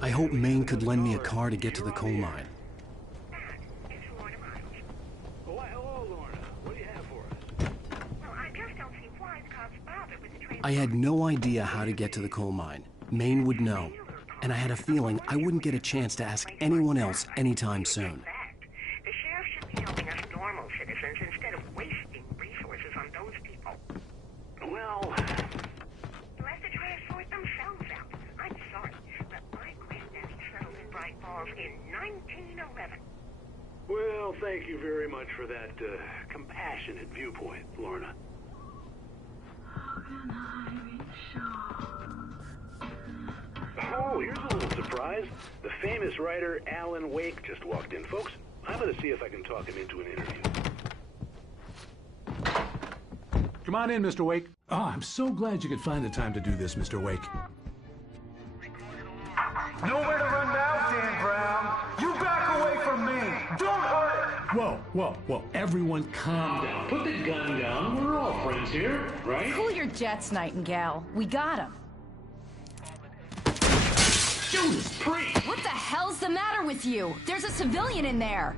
I hoped Maine could lend me a car to get to the coal mine. Hello, Lorna. What do you have for us? Well, I just don't see why the cops bothered with the train. I had no idea how to get to the coal mine. Maine would know, and I had a feeling I wouldn't get a chance to ask anyone else anytime soon. The sheriff should be helping us normal citizens instead of wasting resources on those people. Well, You'll have to try to sort themselves out. I'm sorry, but my granddaddy settled in Bright Falls in 1911. well, thank you very much for that compassionate viewpoint, Lorna. Oh, here's a little surprise. The famous writer Alan Wake just walked in. Folks, I'm going to see if I can talk him into an interview. Come on in, Mr. Wake. Oh, I'm so glad you could find the time to do this, Mr. Wake. Nowhere to run now, Dan Brown. You back away from me. Don't hurt it. Whoa. Everyone calm down. Put the gun down. We're all friends here, right? Cool your jets, Nightingale. We got him. Judas Priest! What the hell's the matter with you? There's a civilian in there.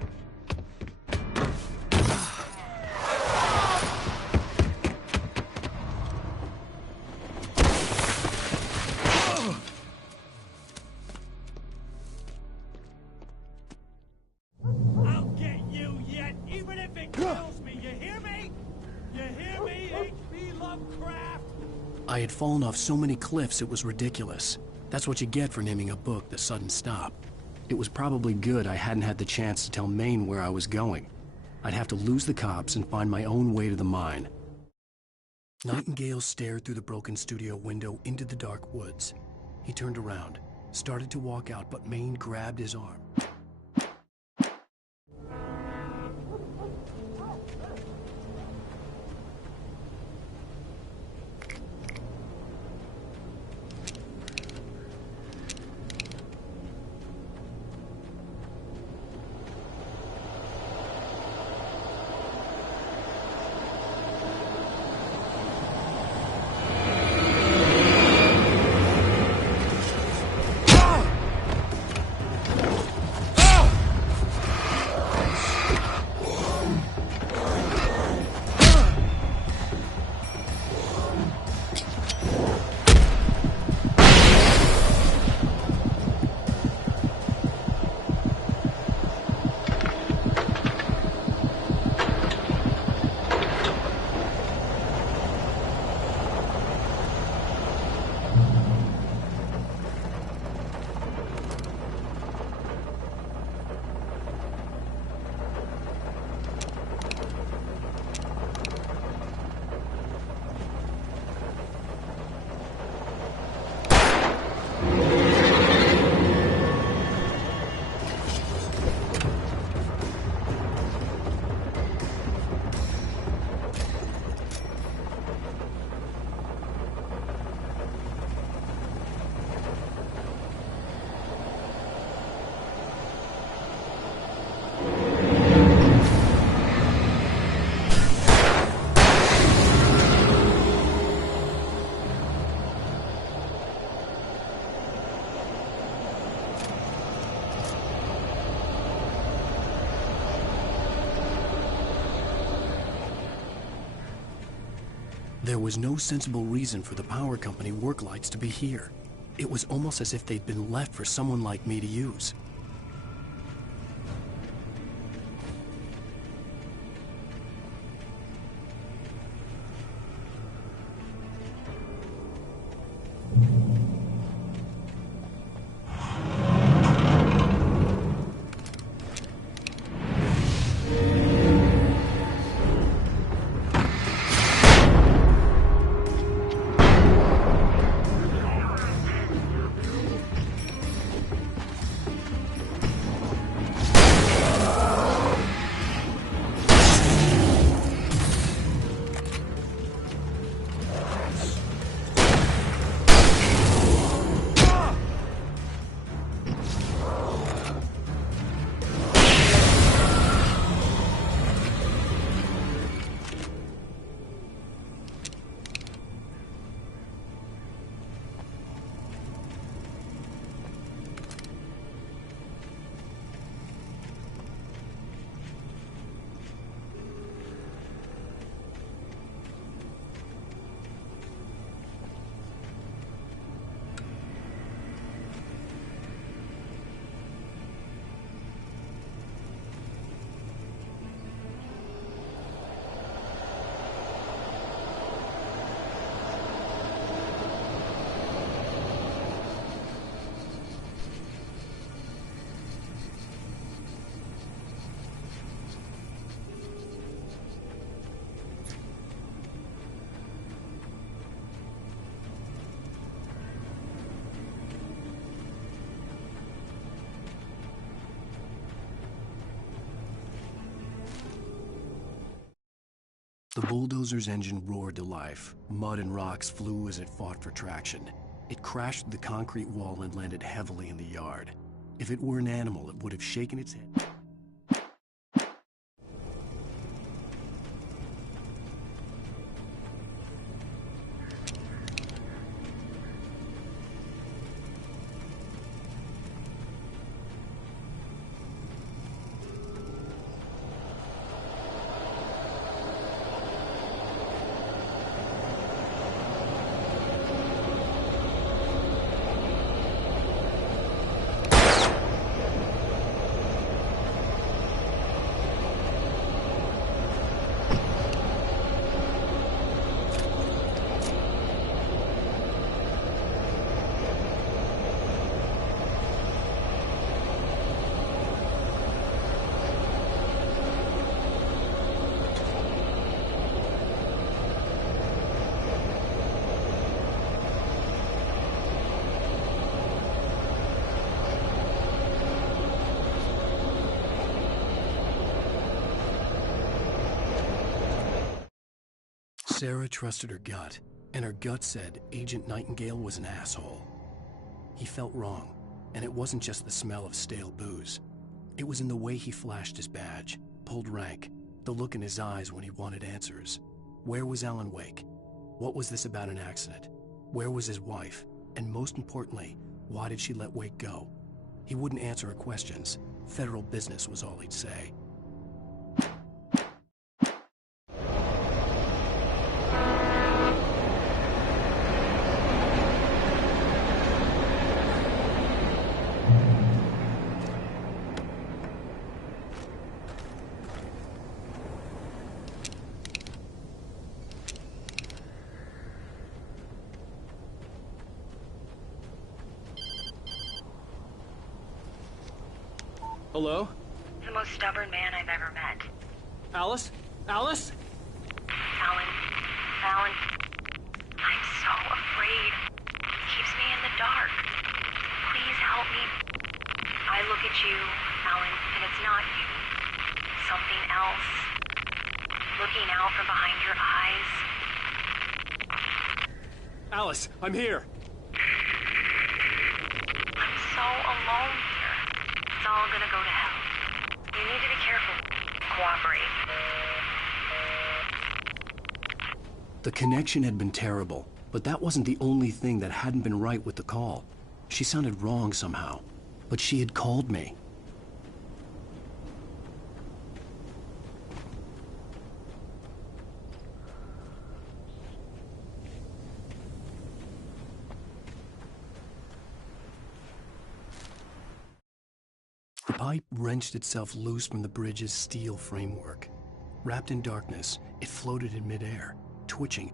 I'll get you yet, even if it kills me. You hear me? You hear me, H.P. Lovecraft? I had fallen off so many cliffs it was ridiculous. That's what you get for naming a book The Sudden Stop. It was probably good I hadn't had the chance to tell Maine where I was going. I'd have to lose the cops and find my own way to the mine. Nightingale stared through the broken studio window into the dark woods. He turned around, started to walk out, but Maine grabbed his arm. There was no sensible reason for the power company work lights to be here. It was almost as if they'd been left for someone like me to use. The bulldozer's engine roared to life. Mud and rocks flew as it fought for traction. It crashed through the concrete wall and landed heavily in the yard. If it were an animal, it would have shaken its head. Sarah trusted her gut, and her gut said Agent Nightingale was an asshole. He felt wrong, and it wasn't just the smell of stale booze. It was in the way he flashed his badge, pulled rank, the look in his eyes when he wanted answers. Where was Alan Wake? What was this about an accident? Where was his wife? And most importantly, why did she let Wake go? He wouldn't answer her questions. Federal business was all he'd say. Hello? The most stubborn man I've ever met. Alice? Alice? Alan, I'm so afraid. He keeps me in the dark. Please help me. I look at you, Alan, and it's not you. Something else. Looking out from behind your eyes. Alice, I'm here. I'm so alone here. It's all gonna go to hell. You need to be careful. Cooperate. The connection had been terrible, but that wasn't the only thing that hadn't been right with the call. She sounded wrong somehow, but she had called me. The pipe wrenched itself loose from the bridge's steel framework. Wrapped in darkness, it floated in midair, twitching.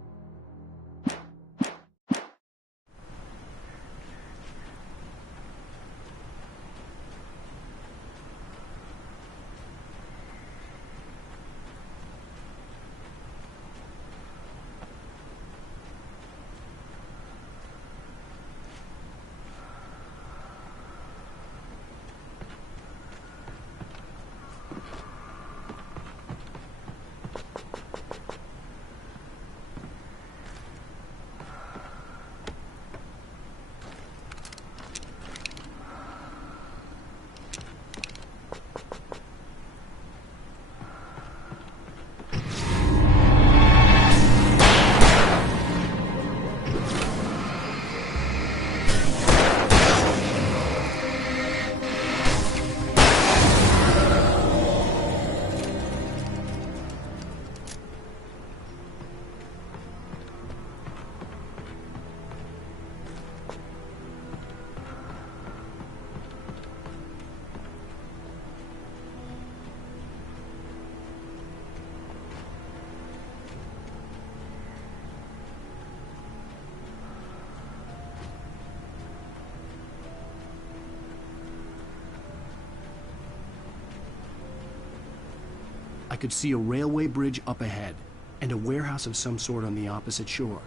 I could see a railway bridge up ahead, and a warehouse of some sort on the opposite shore.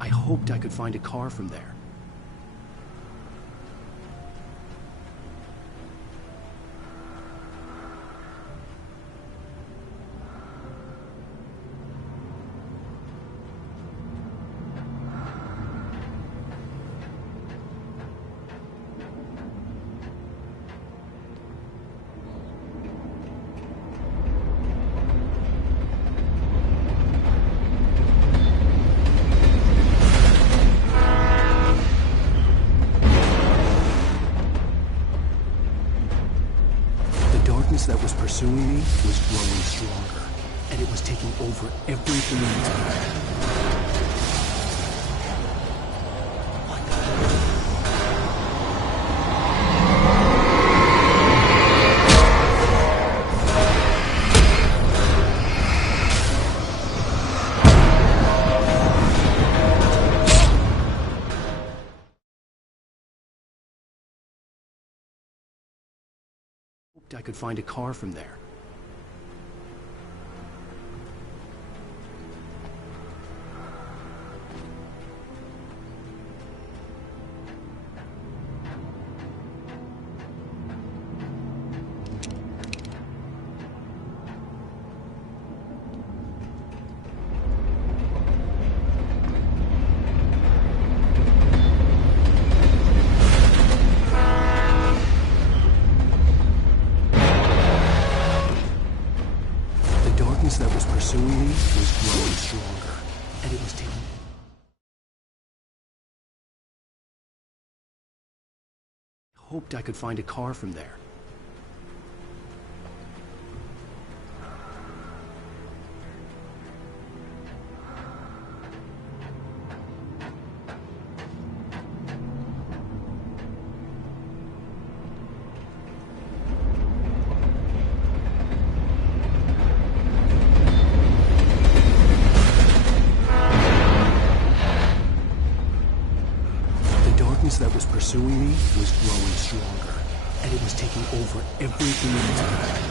I hoped I could find a car from there. darkness that was pursuing me was growing stronger, and it was taking over everything in its path. I could find a car from there. That was pursuing me was growing stronger, and it was taking... I hoped I could find a car from there. That was pursuing me was growing stronger, and it was taking over everything in its path.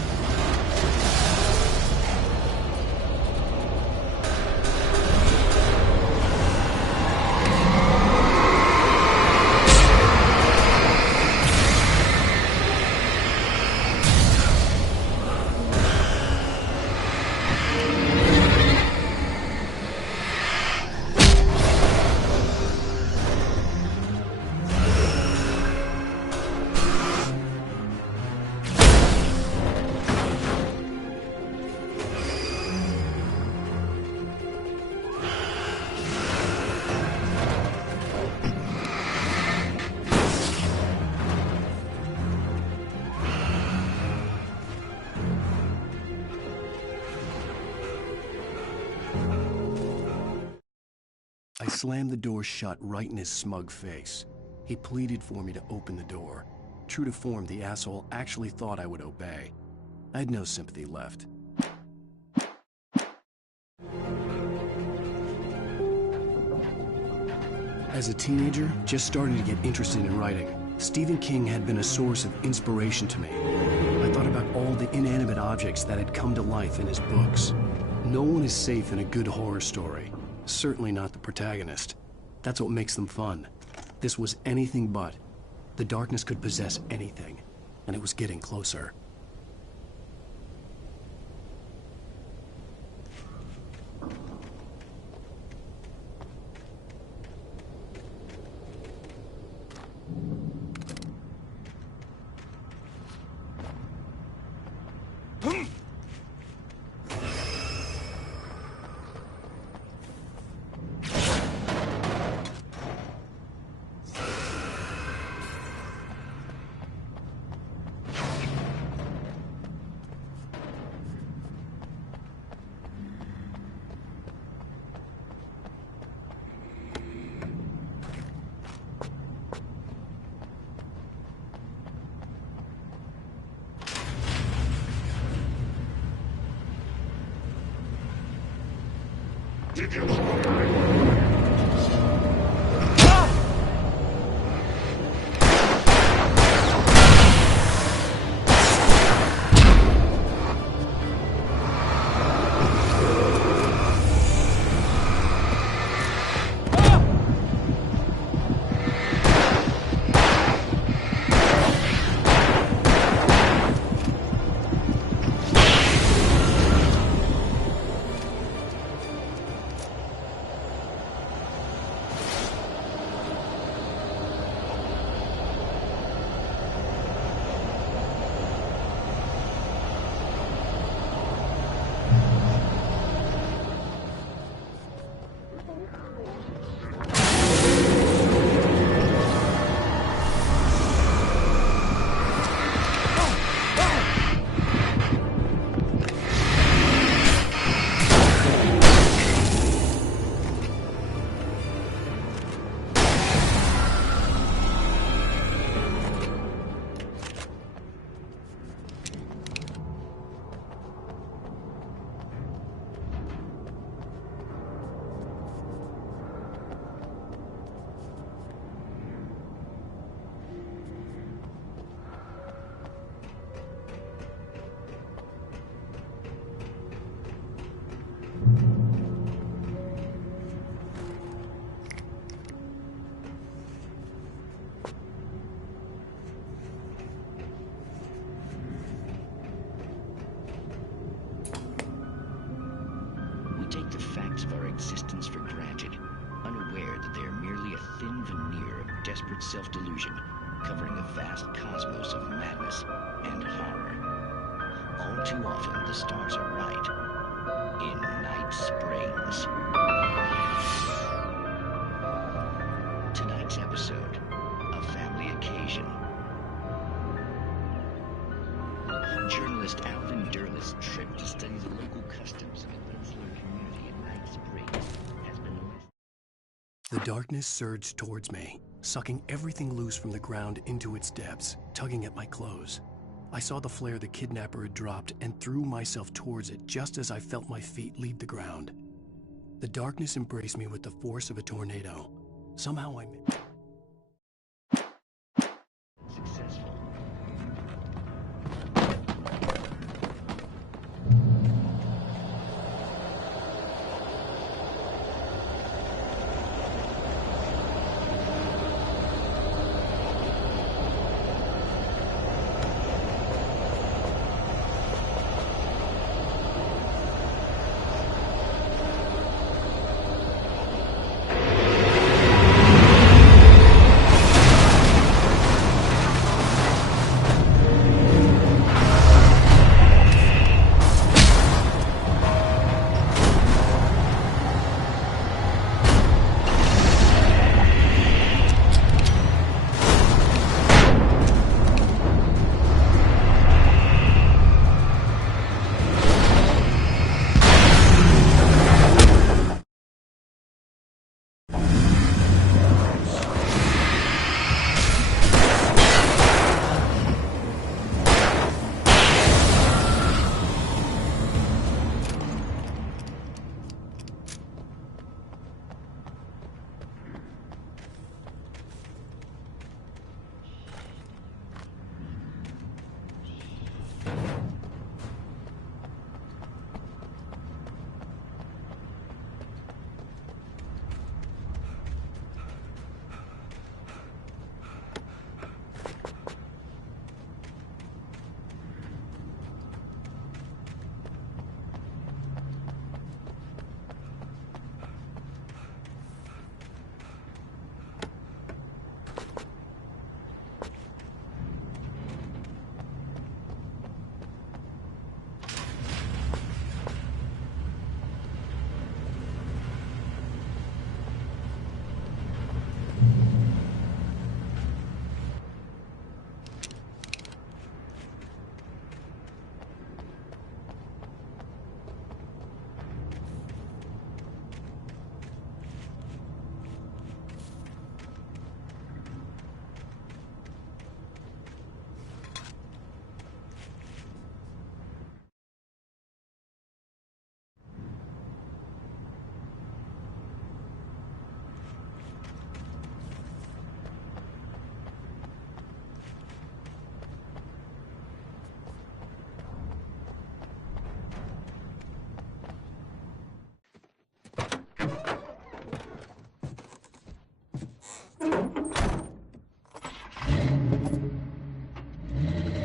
I slammed the door shut right in his smug face. He pleaded for me to open the door. True to form, the asshole actually thought I would obey. I had no sympathy left. As a teenager, just starting to get interested in writing, Stephen King had been a source of inspiration to me. I thought about all the inanimate objects that had come to life in his books. No one is safe in a good horror story. Certainly not the protagonist. That's what makes them fun. This was anything but. The darkness could possess anything, and it was getting closer. absolute self-delusion, covering a vast cosmos of madness and horror. All too often, the stars are right. In Night Springs. Tonight's episode, A Family Occasion. Journalist Alvin Derlis' trip to study the local customs of an insular community in Night Springs has been arrested. The darkness surged towards me, sucking everything loose from the ground into its depths, tugging at my clothes. I saw the flare the kidnapper had dropped and threw myself towards it just as I felt my feet leave the ground. The darkness embraced me with the force of a tornado. Somehow I Successful.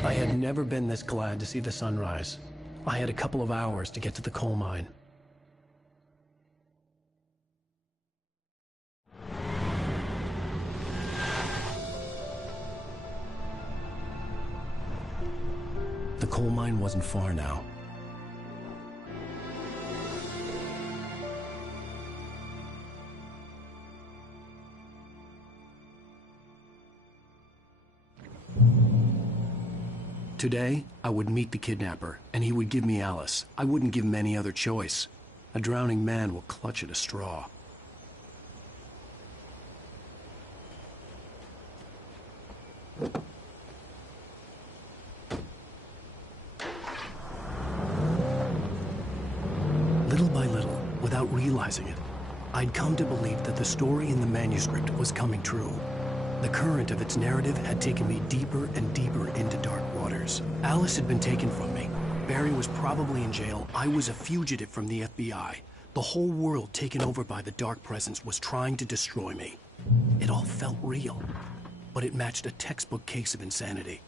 I had never been this glad to see the sunrise. I had a couple of hours to get to the coal mine. The coal mine wasn't far now. Today, I would meet the kidnapper, and he would give me Alice. I wouldn't give him any other choice. A drowning man will clutch at a straw. Little by little, without realizing it, I'd come to believe that the story in the manuscript was coming true. The current of its narrative had taken me deeper and deeper into dark waters. Alice had been taken from me. Barry was probably in jail. I was a fugitive from the FBI. The whole world taken over by the Dark Presence was trying to destroy me. It all felt real, but it matched a textbook case of insanity.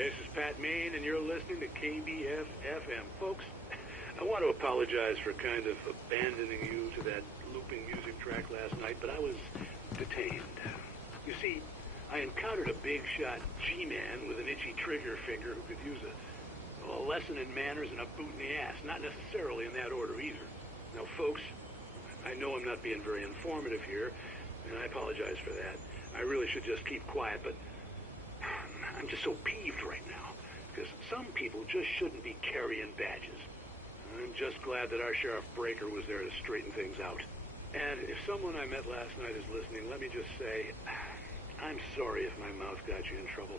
This is Pat Main, and you're listening to KBF FM. Folks, I want to apologize for kind of abandoning you to that looping music track last night, but I was detained. You see, I encountered a big-shot G-man with an itchy trigger finger who could use a lesson in manners and a boot in the ass. Not necessarily in that order either. Now, folks, I know I'm not being very informative here, and I apologize for that. I really should just keep quiet, but I'm just so peeved right now, because some people just shouldn't be carrying badges. I'm just glad that our Sheriff Breaker was there to straighten things out. And if someone I met last night is listening, let me just say, I'm sorry if my mouth got you in trouble.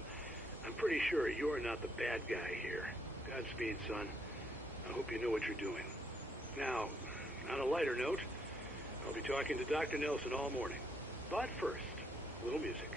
I'm pretty sure you're not the bad guy here. Godspeed, son. I hope you know what you're doing. Now, on a lighter note, I'll be talking to Dr. Nelson all morning. But first, a little music.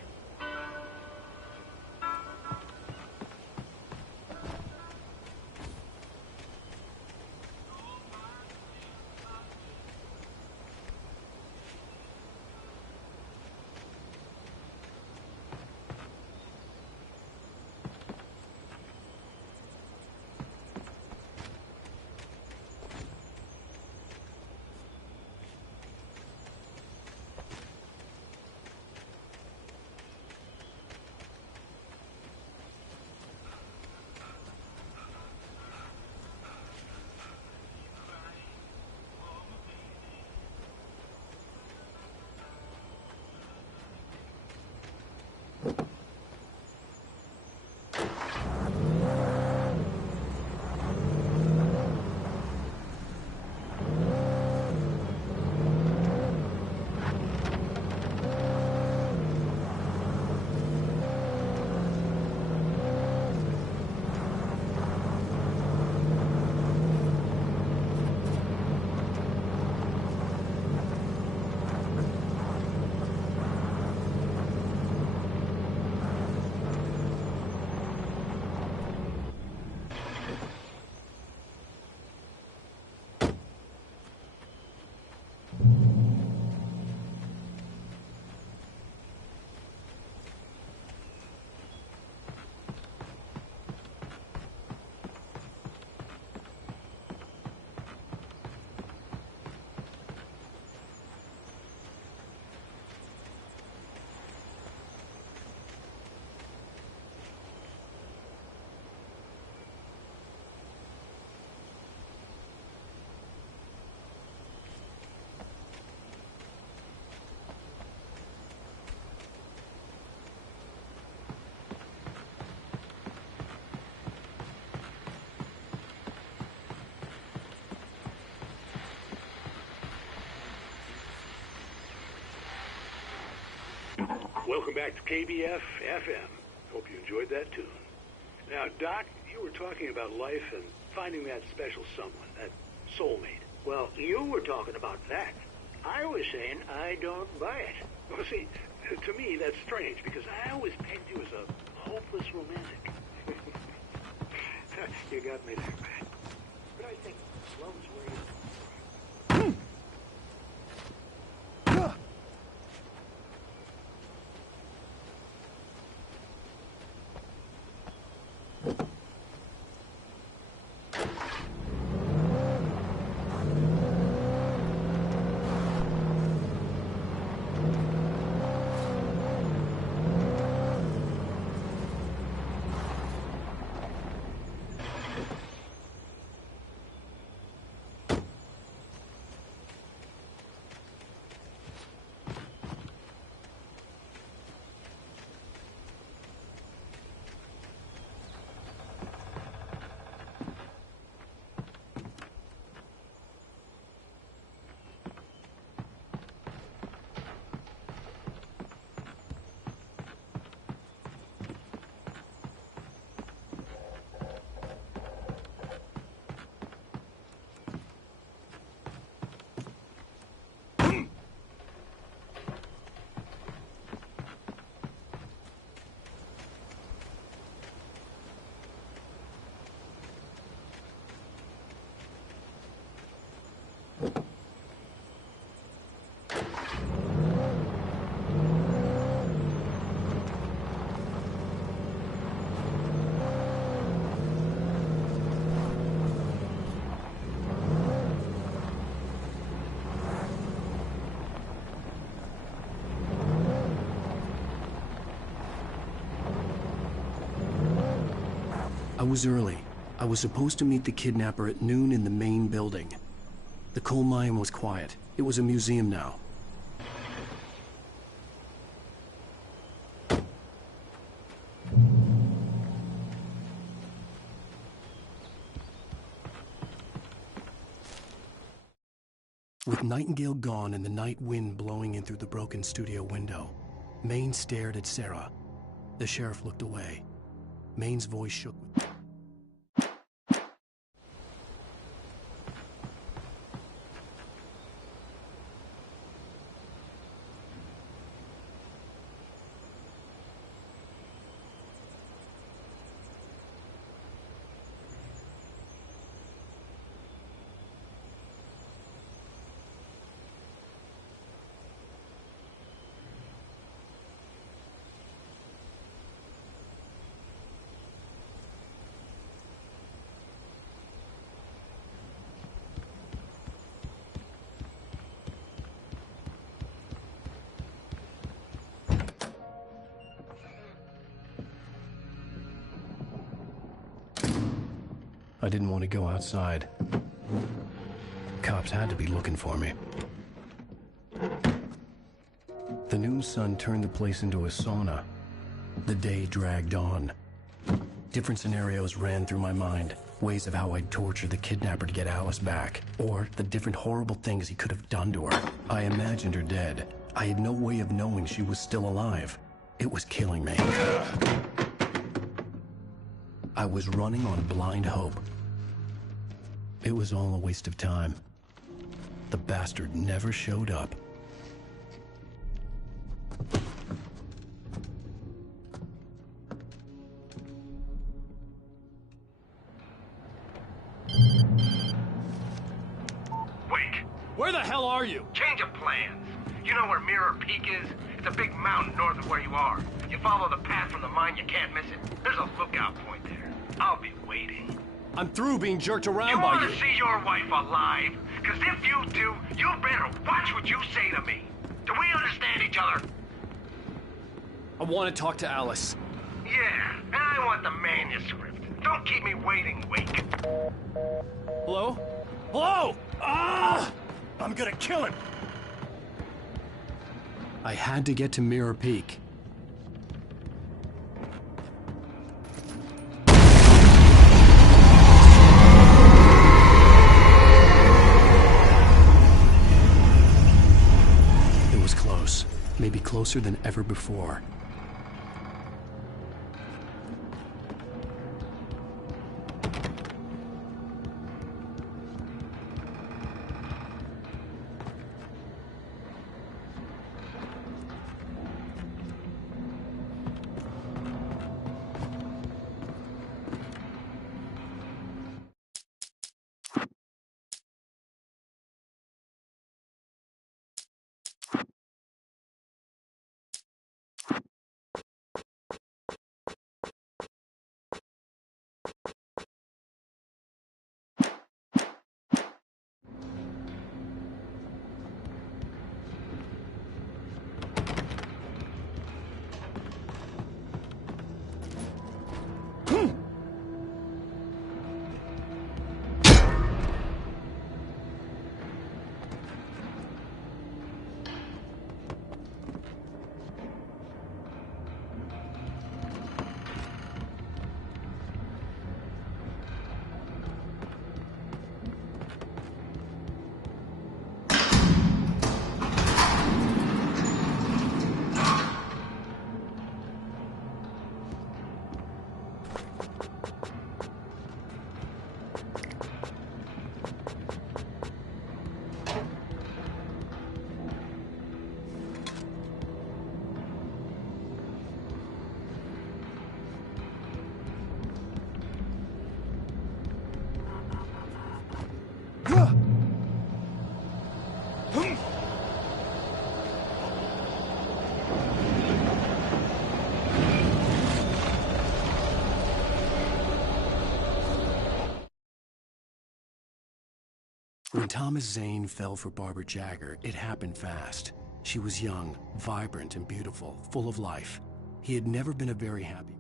Welcome back to KBF FM. Hope you enjoyed that tune. Now, Doc, you were talking about life and finding that special someone, that soulmate. Well, you were talking about that. I was saying I don't buy it. Well, see, to me, that's strange, because I always pegged you as a hopeless romantic. You got me there, Pat. But I think love's where you... was early. I was supposed to meet the kidnapper at noon in the main building. The coal mine was quiet. It was a museum now. With Nightingale gone and the night wind blowing in through the broken studio window, Maine stared at Sarah. The sheriff looked away. Maine's voice shook with... I didn't want to go outside. Cops had to be looking for me. The noon sun turned the place into a sauna. The day dragged on. Different scenarios ran through my mind. Ways of how I'd torture the kidnapper to get Alice back. Or the different horrible things he could have done to her. I imagined her dead. I had no way of knowing she was still alive. It was killing me. I was running on blind hope. It was all a waste of time. The bastard never showed up. Wake! Where the hell are you? Change of plans. You know where Mirror Peak is? It's a big mountain north of where you are. You follow the path from the mine, you can't miss it. There's a lookout point there. I'll be waiting. I'm through being jerked around You by want you. to see your wife alive? Because if you do, you better watch what you say to me. Do we understand each other? I want to talk to Alice. Yeah, and I want the manuscript. Don't keep me waiting, Wake. Hello? Hello! Ah! I'm gonna kill him! I had to get to Mirror Peak. It was close. Maybe closer than ever before. When Thomas Zane fell for Barbara Jagger, it happened fast. She was young, vibrant, and beautiful, full of life. He had never been a very happy...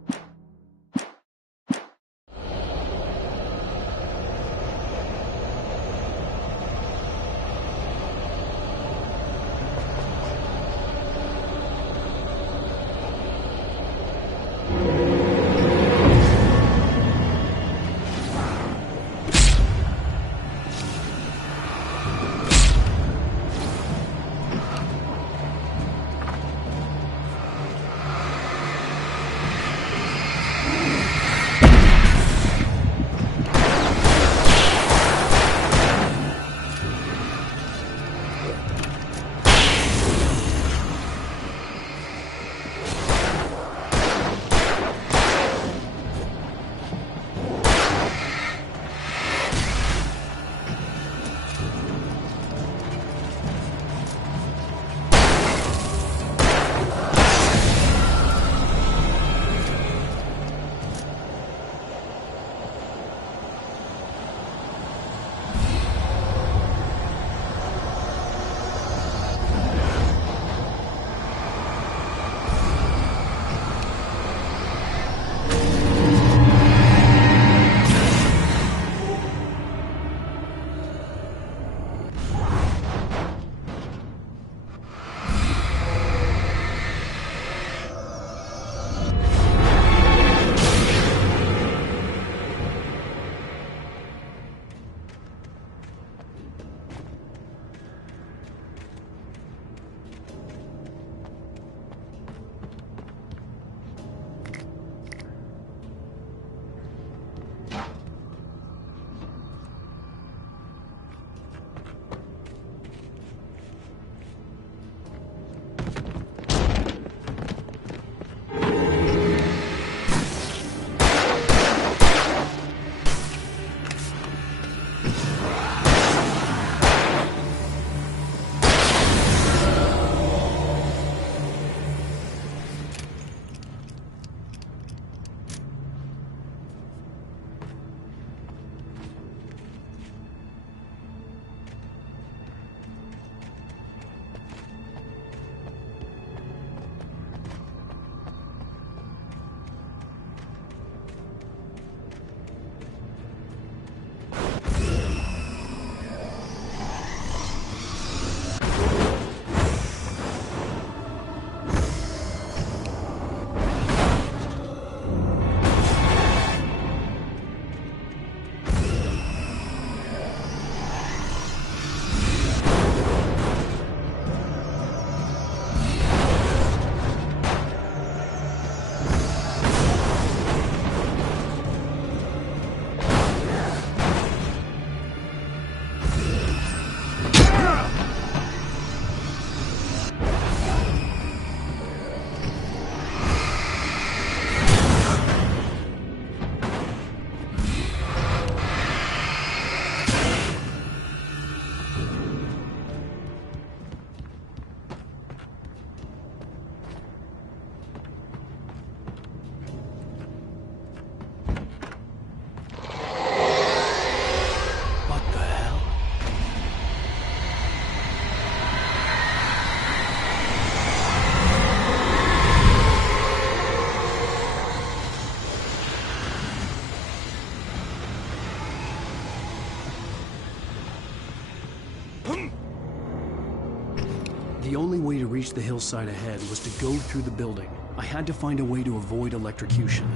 The only way to reach the hillside ahead was to go through the building. I had to find a way to avoid electrocution.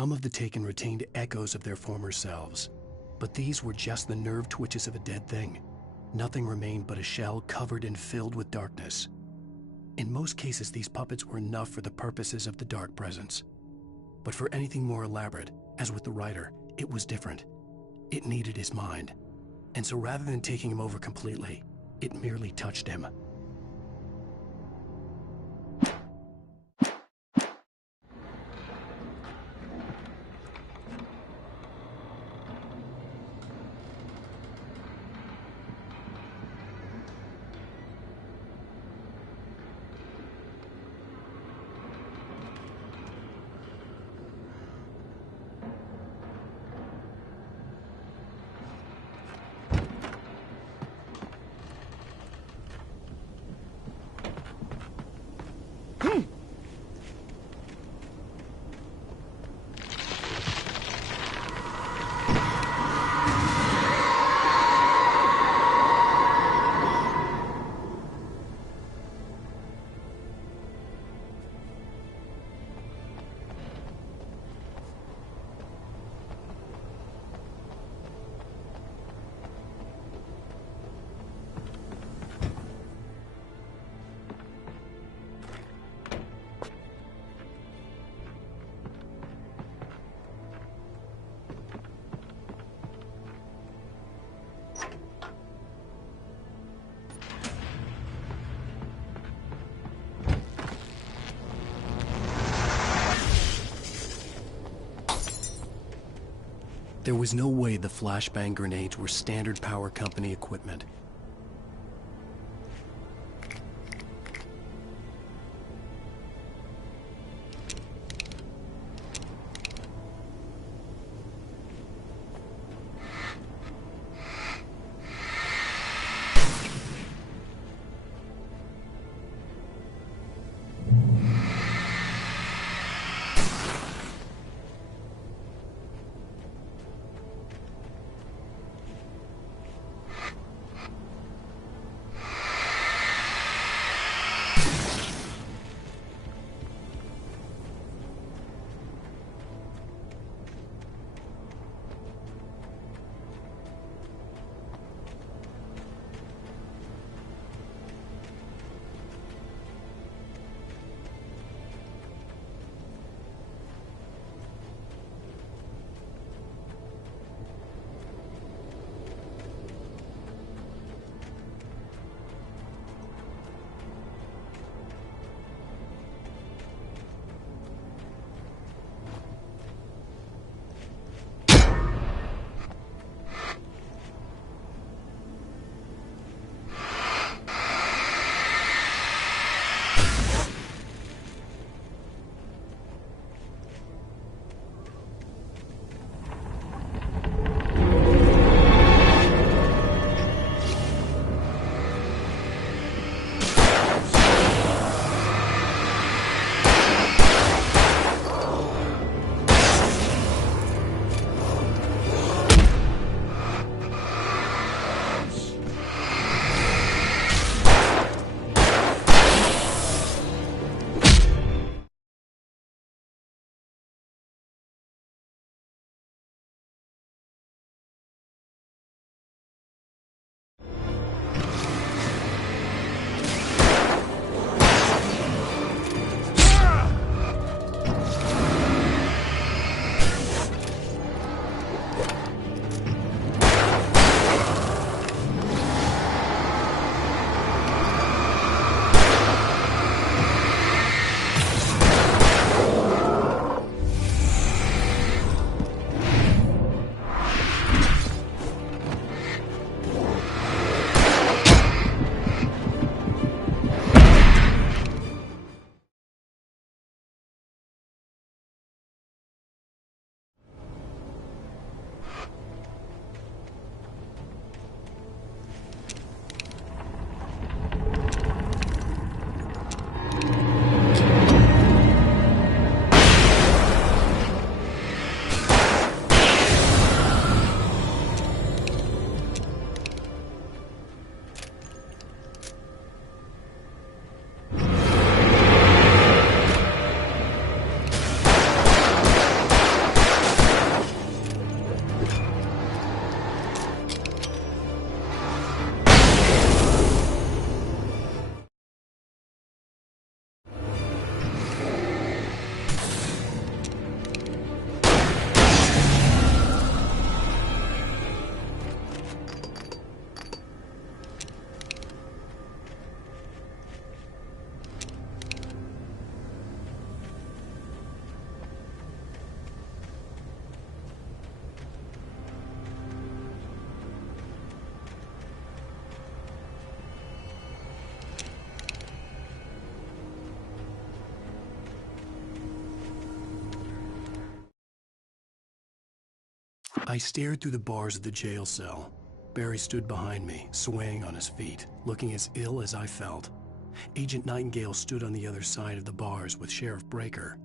Some of the Taken retained echoes of their former selves, but these were just the nerve twitches of a dead thing. Nothing remained but a shell covered and filled with darkness. In most cases, these puppets were enough for the purposes of the Dark Presence. But for anything more elaborate, as with the writer, it was different. It needed his mind. And so rather than taking him over completely, it merely touched him. There was no way the flashbang grenades were standard power company equipment. I stared through the bars of the jail cell. Barry stood behind me, swaying on his feet, looking as ill as I felt. Agent Nightingale stood on the other side of the bars with Sheriff Breaker.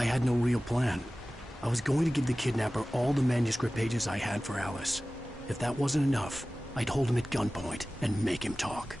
I had no real plan. I was going to give the kidnapper all the manuscript pages I had for Alice. If that wasn't enough, I'd hold him at gunpoint and make him talk.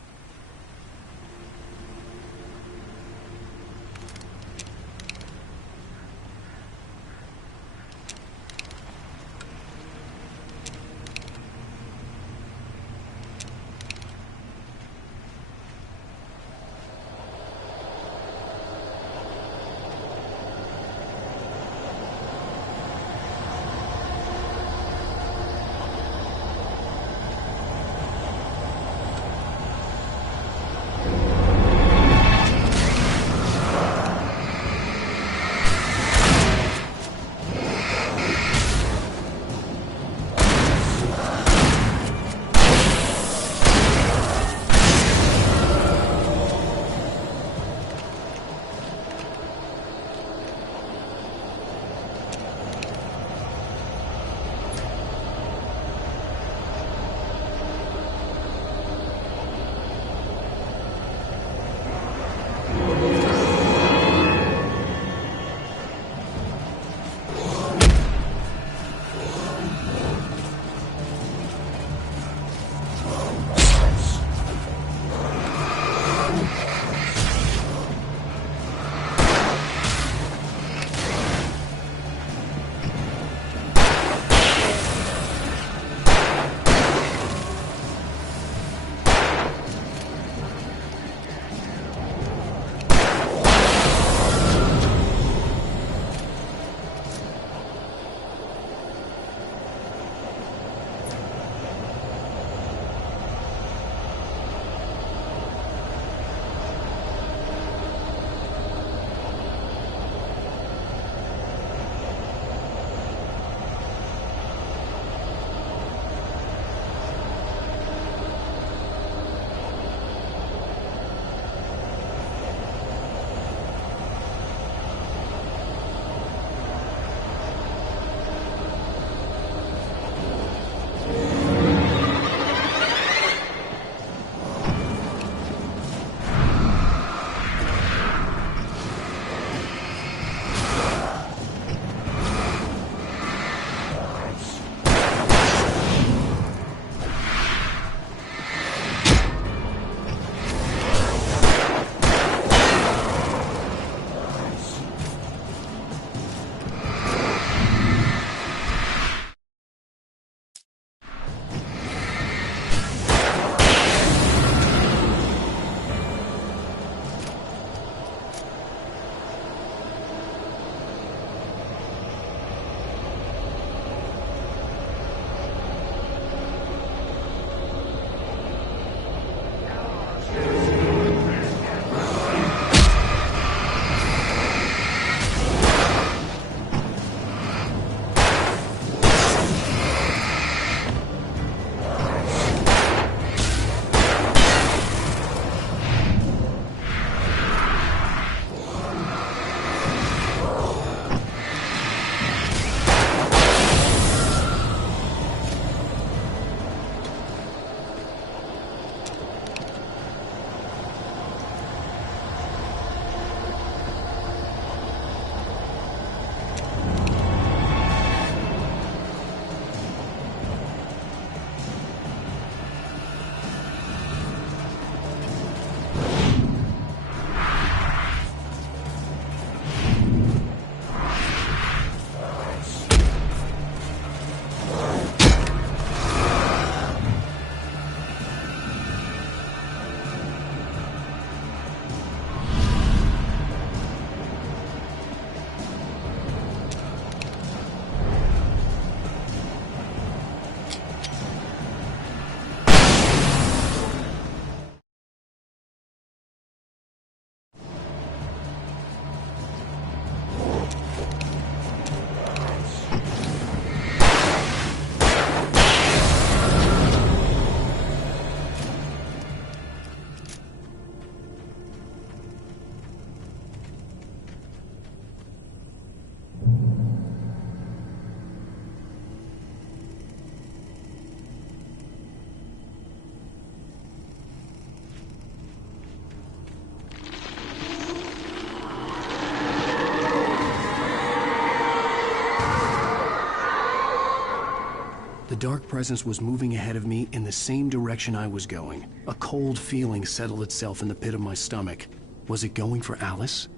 dark presence was moving ahead of me in the same direction I was going. A cold feeling settled itself in the pit of my stomach. Was it going for Alice?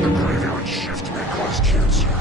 The graveyard shift may cause cancer.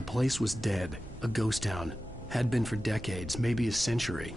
The place was dead, a ghost town. Had been for decades, maybe a century.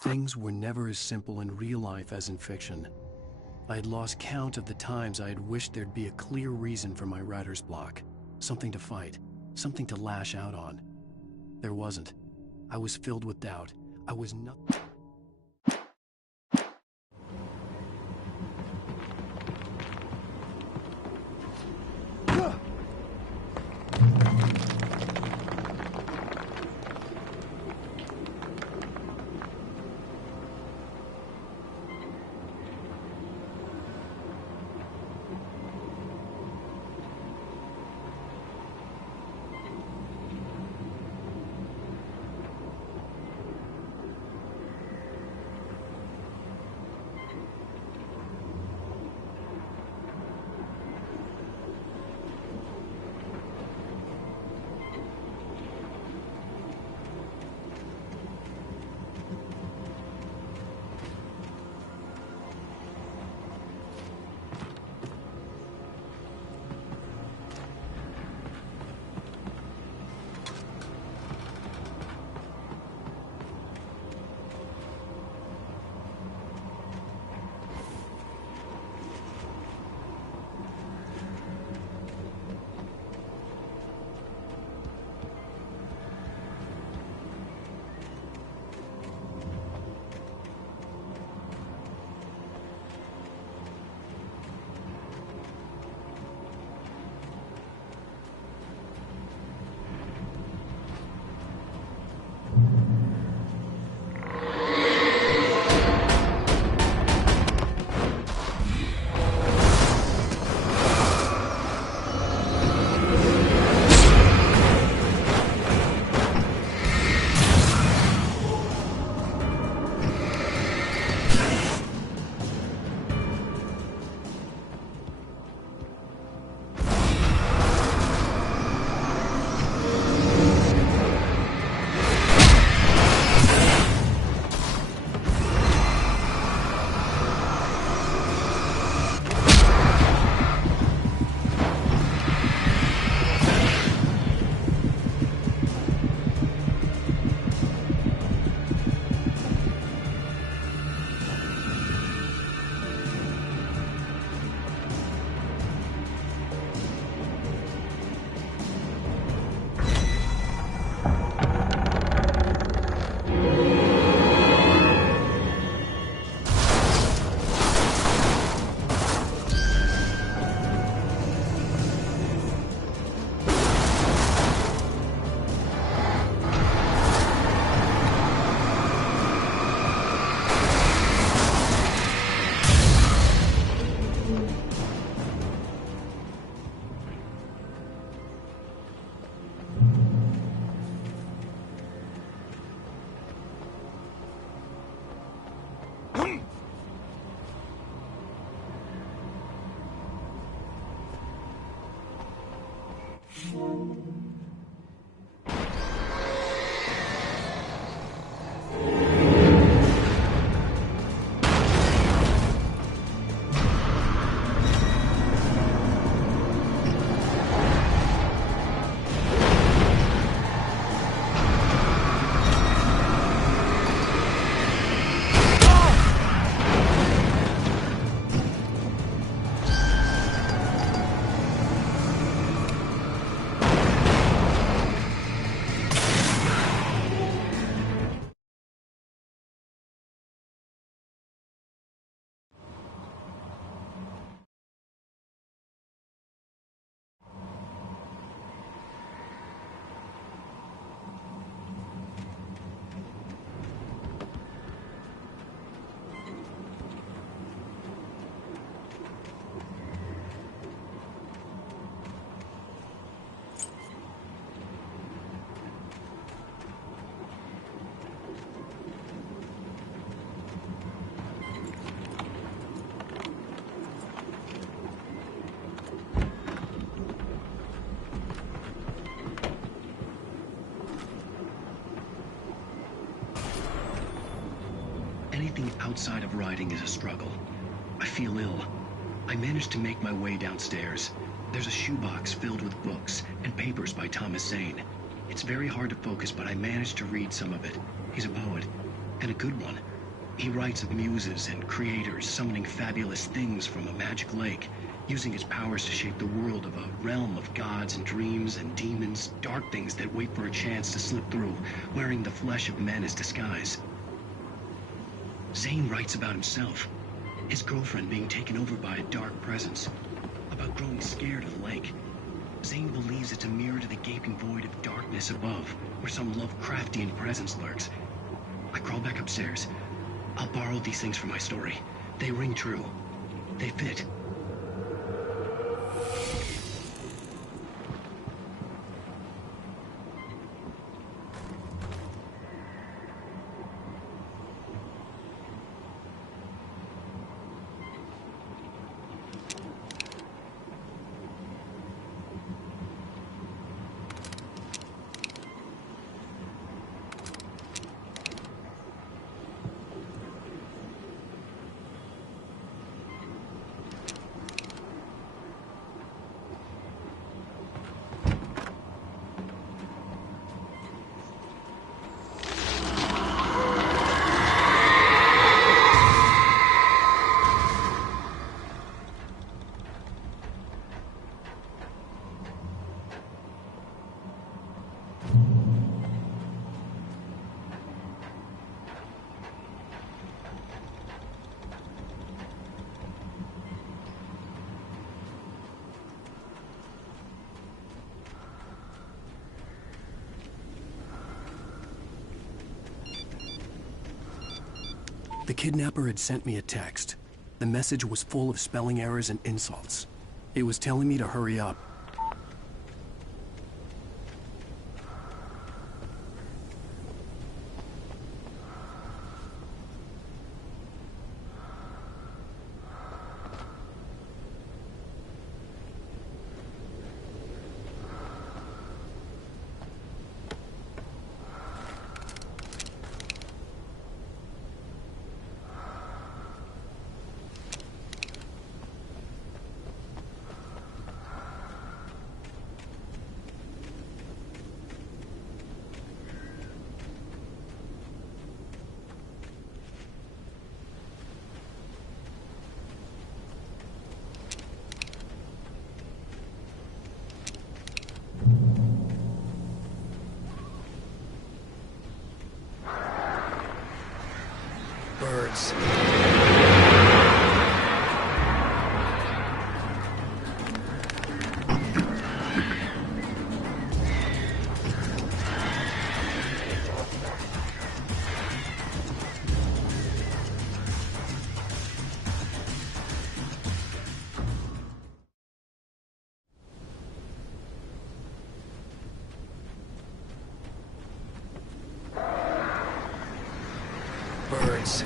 Things were never as simple in real life as in fiction. I had lost count of the times I had wished there'd be a clear reason for my writer's block. Something to fight, something to lash out on. There wasn't. I was filled with doubt. I was nothing. Anything outside of writing is a struggle. I feel ill. I managed to make my way downstairs. There's a shoebox filled with books and papers by Thomas Zane. It's very hard to focus, but I managed to read some of it. He's a poet, and a good one. He writes of muses and creators summoning fabulous things from a magic lake, using his powers to shape the world of a realm of gods and dreams and demons, dark things that wait for a chance to slip through, wearing the flesh of men as disguise. Zane writes about himself, his girlfriend being taken over by a dark presence, about growing scared of the lake. Zane believes it's a mirror to the gaping void of darkness above, where some Lovecraftian presence lurks. I crawl back upstairs. I'll borrow these things for my story. They ring true. They fit. The kidnapper had sent me a text. The message was full of spelling errors and insults. It was telling me to hurry up. Birds. Birds.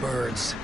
Birds.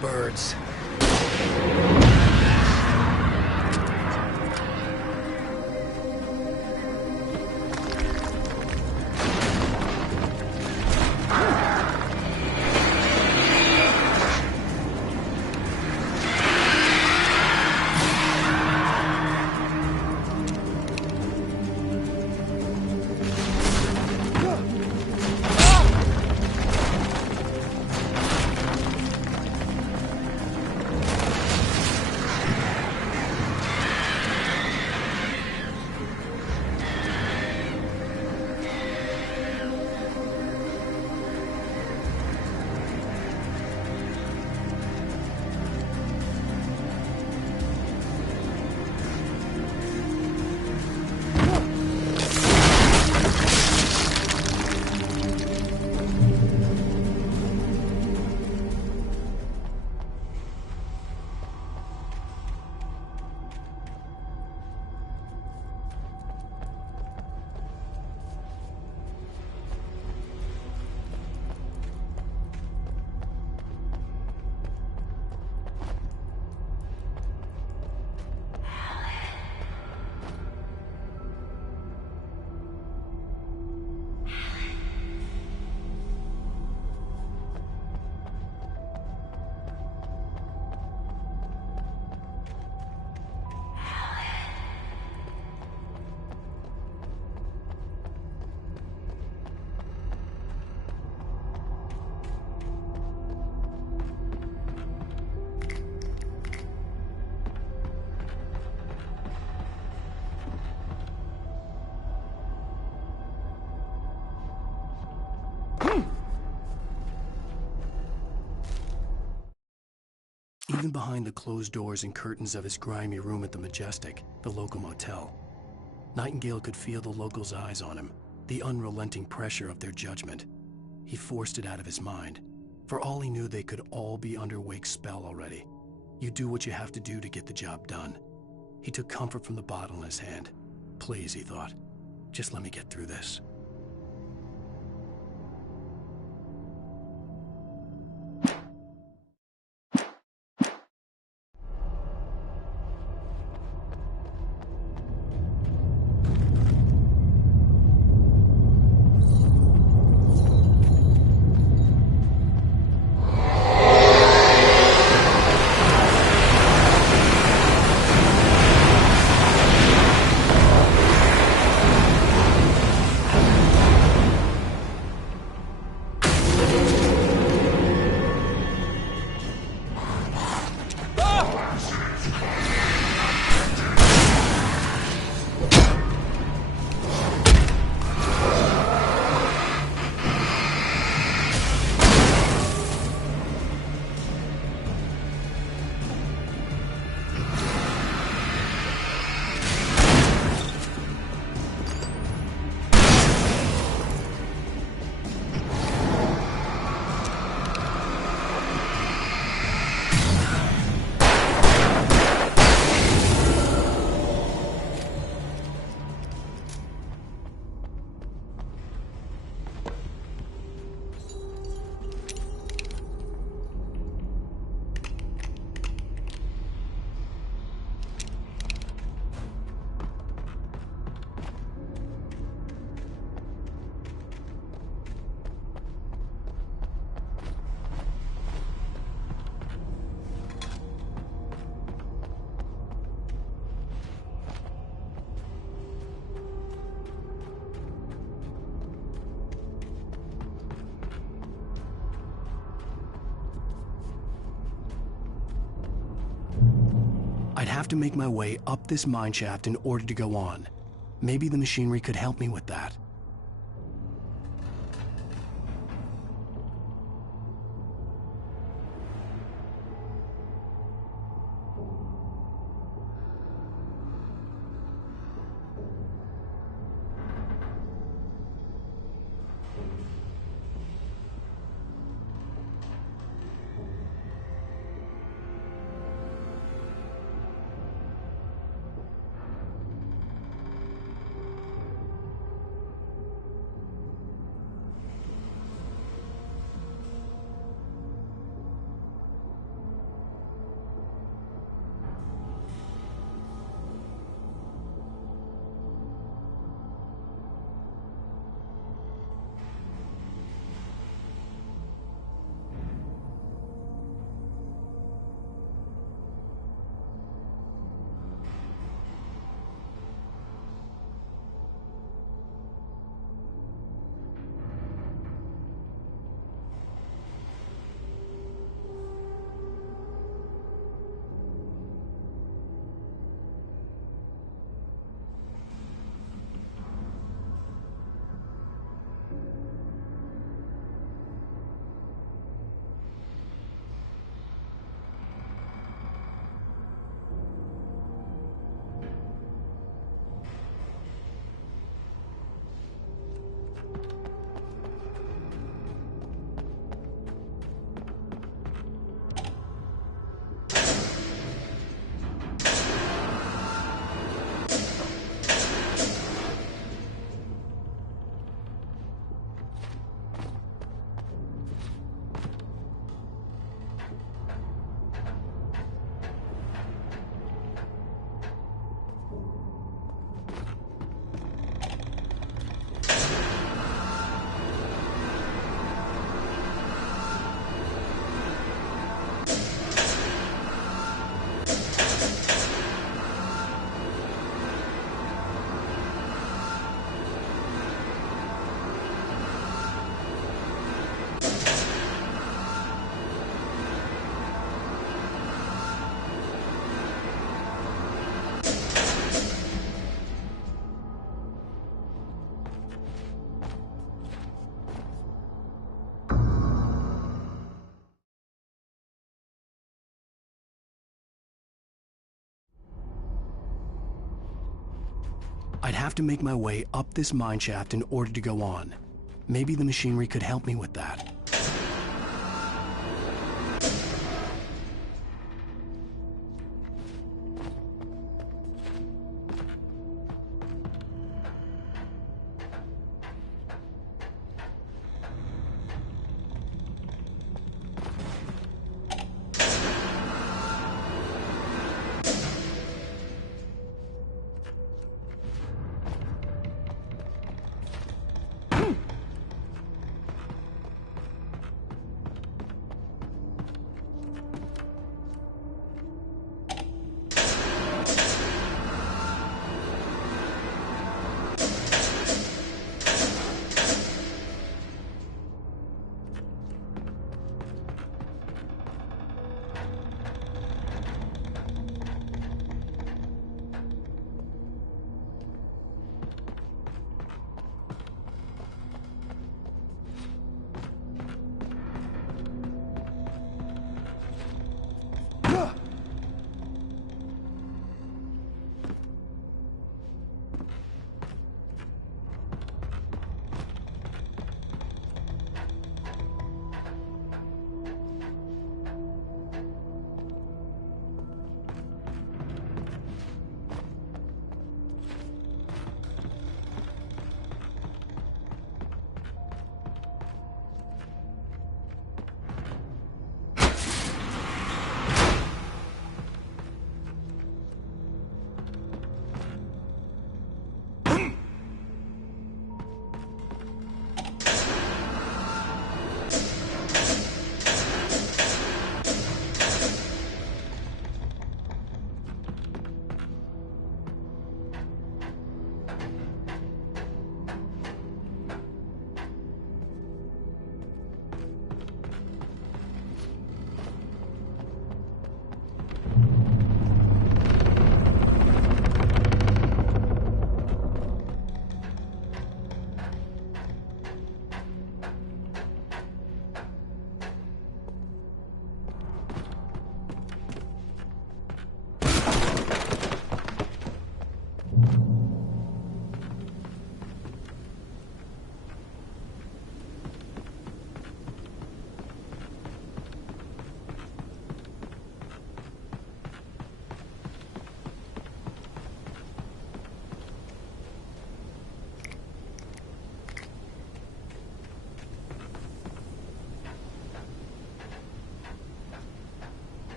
Birds. even behind the closed doors and curtains of his grimy room at the Majestic, the local motel. Nightingale could feel the locals' eyes on him, the unrelenting pressure of their judgment. He forced it out of his mind. For all he knew, they could all be under Wake's spell already. You do what you have to do to get the job done. He took comfort from the bottle in his hand. Please, he thought, just let me get through this. I'd have to make my way up this mineshaft in order to go on. Maybe the machinery could help me with that. have to make my way up this mine shaft in order to go on. Maybe the machinery could help me with that.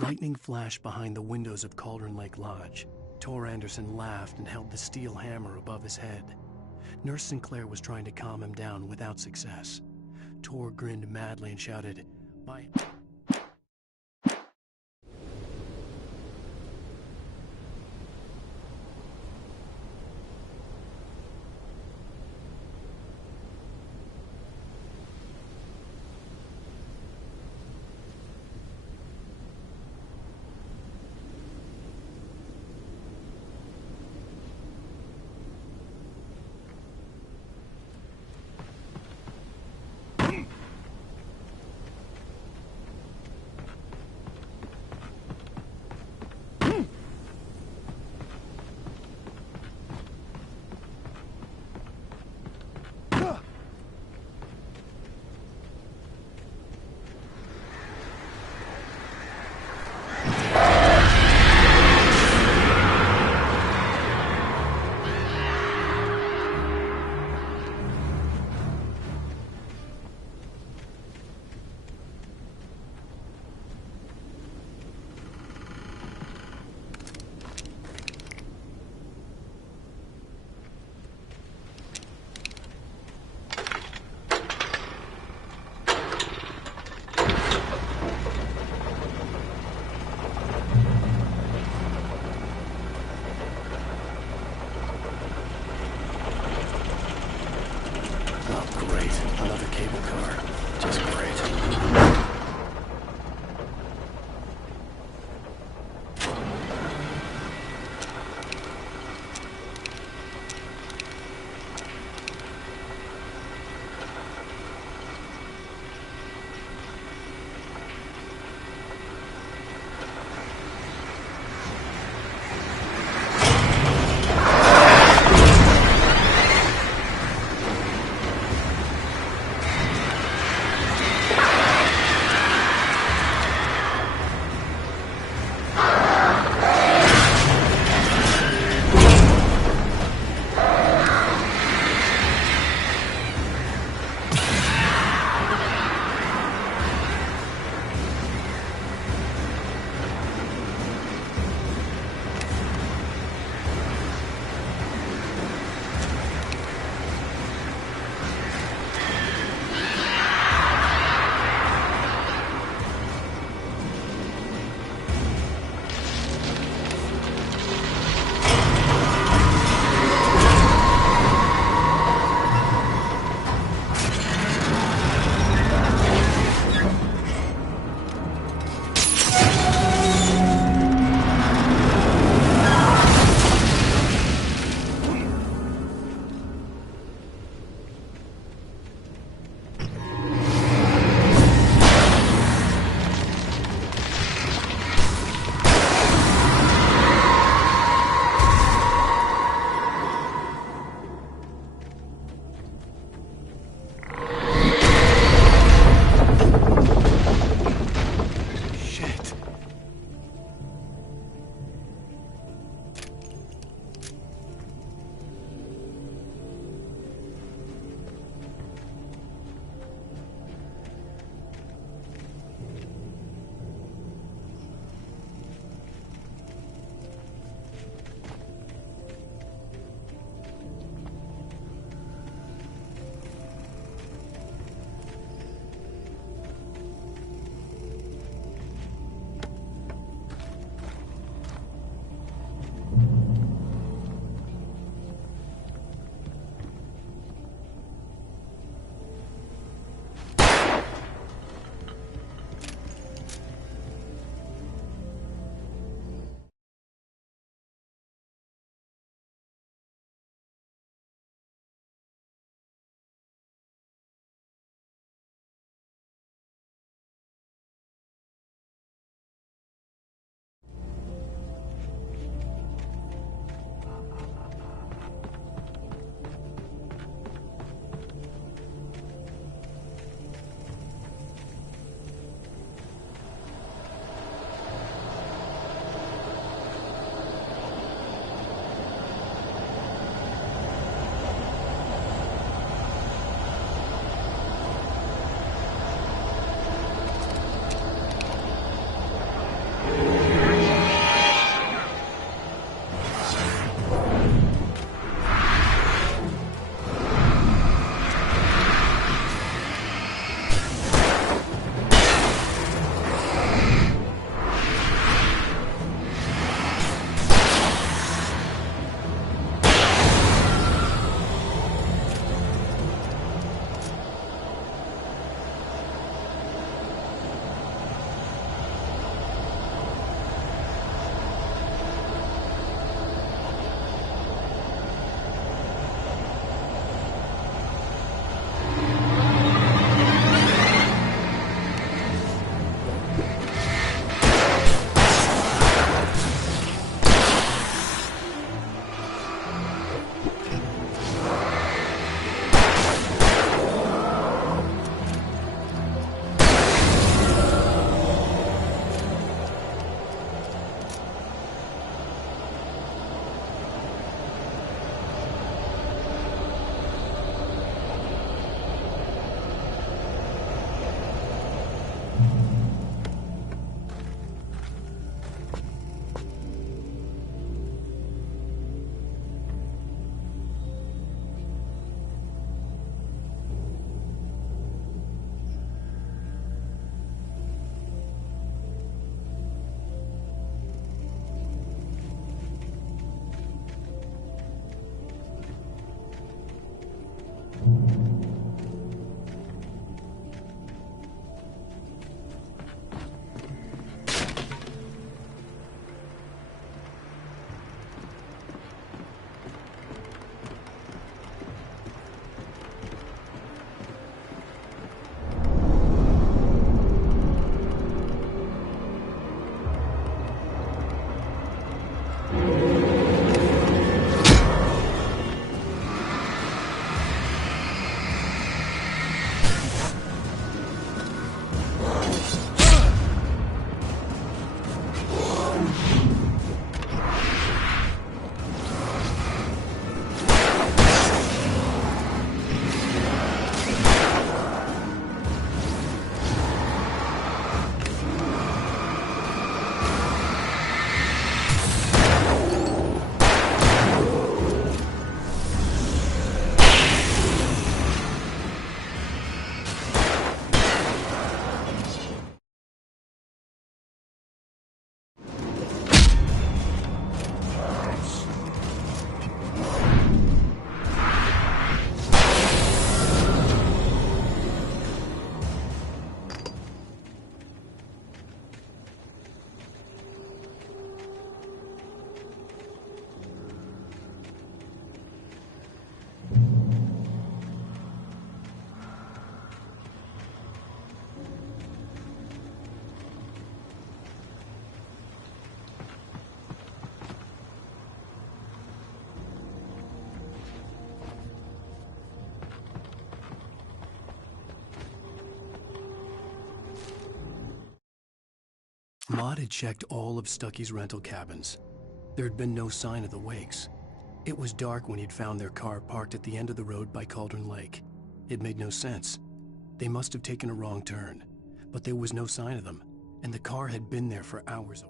Lightning flashed behind the windows of Cauldron Lake Lodge. Tor Anderson laughed and held the steel hammer above his head. Nurse Sinclair was trying to calm him down without success. Tor grinned madly and shouted, "My..." SWAT had checked all of Stucky's rental cabins. There had been no sign of the Wakes. It was dark when he'd found their car parked at the end of the road by Cauldron Lake. It made no sense. They must have taken a wrong turn, but there was no sign of them, and the car had been there for hours.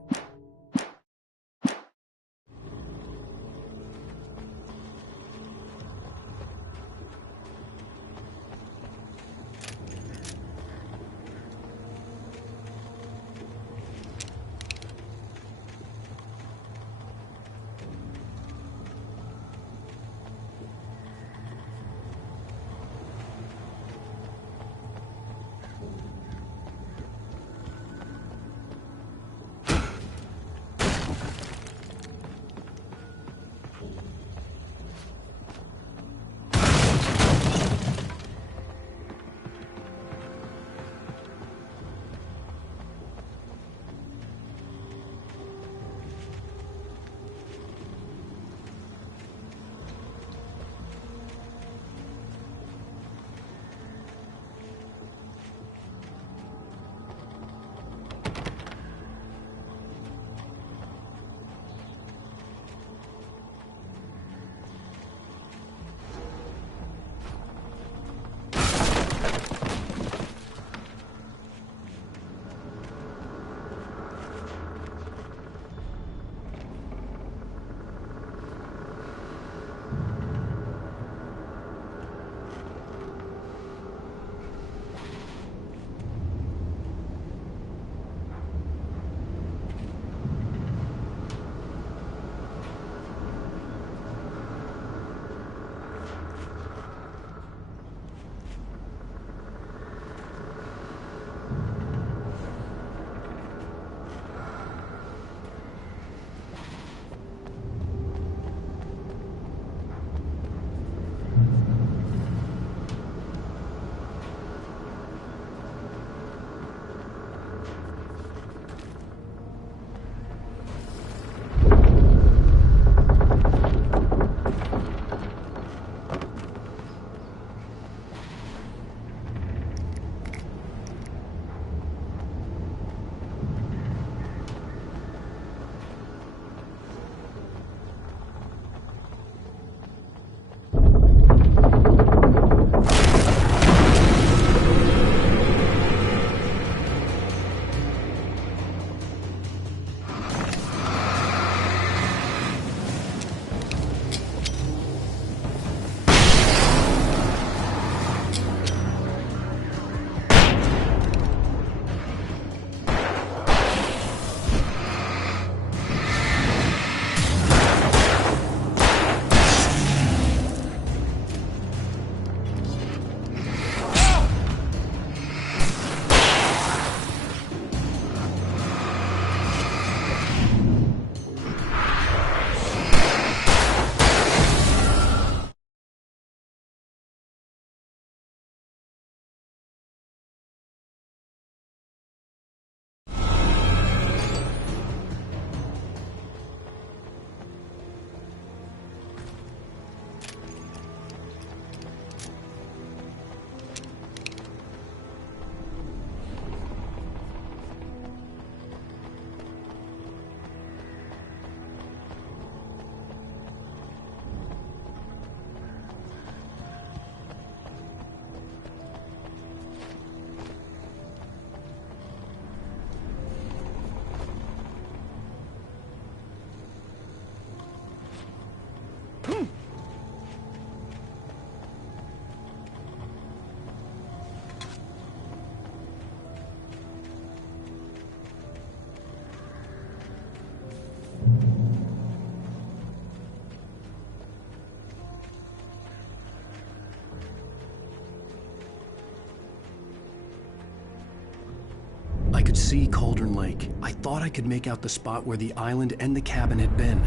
I could see Cauldron Lake. I thought I could make out the spot where the island and the cabin had been.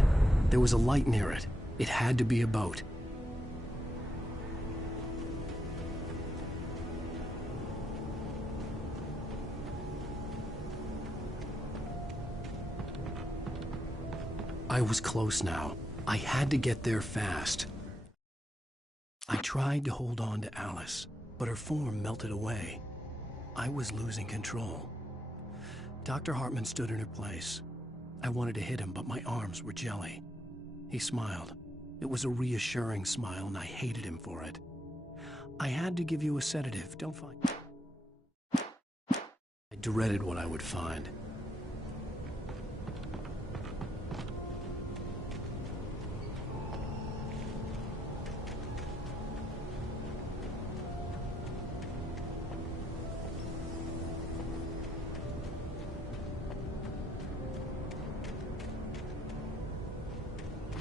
There was a light near it. It had to be a boat. I was close now. I had to get there fast. I tried to hold on to Alice, but her form melted away. I was losing control. Dr. Hartman stood in her place. I wanted to hit him, but my arms were jelly. He smiled. It was a reassuring smile, and I hated him for it. I had to give you a sedative, don't find... I dreaded what I would find.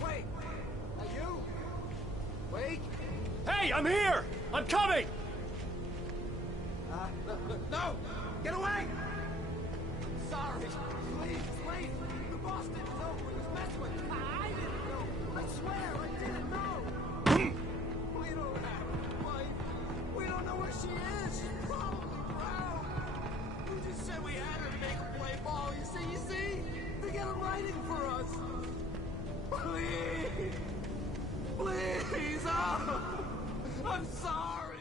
Wait! Are you? Wait! Hey, I'm here! I'm coming! No! Get away! Sorry. Please, please. The boss didn't know who he was messing with. I didn't know. I swear, I didn't know. We don't have a wife. We don't know where she is. She's probably drowned. We just said we had her to make her play ball. You see? They got him writing for us. Please. Please. Oh, I'm sorry.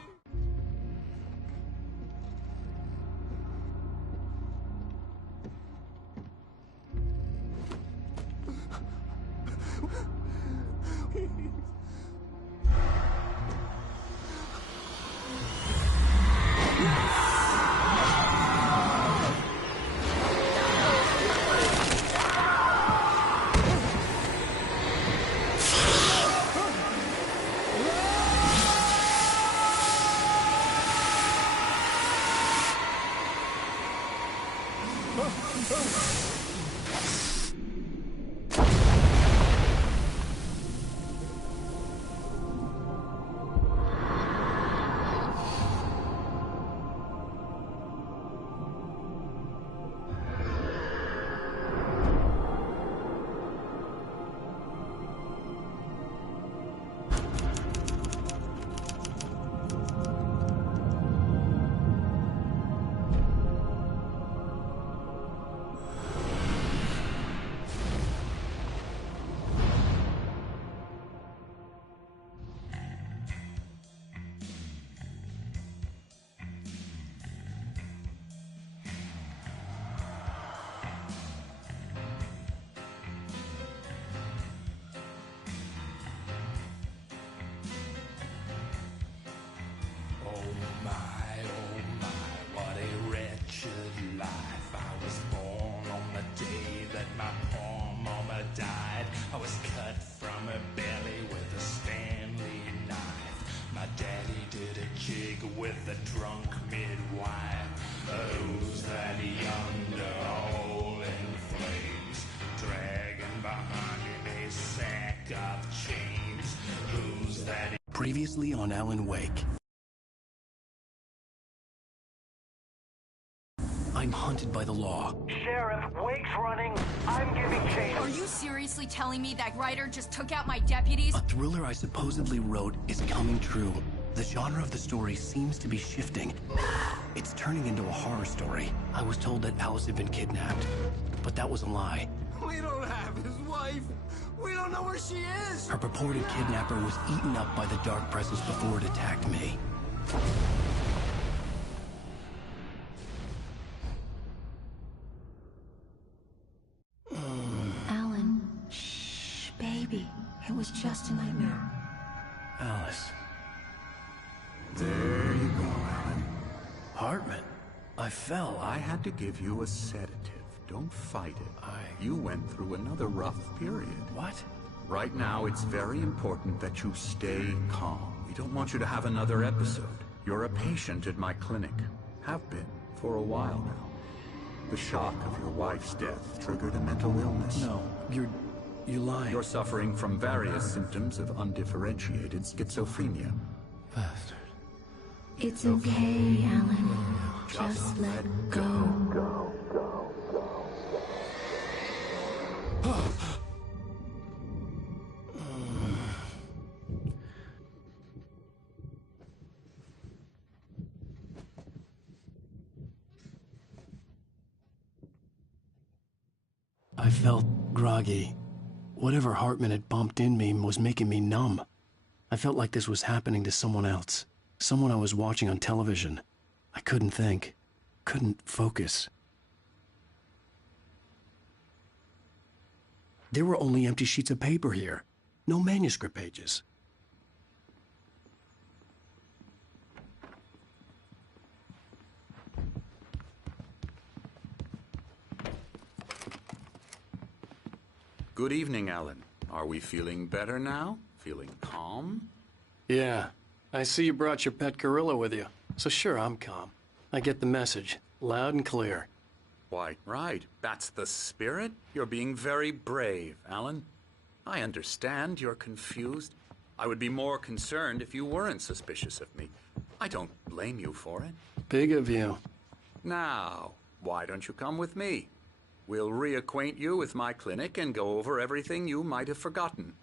With the drunk midwife, who's that yonder all in flames, dragging behind him a sack of chains? Who's that? Previously on Alan Wake. I'm hunted by the law. Sheriff, Wake's running. I'm giving chase. Are you seriously telling me that writer just took out my deputies? A thriller I supposedly wrote is coming true. The genre of the story seems to be shifting. It's turning into a horror story. I was told that Alice had been kidnapped, but that was a lie. We don't have his wife. We don't know where she is. Her purported kidnapper was eaten up by the dark presence before it attacked me. Alan, shh, baby. It was just a nightmare. Alice. There you go, Alan. Hartman, I fell. I had to give you a sedative. Don't fight it. You went through another rough period. What? Right now, it's very important that you stay calm. We don't want you to have another episode. You're a patient at my clinic. Have been for a while now. The shock of your wife's death triggered a mental illness. No, you're lying. You're suffering from various symptoms of undifferentiated schizophrenia. Bastard. It's okay, Alan. Just let go. I felt groggy. Whatever Hartman had bumped in me was making me numb. I felt like this was happening to someone else. Someone I was watching on television. I couldn't think. Couldn't focus. There were only empty sheets of paper here. No manuscript pages. Good evening, Alan. Are we feeling better now? Feeling calm? Yeah. I see you brought your pet gorilla with you. So sure, I'm calm. I get the message. Loud and clear. Why, right. That's the spirit. You're being very brave, Alan. I understand you're confused. I would be more concerned if you weren't suspicious of me. I don't blame you for it. Big of you. Now, why don't you come with me? We'll reacquaint you with my clinic and go over everything you might have forgotten.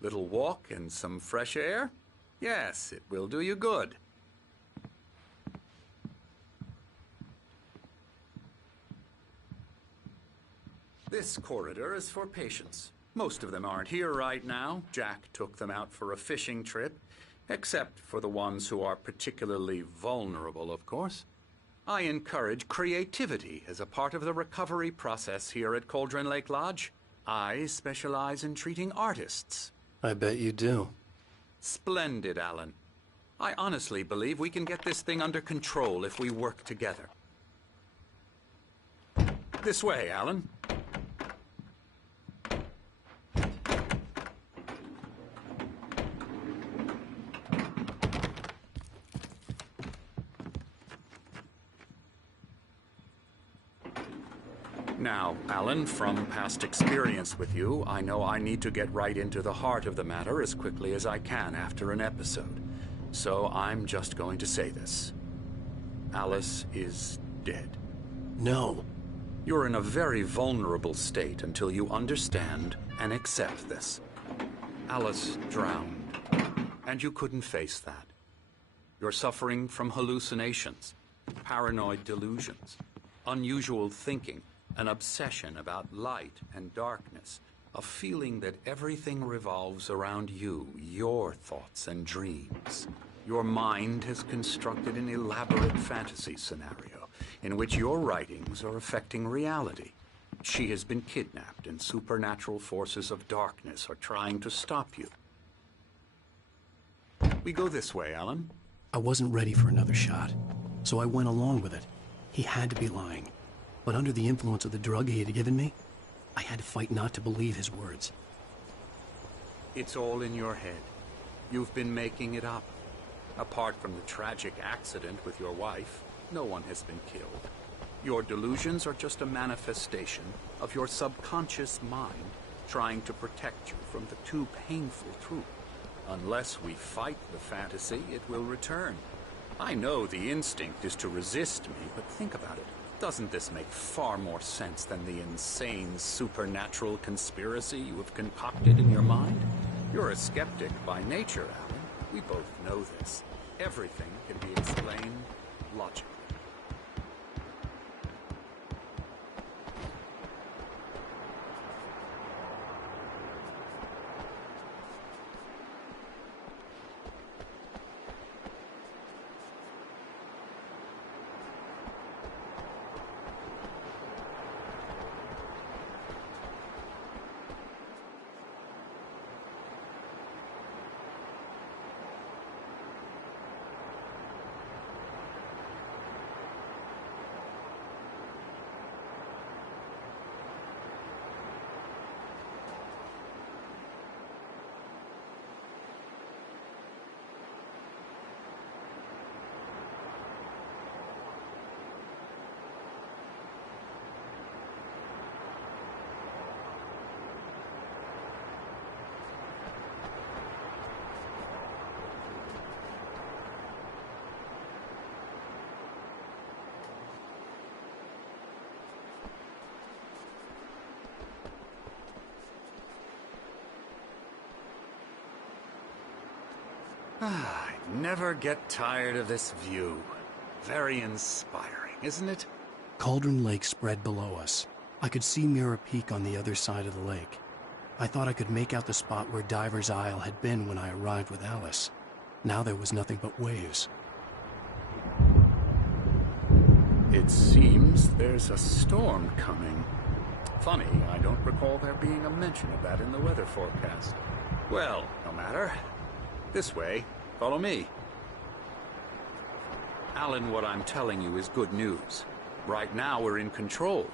Little walk and some fresh air? Yes, it will do you good. This corridor is for patients. Most of them aren't here right now. Jack took them out for a fishing trip, except for the ones who are particularly vulnerable, of course. I encourage creativity as a part of the recovery process here at Cauldron Lake Lodge. I specialize in treating artists. I bet you do. Splendid, Alan. I honestly believe we can get this thing under control if we work together. This way, Alan. Now, Alan, from past experience with you, I know I need to get right into the heart of the matter as quickly as I can after an episode. So I'm just going to say this. Alice is dead. No. You're in a very vulnerable state until you understand and accept this. Alice drowned, and you couldn't face that. You're suffering from hallucinations, paranoid delusions, unusual thinking, an obsession about light and darkness, a feeling that everything revolves around you, your thoughts and dreams. Your mind has constructed an elaborate fantasy scenario in which your writings are affecting reality. She has been kidnapped and supernatural forces of darkness are trying to stop you. We go this way, Alan. I wasn't ready for another shot, so I went along with it. He had to be lying. But under the influence of the drug he had given me, I had to fight not to believe his words. It's all in your head. You've been making it up. Apart from the tragic accident with your wife, no one has been killed. Your delusions are just a manifestation of your subconscious mind trying to protect you from the too painful truth. Unless we fight the fantasy, it will return. I know the instinct is to resist me, but think about it. Doesn't this make far more sense than the insane supernatural conspiracy you have concocted in your mind? You're a skeptic by nature, Alan. We both know this. Everything can be explained logically. I never get tired of this view. Very inspiring, isn't it? Cauldron Lake spread below us. I could see Mirror Peak on the other side of the lake. I thought I could make out the spot where Diver's Isle had been when I arrived with Alice. Now there was nothing but waves. It seems there's a storm coming. Funny, I don't recall there being a mention of that in the weather forecast. Well, no matter. This way. Follow me. Alan, what I'm telling you is good news. Right now, we're in control.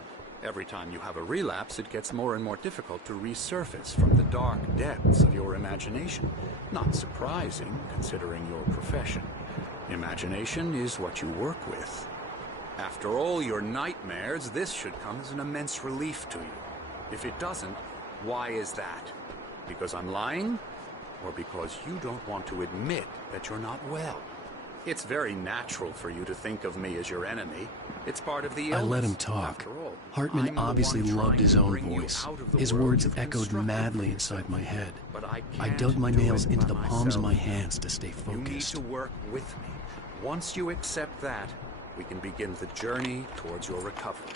Every time you have a relapse, it gets more and more difficult to resurface from the dark depths of your imagination. Not surprising, considering your profession. Imagination is what you work with. After all your nightmares, this should come as an immense relief to you. If it doesn't, why is that? Because I'm lying? Or because you don't want to admit that you're not well? It's very natural for you to think of me as your enemy. It's part of the illness. I let him talk. Hartman obviously loved his own voice. His words echoed madly inside my head. I dug my nails into the palms of my hands to stay focused. You need to work with me. Once you accept that, we can begin the journey towards your recovery.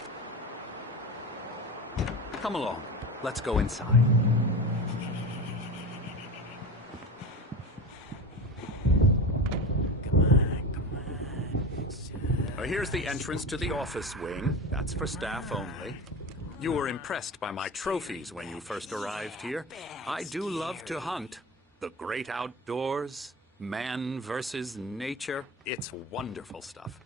Come along. Let's go inside. Here's the entrance to the office wing. That's for staff only. You were impressed by my trophies when you first arrived here. I do love to hunt. The great outdoors, man versus nature. It's wonderful stuff.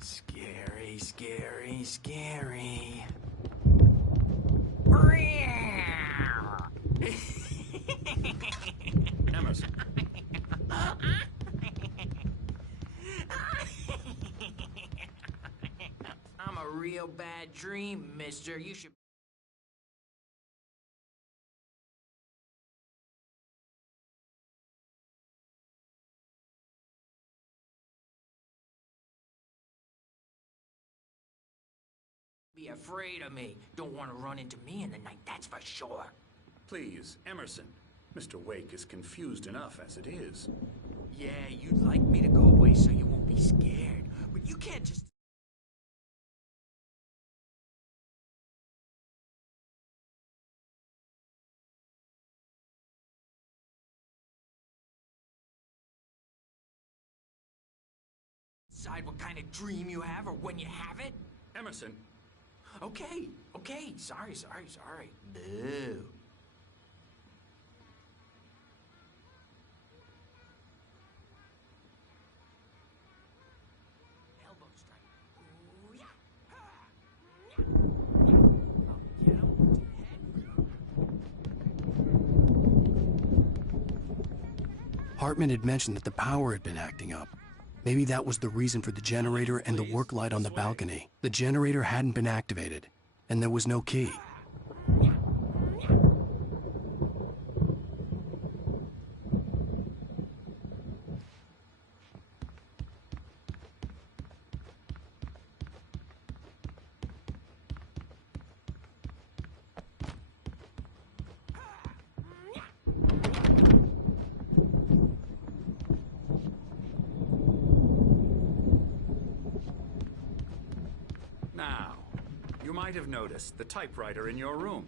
Scary, scary, scary. Emerson. I'm a real bad dream, mister. You should... be afraid of me. Don't want to run into me in the night, that's for sure. Please, Emerson. Mr. Wake is confused enough as it is. Yeah, you'd like me to go away so you won't be scared. But you can't just... decide what kind of dream you have or when you have it? Emerson. Okay. Sorry. Boo. Elbow strike. Ooh, yeah. I'll get him to the head. Hartman had mentioned that the power had been acting up. Maybe that was the reason for the generator and the work light on the balcony. The generator hadn't been activated, and there was no key. Now, you might have noticed the typewriter in your room.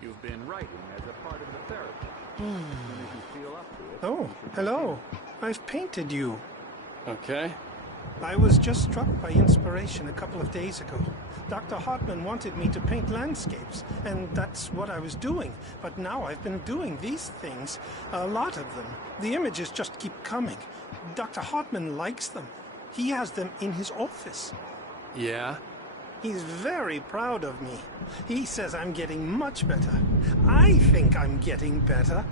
You've been writing as a part of the therapy. As soon as you feel up to it... Oh, hello. I've painted you. Okay. I was just struck by inspiration a couple of days ago. Dr. Hartman wanted me to paint landscapes, and that's what I was doing. But now I've been doing these things, a lot of them. The images just keep coming. Dr. Hartman likes them. He has them in his office. Yeah? He's very proud of me. He says I'm getting much better. I think I'm getting better.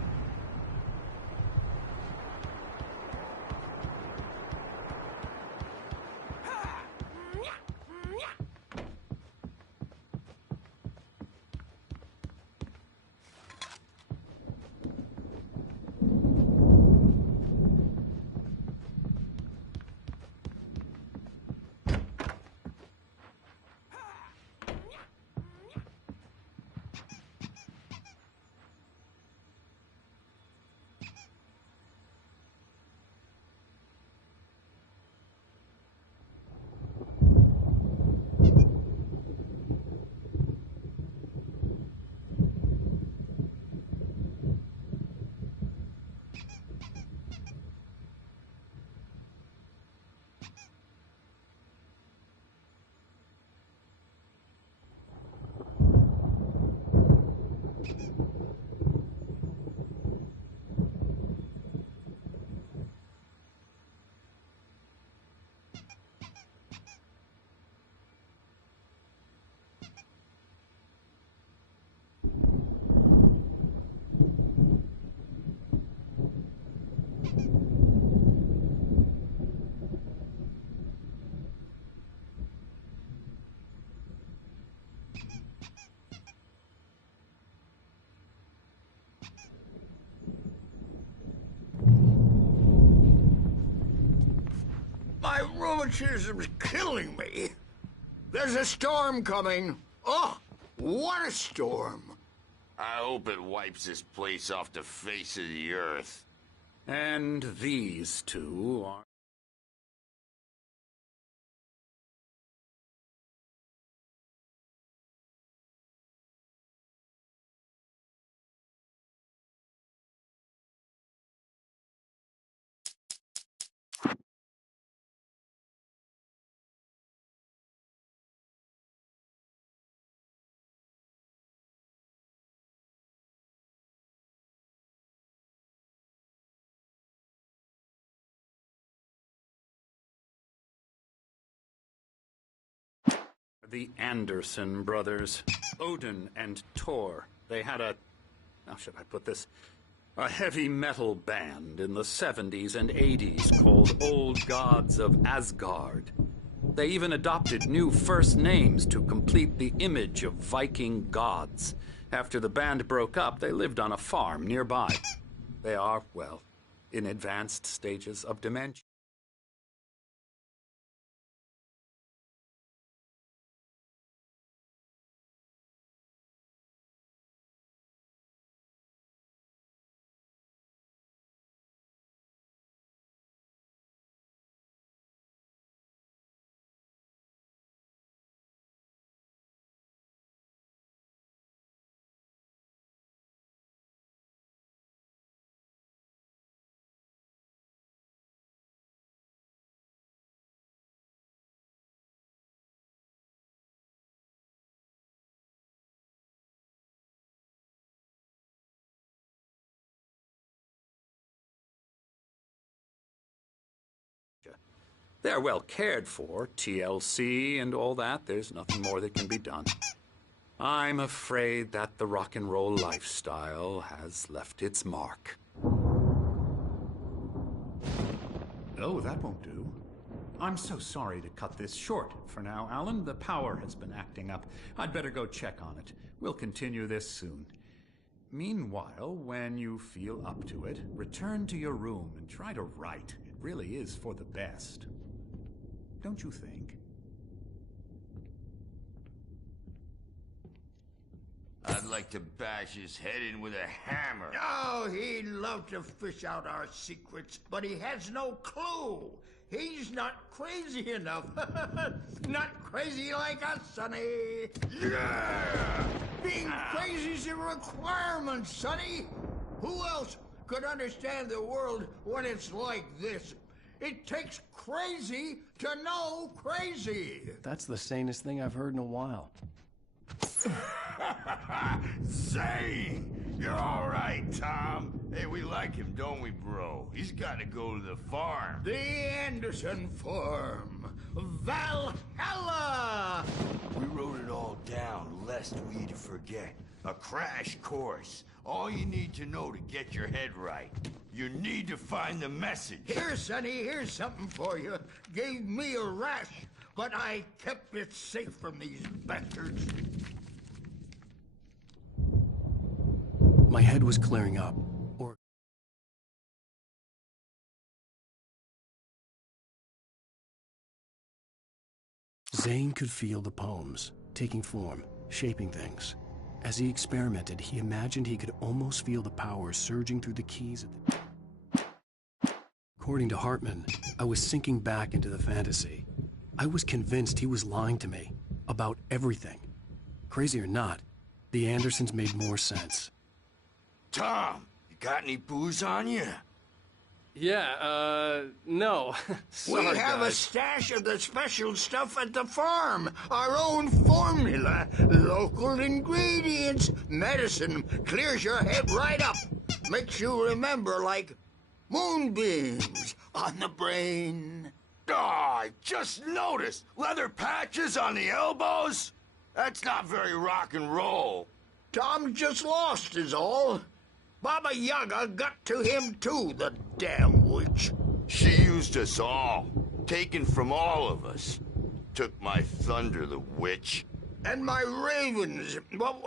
rheumatism's killing me. There's a storm coming. Oh, what a storm. I hope it wipes this place off the face of the earth. And these two are... the Anderson brothers, Odin and Thor. They had a, how should I put this, a heavy metal band in the 70s and 80s called Old Gods of Asgard. They even adopted new first names to complete the image of Viking gods. After the band broke up, they lived on a farm nearby. They are, well, in advanced stages of dementia. They're well cared for, TLC and all that. There's nothing more that can be done. I'm afraid that the rock and roll lifestyle has left its mark. Oh, that won't do. I'm so sorry to cut this short for now, Alan. The power has been acting up. I'd better go check on it. We'll continue this soon. Meanwhile, when you feel up to it, return to your room and try to write. It really is for the best. Don't you think? I'd like to bash his head in with a hammer. Oh, he'd love to fish out our secrets, but he has no clue. He's not crazy enough. Not crazy like us, Sonny. Yeah! Being crazy's a requirement, Sonny. Who else could understand the world when it's like this? It takes crazy to know crazy. That's the sanest thing I've heard in a while. Zane! You're all right, Tom. Hey, we like him, don't we, bro? He's got to go to the farm. The Anderson farm. Valhalla! We wrote it all down, lest we forget. A crash course. All you need to know to get your head right. You need to find the message. Here, Sonny, here's something for you. Gave me a rash, but I kept it safe from these bastards. My head was clearing up. Zane could feel the poems, taking form, shaping things. As he experimented, he imagined he could almost feel the power surging through the keys. According to Hartman, I was sinking back into the fantasy. I was convinced he was lying to me about everything. Crazy or not, the Andersons made more sense. Tom, you got any booze on you? Yeah, no. Sorry, we have guys. a stash of the special stuff at the farm. Our own formula. Local ingredients. Medicine clears your head right up. Makes you remember like moonbeams on the brain. Oh, I just noticed. Leather patches on the elbows? That's not very rock and roll. Tom just lost is all. Baba Yaga got to him too, the damn witch. She used us all. Taken from all of us. Took my thunder, the witch. And my ravens. What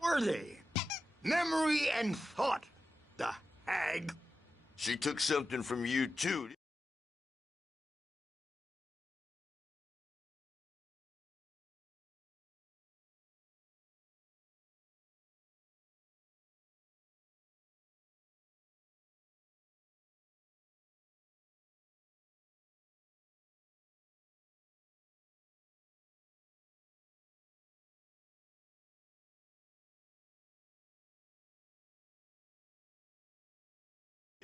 were they? Memory and thought. The hag. She took something from you too.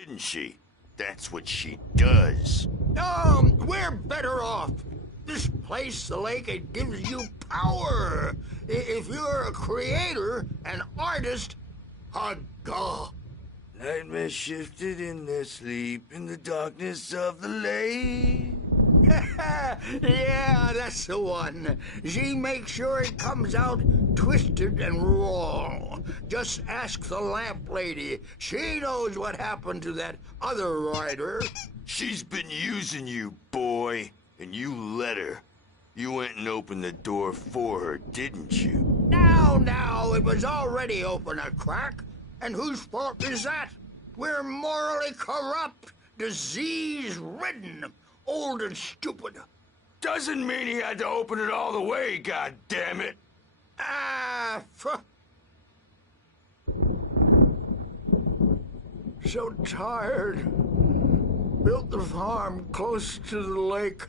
didn't she? That's what she does. We're better off. This place, the lake, it gives you power. If you're a creator, an artist, God. Nightmare shifted in their sleep in the darkness of the lake. Yeah, that's the one. She makes sure it comes out twisted and raw. Just ask the lamp lady. She knows what happened to that other rider. She's been using you, boy, and you let her. You went and opened the door for her, didn't you? Now, it was already open a crack. And whose fault is that? We're morally corrupt, disease-ridden, old and stupid. Doesn't mean he had to open it all the way, goddammit. So tired. Built the farm close to the lake.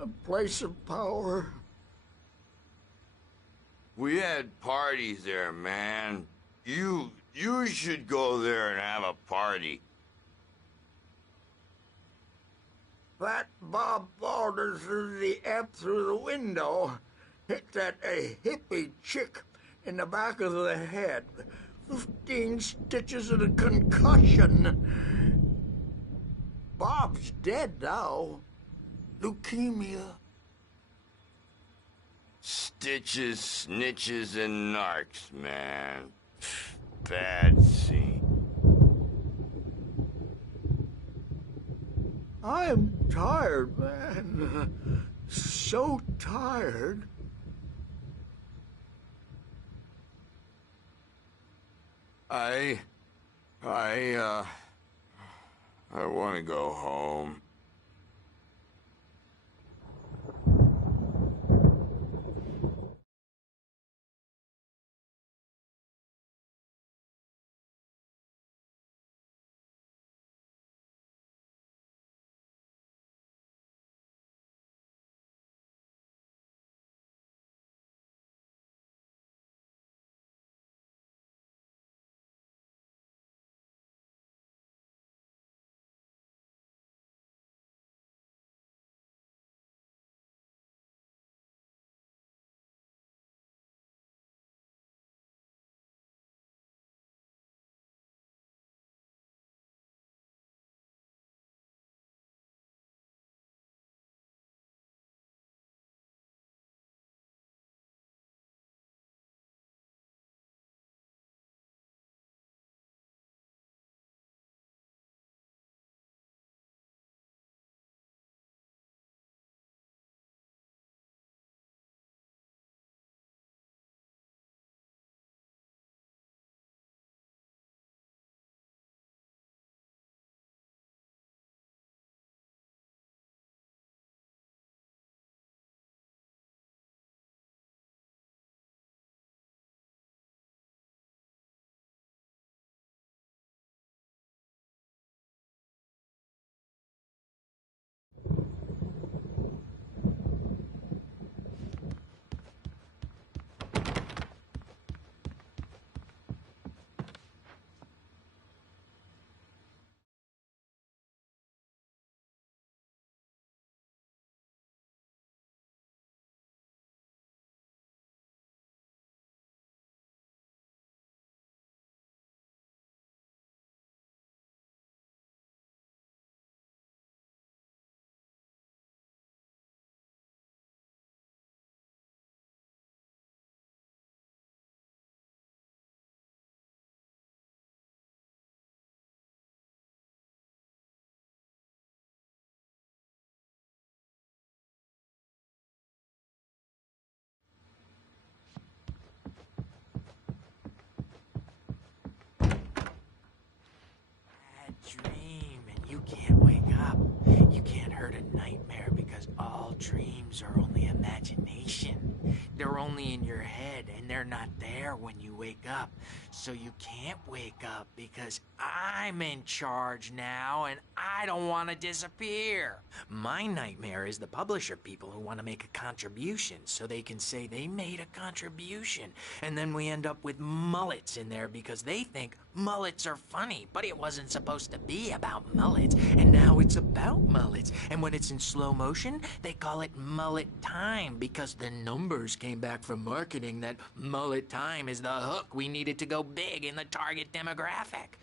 A place of power. We had parties there, man. You should go there and have a party. That Bob Balder threw the amp through the window. Hit that hippie chick in the back of the head. 15 stitches and a concussion. Bob's dead now. Leukemia. Stitches, snitches, and narcs, man. Bad scene. I am tired, man. So tired. I want to go home. Dream and you can't wake up. You can't hurt a nightmare because all dreams are only imagination. They're only in your head and they're not there when you wake up. So you can't wake up because I'm in charge now and I don't want to disappear. My nightmare is the publisher people who want to make a contribution so they can say they made a contribution. And then we end up with mullets in there because they think mullets are funny, but it wasn't supposed to be about mullets. And now it's about mullets. And when it's in slow motion, they call it mullet time because the numbers came back from marketing that mullet time is the hook we needed to go big in the target demographic.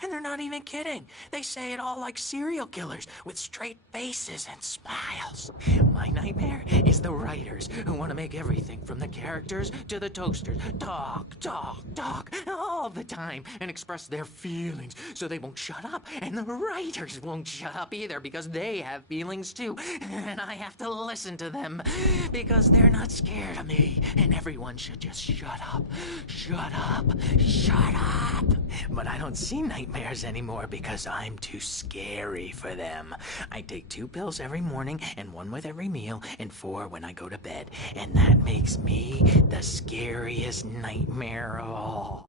And they're not even kidding. They say it all like serial killers with straight faces and smiles. My nightmare is the writers who want to make everything from the characters to the toasters talk, talk, talk all the time and express their feelings so they won't shut up. And the writers won't shut up either because they have feelings too. And I have to listen to them because they're not scared of me. And everyone should just shut up, shut up, shut up. But I don't see nightmares anymore because I'm too scary for them. I take 2 pills every morning and 1 with every meal and 4 when I go to bed. And that makes me the scariest nightmare of all.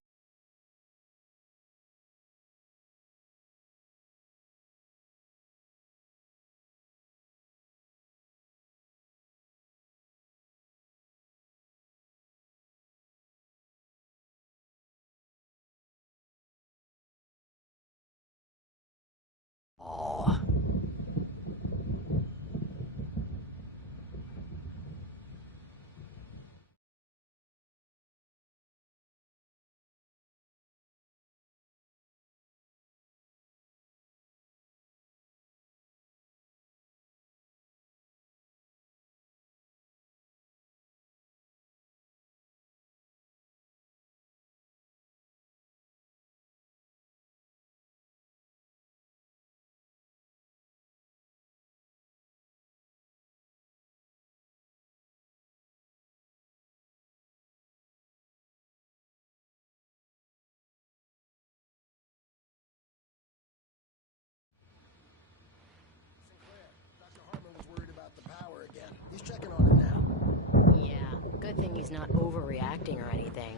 He's checking on it now. Yeah, good thing he's not overreacting or anything.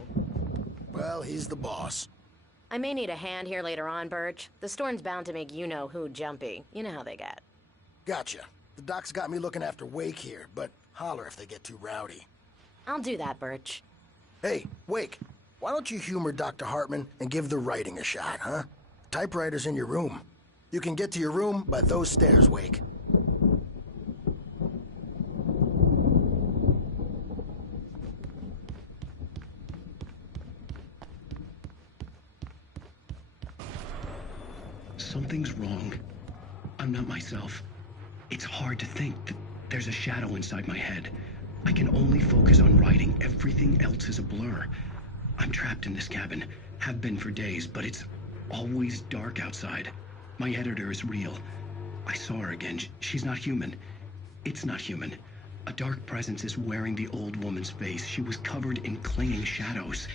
Well, he's the boss. I may need a hand here later on, Birch. The storm's bound to make you-know-who jumpy. You know how they get. Gotcha. The doc's got me looking after Wake here, but holler if they get too rowdy. I'll do that, Birch. Hey, Wake, why don't you humor Dr. Hartman and give the writing a shot, huh? Typewriter's in your room. You can get to your room by those stairs, Wake. Something's wrong. I'm not myself. It's hard to think that there's a shadow inside my head. I can only focus on writing. Everything else is a blur. I'm trapped in this cabin. Have been for days, but it's always dark outside. My editor is real. I saw her again. She's not human. It's not human. A dark presence is wearing the old woman's face. She was covered in clinging shadows.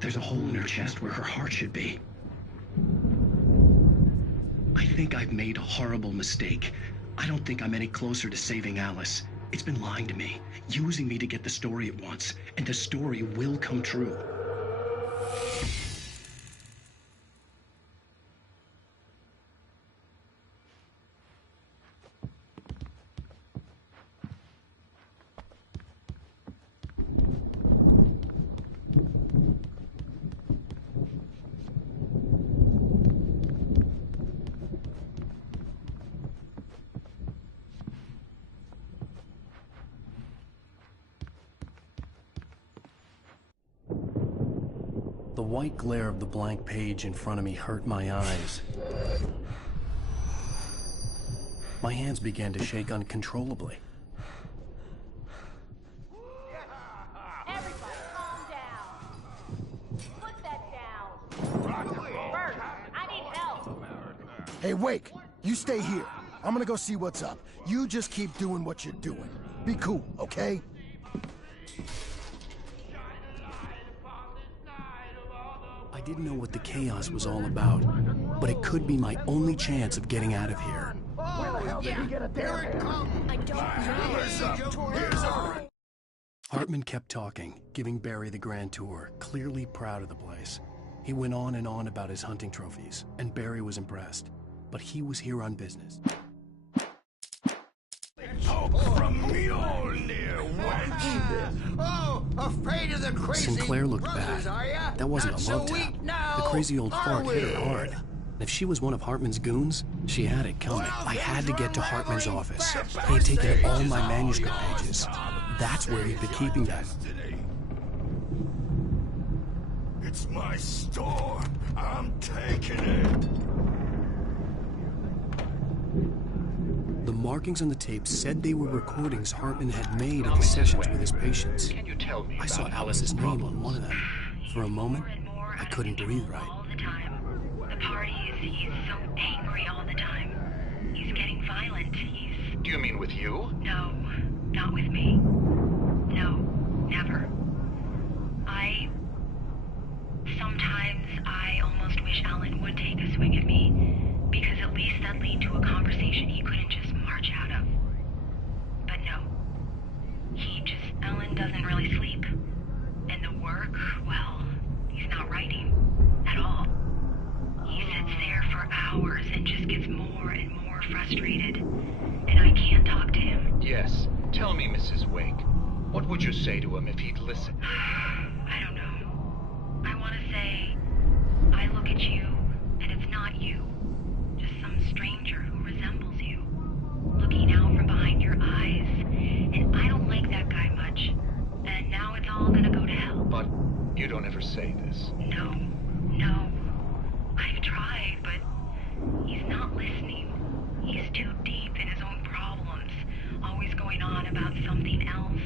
There's a hole in her chest where her heart should be. I think I've made a horrible mistake. I don't think I'm any closer to saving Alice. It's been lying to me, using me to get the story it wants, and the story will come true. The white glare of the blank page in front of me hurt my eyes. My hands began to shake uncontrollably. Everybody, calm down. Put that down. Bert, I need help. Hey, Wake, you stay here. I'm gonna go see what's up. You just keep doing what you're doing. Be cool, okay? I didn't know what the chaos was all about, but it could be my only chance of getting out of here. Where the hell did he get a damn hammer? I don't know. Hartman kept talking, giving Barry the grand tour, clearly proud of the place. He went on and on about his hunting trophies, and Barry was impressed. But he was here on business. From Mjolnir, wench! Oh, afraid of the crazy Sinclair looked brothers, bad. are ya? That wasn't Not a so love tap. weak now, The crazy old are fart hit we? her hard. And if she was one of Hartman's goons, she had it coming. I had to get to Hartman's office. He had taken all my manuscript pages. That's where he'd been keeping them. It's my store. I'm taking it. The markings on the tape said they were recordings Hartman had made of the sessions with his patients. Can you tell me I saw about Alice's name on one of them. For a moment, I couldn't breathe right. All the time. The parties, he's so angry all the time. He's getting violent. Do you mean with you? No, not with me. No, never. Sometimes I almost wish Alan would take a swing at me, because at least that'd lead to a conversation he couldn't just march out of. But no. Alan doesn't really sleep. And the work, well, he's not writing at all. He sits there for hours and just gets more and more frustrated. And I can't talk to him. Yes. Tell me, Mrs. Wake. What would you say to him if he'd listen? I don't know. I want to say, I look at you, and it's not you. Just some stranger who resembles you. Looking out from behind your eyes. And I don't like that guy much. And now it's all gonna go to hell. But you don't ever say this. No. I've tried, but he's not listening. He's too deep in his own problems. Always going on about something else.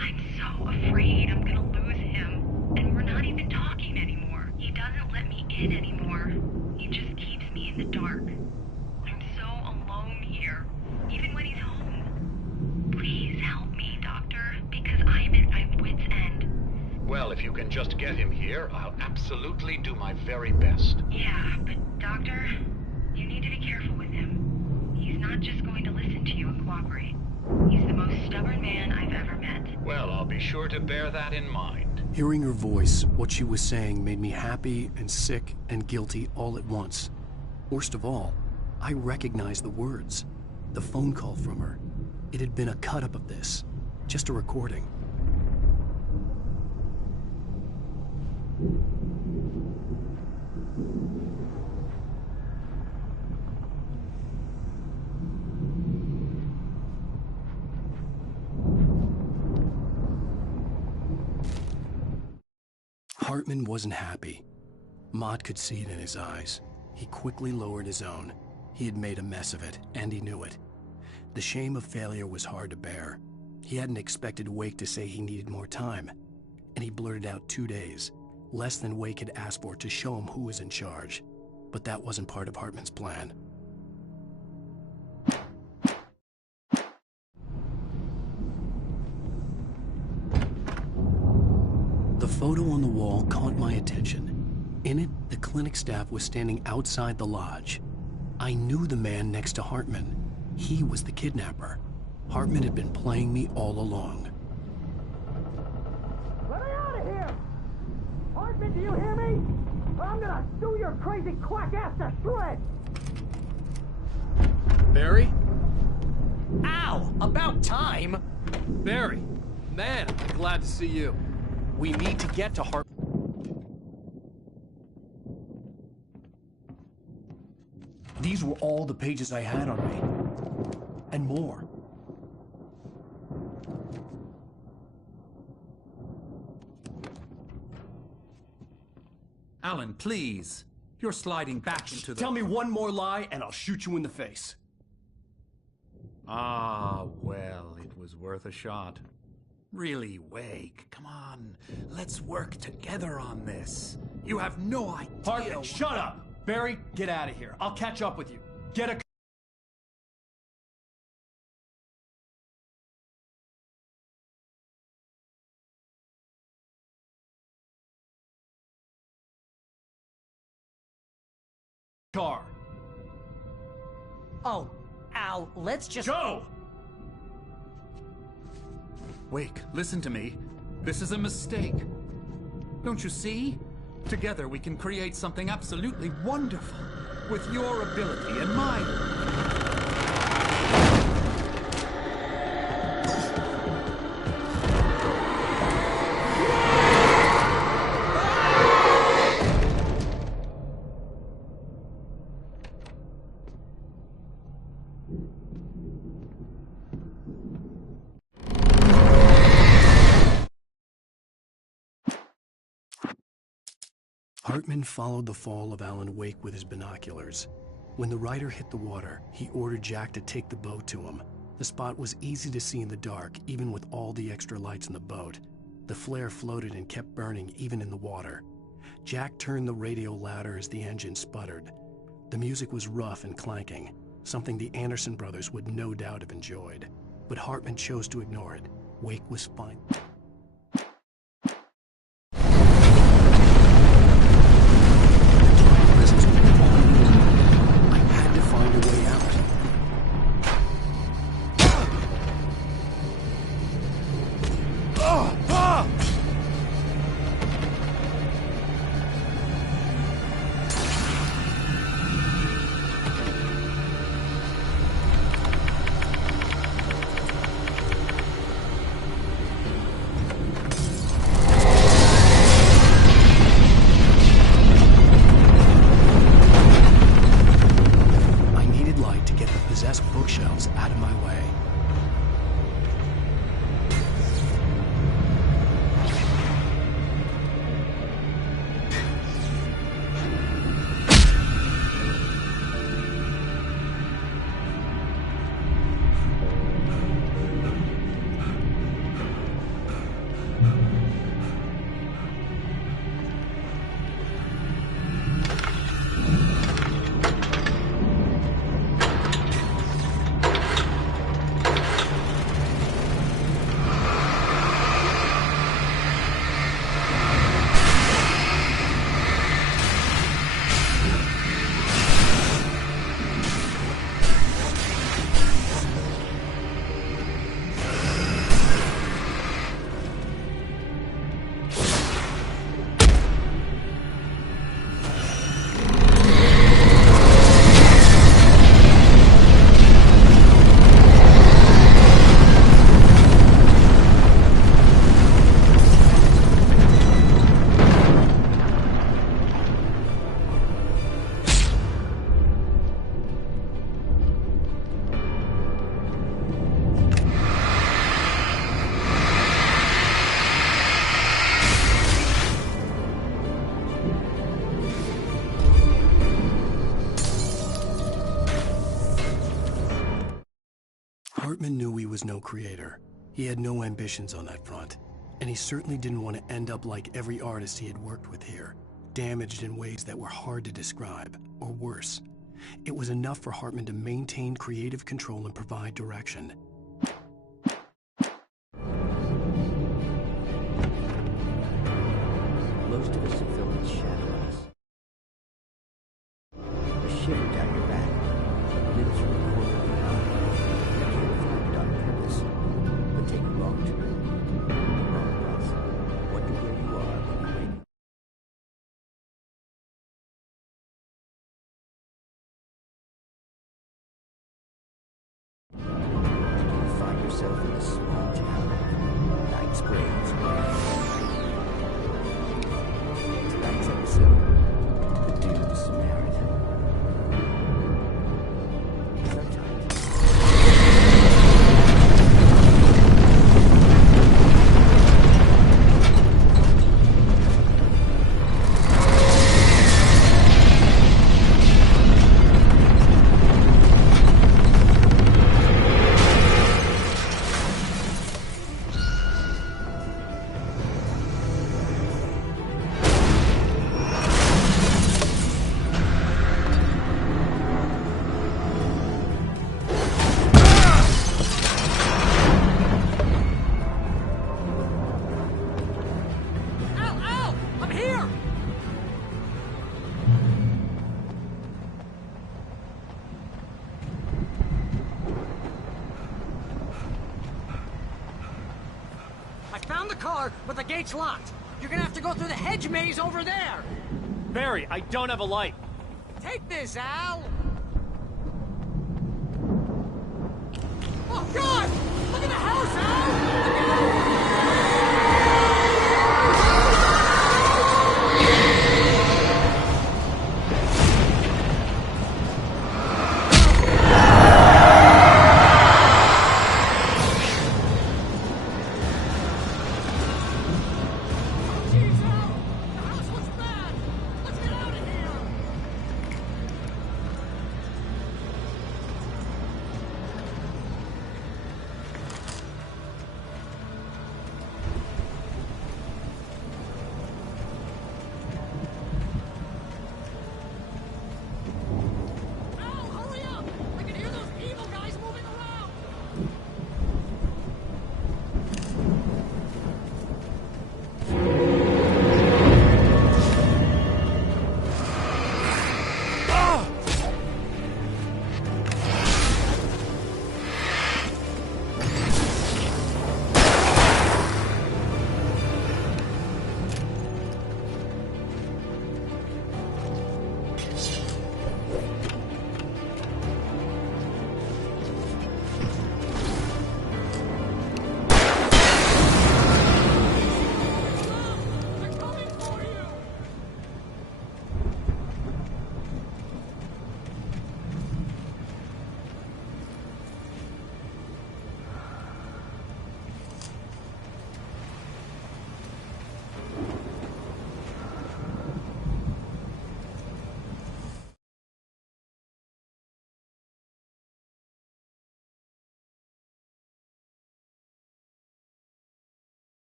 I'm so afraid I'm gonna lose him. And we're not even talking anymore. He doesn't let me in anymore. He just keeps me in the dark. I'm so alone here, even when he's home. Please help me, Doctor, because I'm at my wit's end. Well, if you can just get him here, I'll absolutely do my very best. Yeah, but Doctor, you need to be careful with him. He's not just going to listen to you and cooperate. He's the most stubborn man I've ever met. Well, I'll be sure to bear that in mind. Hearing her voice, what she was saying made me happy and sick and guilty all at once. Worst of all, I recognized the words. The phone call from her. It had been a cut-up of this. Just a recording. Hartman wasn't happy. Mott could see it in his eyes. He quickly lowered his own. He had made a mess of it, and he knew it. The shame of failure was hard to bear. He hadn't expected Wake to say he needed more time, and he blurted out 2 days, less than Wake had asked for to show him who was in charge. But that wasn't part of Hartman's plan. The photo on the wall caught my attention. In it, the clinic staff was standing outside the lodge. I knew the man next to Hartman. He was the kidnapper. Hartman had been playing me all along. Let me out of here! Hartman, do you hear me? Or I'm gonna do your crazy quack ass to shreds! Barry? Ow! About time! Barry, man, I'm glad to see you. We need to get to Hart. These were all the pages I had on me. And more. Alan, please. You're sliding back into the... Tell me one more lie and I'll shoot you in the face. Ah, well, it was worth a shot. Really, Wake, come on. Let's work together on this. You have no idea... Hartman, shut up! Barry, get out of here. I'll catch up with you. Get a... car. Oh, Al, let's just... Go! Wake, listen to me. This is a mistake. Don't you see? Together we can create something absolutely wonderful. With your ability and mine. Hartman followed the fall of Alan Wake with his binoculars. When the rider hit the water, he ordered Jack to take the boat to him. The spot was easy to see in the dark, even with all the extra lights in the boat. The flare floated and kept burning even in the water. Jack turned the radio louder as the engine sputtered. The music was rough and clanking, something the Anderson brothers would no doubt have enjoyed. But Hartman chose to ignore it. Wake was fine. Bookshelves out of my way. Hartman knew he was no creator. He had no ambitions on that front. And he certainly didn't want to end up like every artist he had worked with here, damaged in ways that were hard to describe, or worse. It was enough for Hartman to maintain creative control and provide direction. Most of us have villains shadow us. A shiver down your back, a lives from the corner of your eye. On purpose, but take a wrong turn. Wrong bus. Wonder where you are when you wake. You find yourself in a small town, Night Springs. Tonight's episode, The Doomed Samaritan. I found the car, but the gate's locked. You're gonna have to go through the hedge maze over there! Barry, I don't have a light. Take this, Al! Oh, God! Look at the house, Al!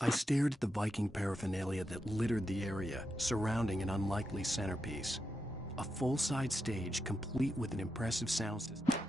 I stared at the Viking paraphernalia that littered the area, surrounding an unlikely centerpiece. A full-size stage complete with an impressive sound system.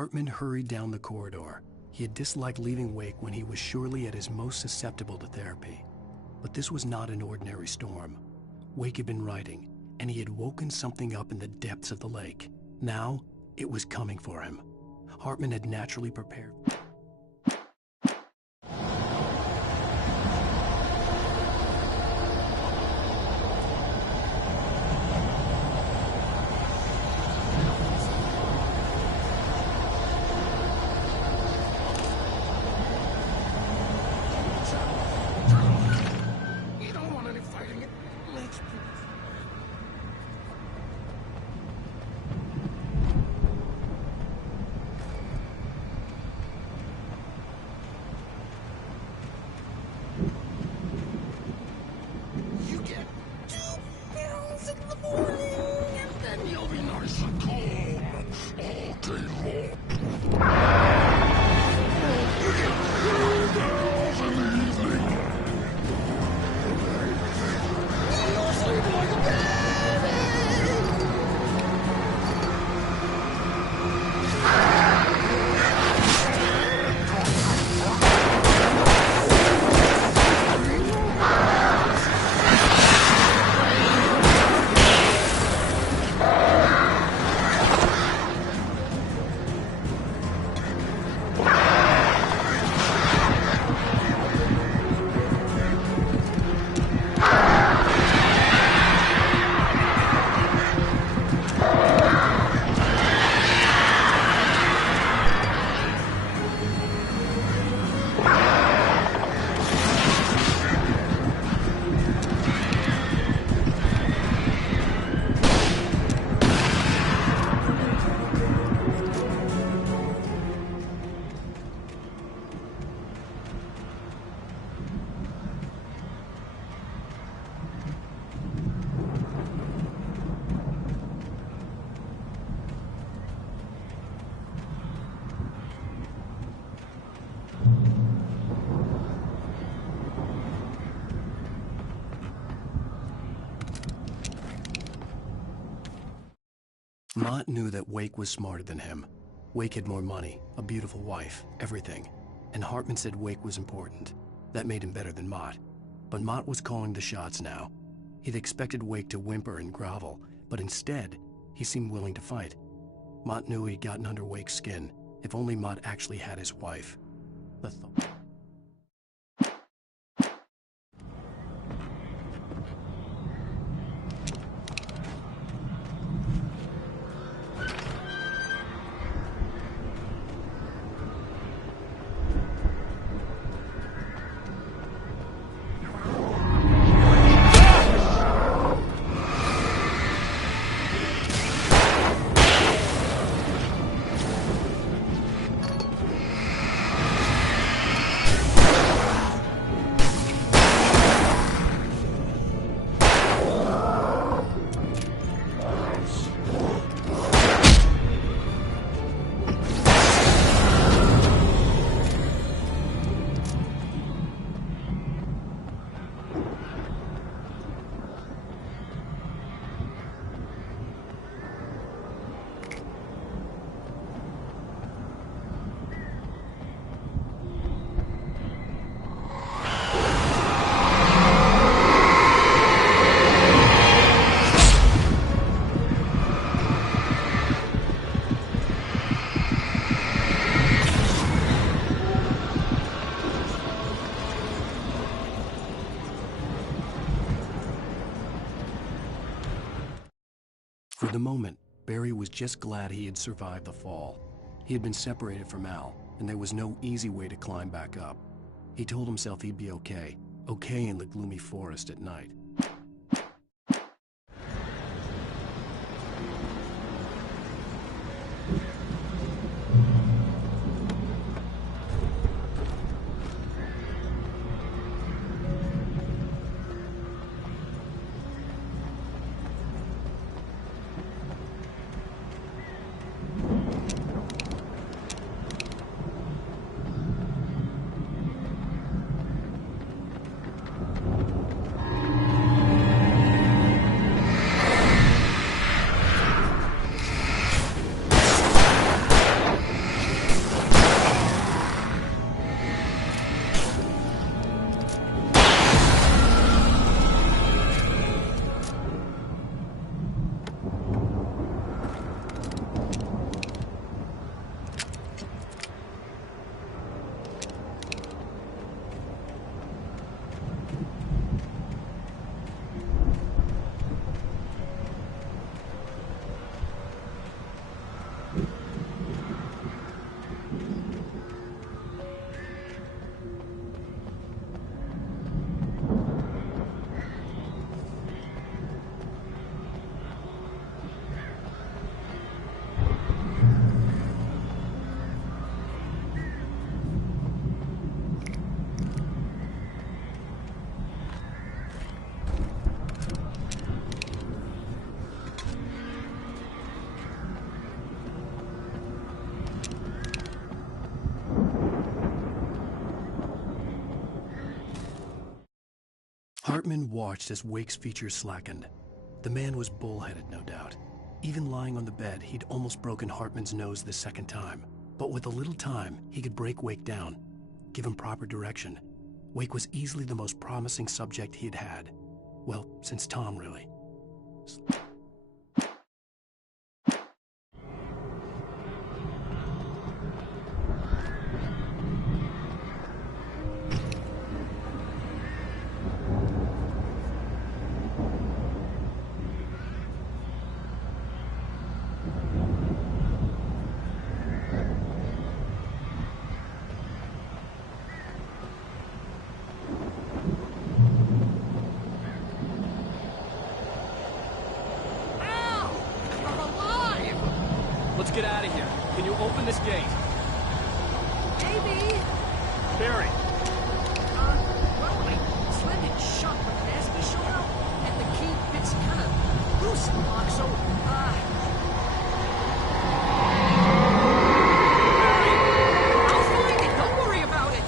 Hartman hurried down the corridor. He had disliked leaving Wake when he was surely at his most susceptible to therapy. But this was not an ordinary storm. Wake had been writing, and he had woken something up in the depths of the lake. Now, it was coming for him. Hartman had naturally prepared. Mott knew that Wake was smarter than him. Wake had more money, a beautiful wife, everything. And Hartman said Wake was important. That made him better than Mott. But Mott was calling the shots now. He'd expected Wake to whimper and grovel, but instead, he seemed willing to fight. Mott knew he'd gotten under Wake's skin. If only Mott actually had his wife. The thought. For the moment, Barry was just glad he had survived the fall. He had been separated from Al, and there was no easy way to climb back up. He told himself he'd be okay in the gloomy forest at night. Hartman watched as Wake's features slackened. The man was bullheaded, no doubt. Even lying on the bed, he'd almost broken Hartman's nose the second time. But with a little time, he could break Wake down, give him proper direction. Wake was easily the most promising subject he'd had. Well, since Tom, really. Let's get out of here. Can you open this gate? Maybe. Barry. Well, I slammed it shut when Nasty showed up, and the key fits kind of loose in the lock, so, I'll find it. Don't worry about it.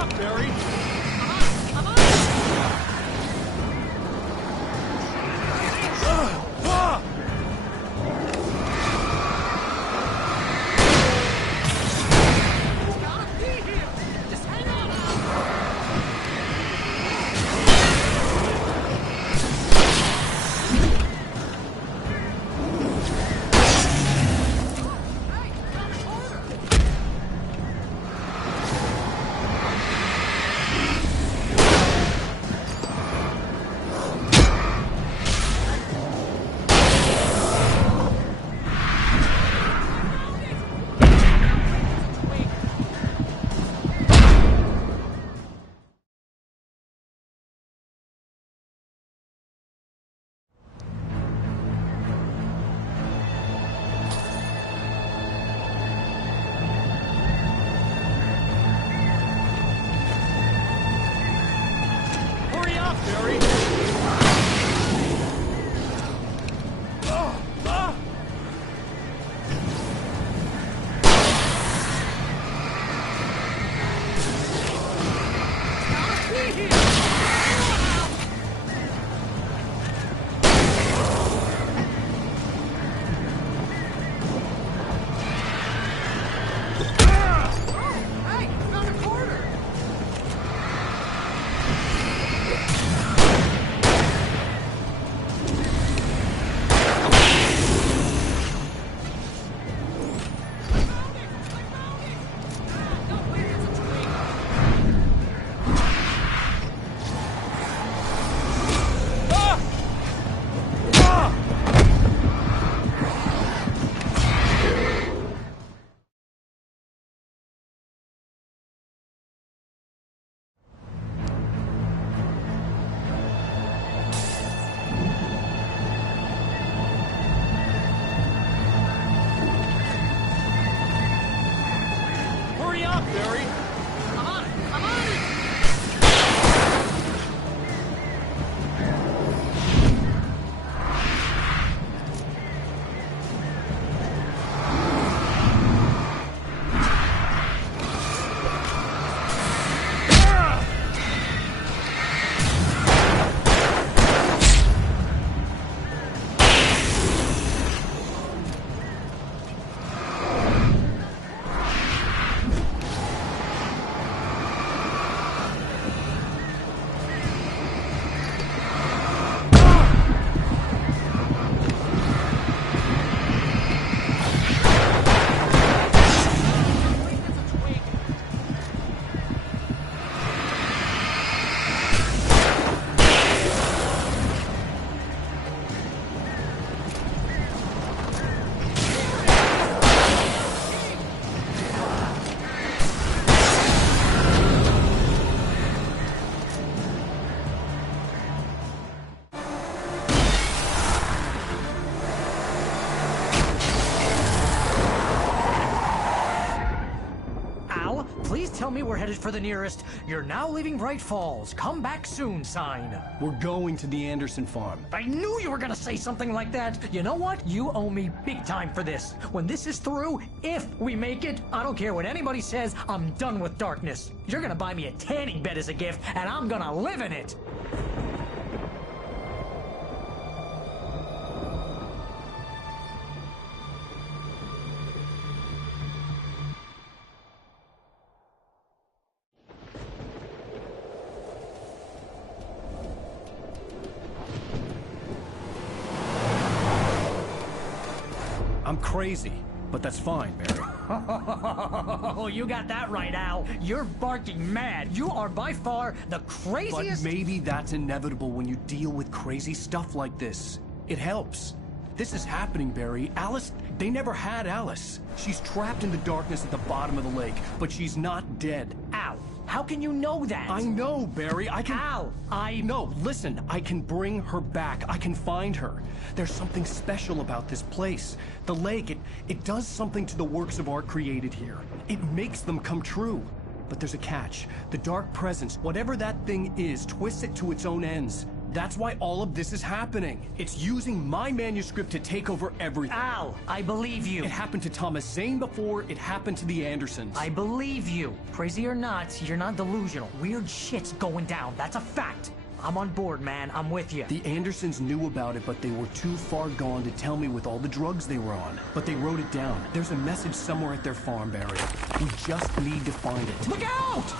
up, Barry! Tell me we're headed for the nearest "You're now leaving Bright Falls. Come back soon" sign. We're going to the Anderson farm. I knew you were gonna say something like that. You know what? You owe me big time for this. When this is through, if we make it, I don't care what anybody says, I'm done with darkness. You're gonna buy me a tanning bed as a gift, and I'm gonna live in it. I'm crazy, but that's fine, Barry. Oh, you got that right, Al. You're barking mad. You are by far the craziest... But maybe that's inevitable when you deal with crazy stuff like this. It helps. This is happening, Barry. Alice, they never had Alice. She's trapped in the darkness at the bottom of the lake, but she's not dead. Al, how can you know that? I know, Barry. I can... Al, No, listen. I can bring her back. I can find her. There's something special about this place. The lake, it does something to the works of art created here. It makes them come true. But there's a catch. The dark presence, whatever that thing is, twists it to its own ends. That's why all of this is happening. It's using my manuscript to take over everything. Al, I believe you. It happened to Thomas Zane before, it happened to the Andersons. I believe you. Crazy or not, you're not delusional. Weird shit's going down. That's a fact. I'm on board, man. I'm with you. The Andersons knew about it, but they were too far gone to tell me with all the drugs they were on. But they wrote it down. There's a message somewhere at their farm, Barry. We just need to find it. Look out!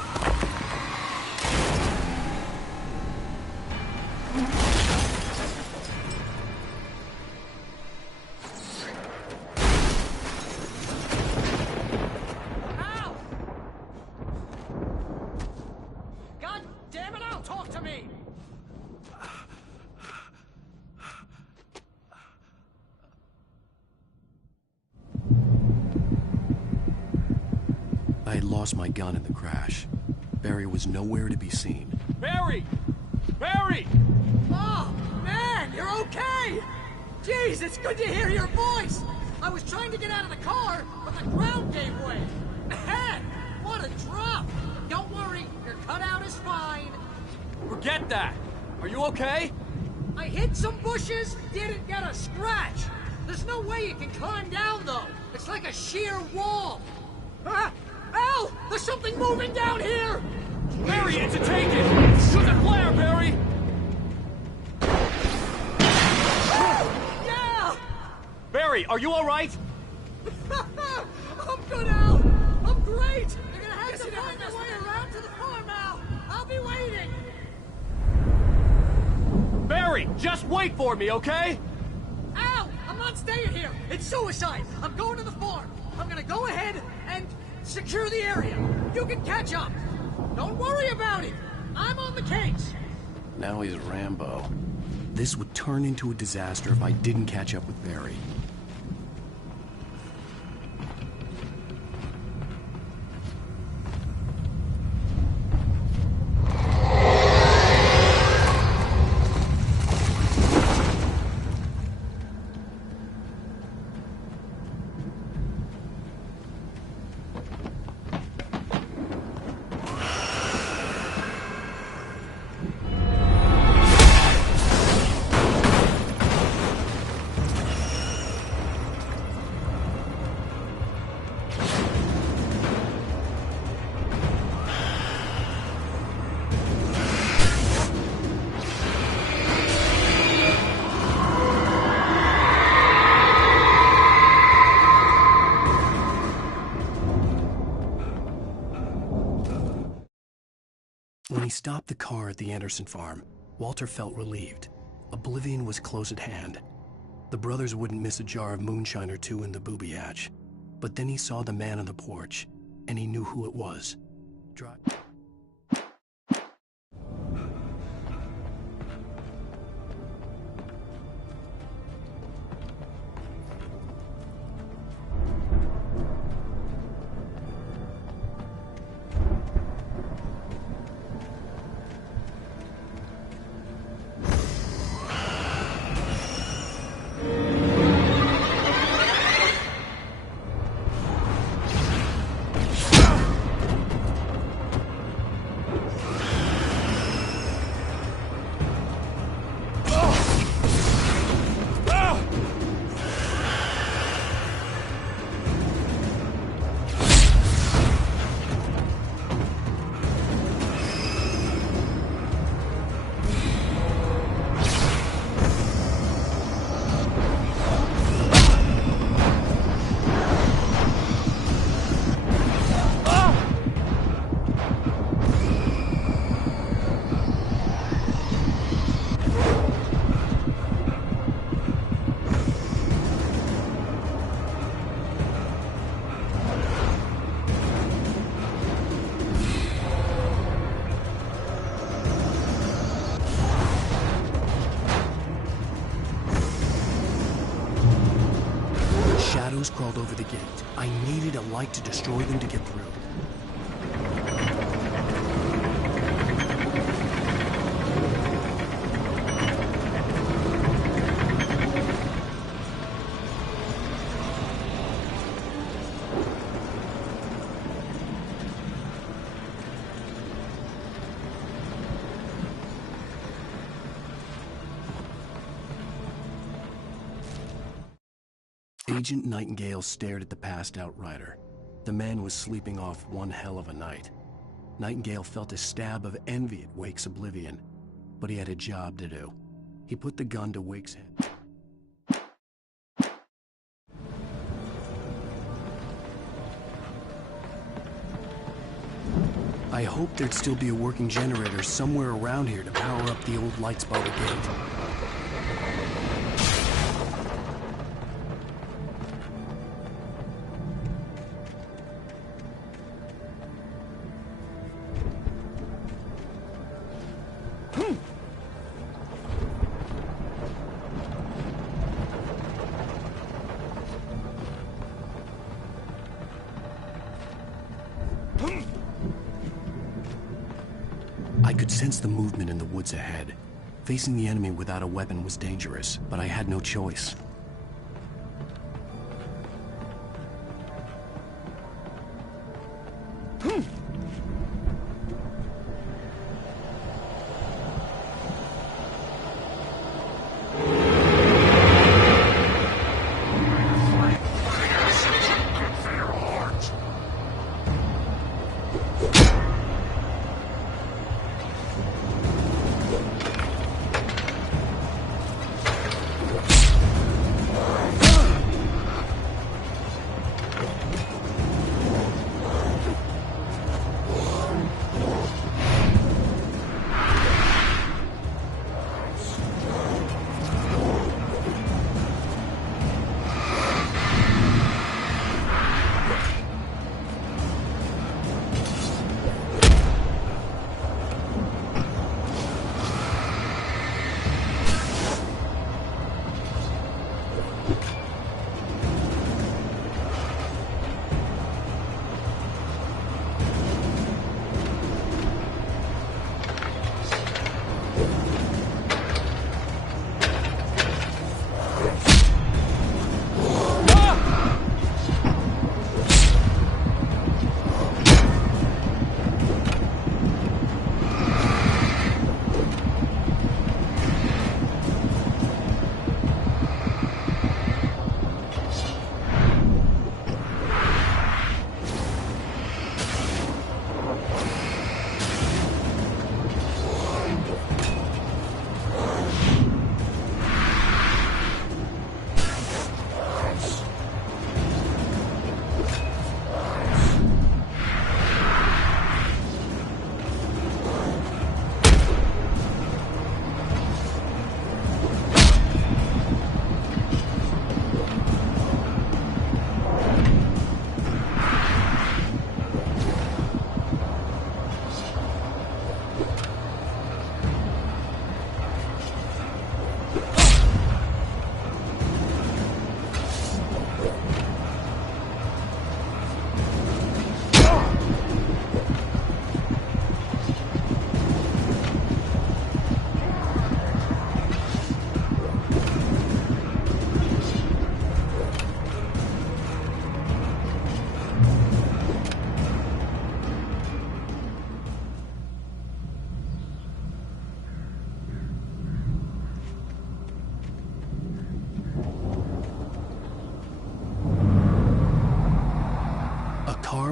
God damn it, Al, talk to me! I had lost my gun in the crash. Barry was nowhere to be seen. Barry! Barry! Oh, man, you're okay! Jeez, it's good to hear your voice! I was trying to get out of the car, but the ground gave way. Man, what a drop! Don't worry, your cutout is fine. Forget that! Are you okay? I hit some bushes, didn't get a scratch. There's no way you can climb down, though. It's like a sheer wall. Ah! Al! There's something moving down here! Barry, it's a take-it! Use a flare, Barry! Yeah! Barry, are you alright? I'm good, Al! I'm great! You're gonna have to find my way around to the farm, Al! I'll be waiting! Barry, just wait for me, okay? Al! I'm not staying here! It's suicide! I'm going to the farm! I'm gonna go ahead and secure the area! You can catch up! Don't worry about it! I'm on the case! Now he's Rambo. This would turn into a disaster if I didn't catch up with Barry. When he stopped the car at the Anderson farm, Walter felt relieved. Oblivion was close at hand. The brothers wouldn't miss a jar of moonshine or two in the booby hatch. But then he saw the man on the porch, and he knew who it was. Shadows crawled over the gate. I needed a light to destroy them to get through. Agent Nightingale stared at the passed-out rider. The man was sleeping off one hell of a night. Nightingale felt a stab of envy at Wake's oblivion, but he had a job to do. He put the gun to Wake's head. I hoped there'd still be a working generator somewhere around here to power up the old lights by the gate. I could sense the movement in the woods ahead. Facing the enemy without a weapon was dangerous, but I had no choice.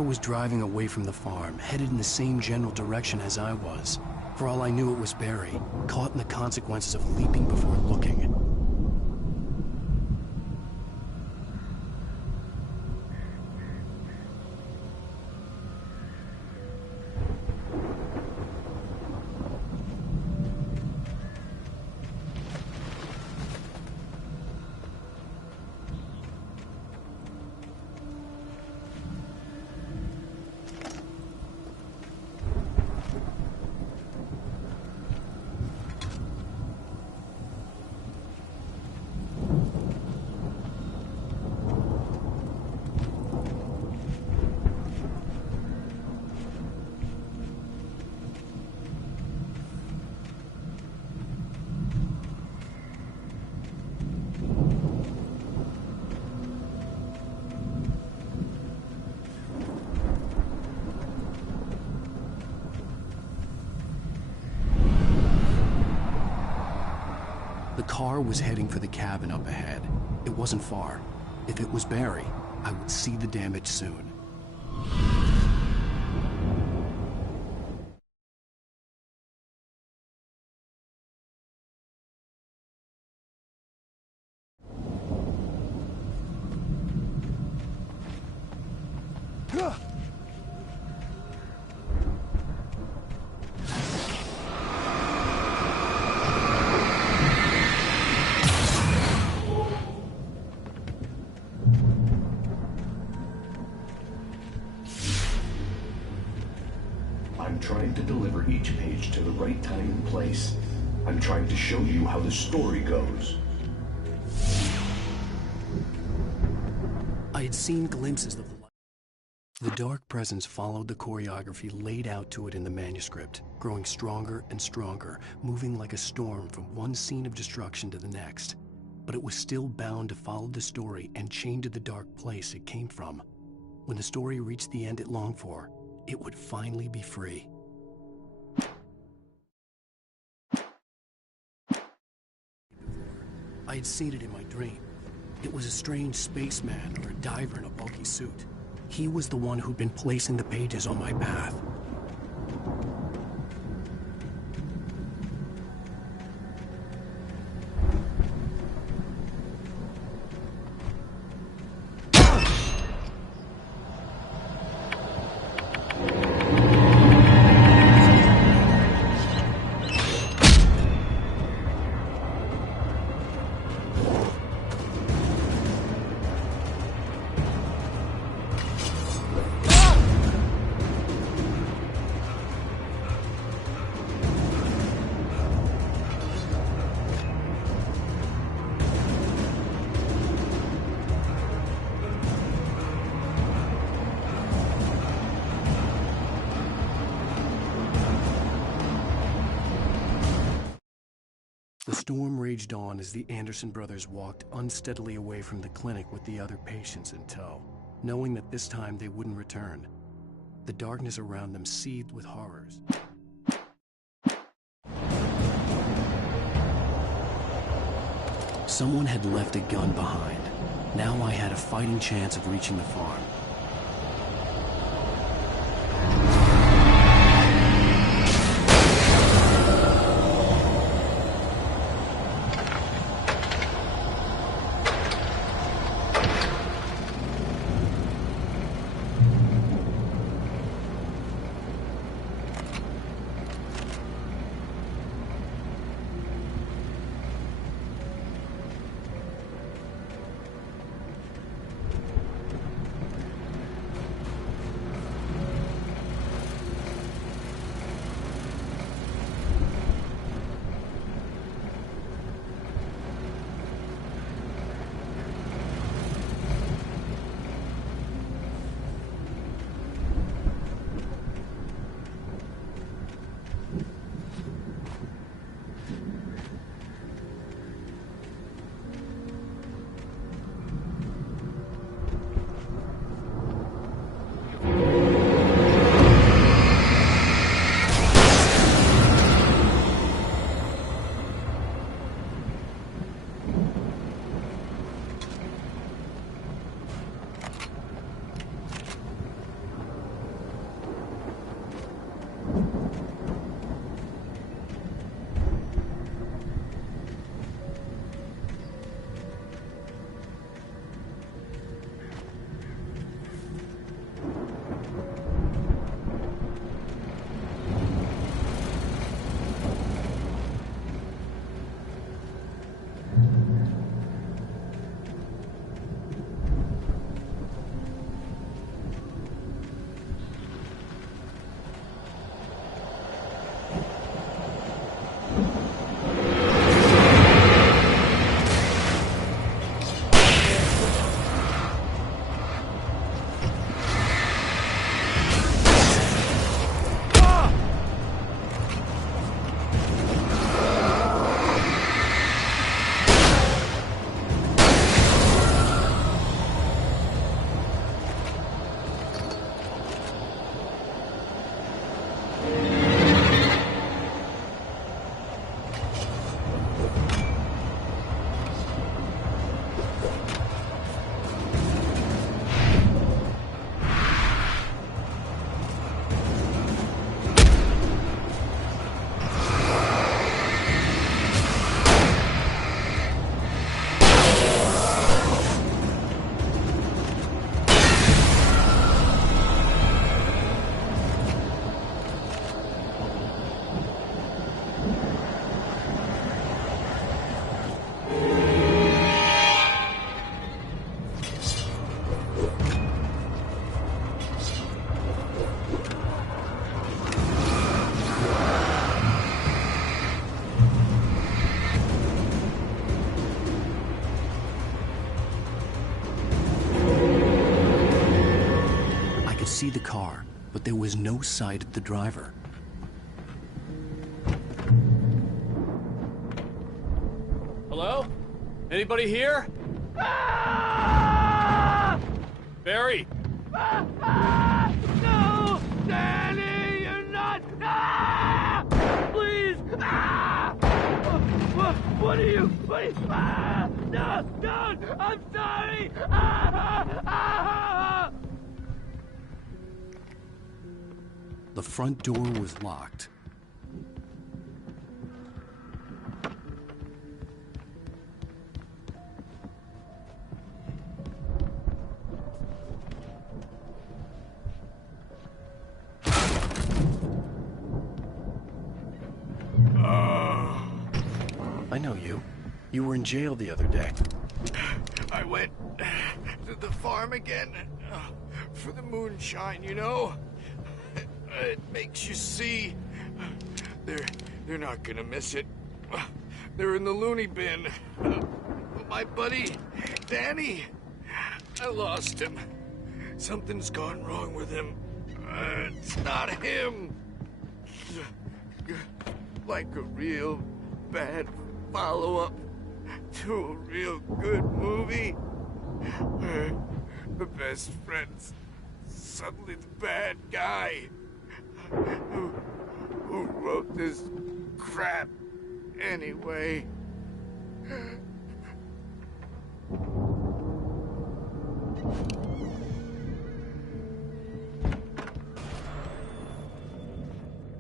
Was driving away from the farm, headed in the same general direction as I was. For all I knew, it was Barry, caught in the consequences of leaping before looking. The car was heading for the cabin up ahead. It wasn't far. If it was Barry, I would see the damage soon. I'm trying to deliver each page to the right time and place. I'm trying to show you how the story goes. I had seen glimpses of the light. The dark presence followed the choreography laid out to it in the manuscript, growing stronger and stronger, moving like a storm from one scene of destruction to the next. But it was still bound to follow the story and chained to the dark place it came from. When the story reached the end it longed for, it would finally be free. I had seen it in my dream. It was a strange spaceman or a diver in a bulky suit. He was the one who'd been placing the pages on my path. The storm raged on as the Anderson brothers walked unsteadily away from the clinic with the other patients in tow, knowing that this time they wouldn't return. The darkness around them seethed with horrors. Someone had left a gun behind. Now I had a fighting chance of reaching the farm. see the car, but there was no sight of the driver. Hello? Anybody here? Barry! No! Danny, you're not! Please! What are you? No! Don't! I'm sorry! The front door was locked. I know you. You were in jail the other day. I went to the farm again for the moonshine, you know? It makes you see. They're not gonna miss it. They're in the loony bin. My buddy, Danny, I lost him. Something's gone wrong with him. It's not him. Like a real bad follow-up to a real good movie. The best friend's suddenly the bad guy. Who wrote this crap anyway?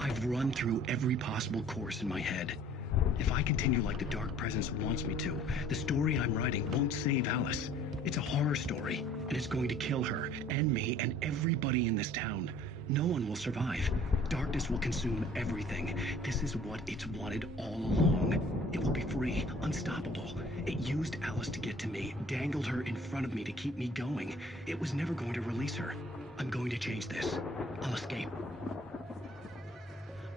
I've run through every possible course in my head. If I continue like the Dark Presence wants me to, the story I'm writing won't save Alice. It's a horror story, and it's going to kill her, and me, and everybody in this town. No one will survive. Darkness will consume everything. This is what it's wanted all along. It will be free, unstoppable. It used Alice to get to me, dangled her in front of me to keep me going. It was never going to release her. I'm going to change this. I'll escape.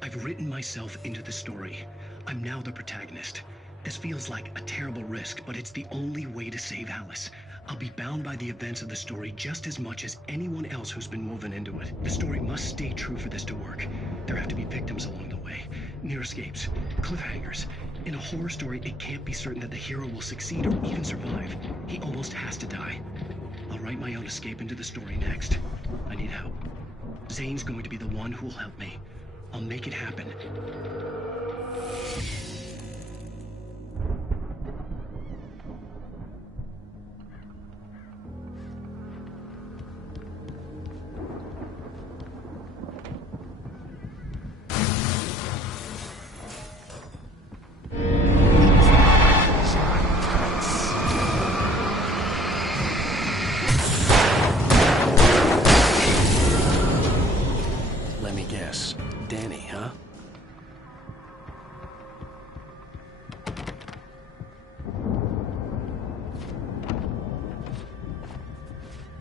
I've written myself into the story. I'm now the protagonist. This feels like a terrible risk, but it's the only way to save Alice. I'll be bound by the events of the story just as much as anyone else who's been woven into it. The story must stay true for this to work. There have to be victims along the way, near escapes, cliffhangers. In a horror story, it can't be certain that the hero will succeed or even survive. He almost has to die. I'll write my own escape into the story next. I need help. Zane's going to be the one who will help me. I'll make it happen. Let me guess. Danny, huh?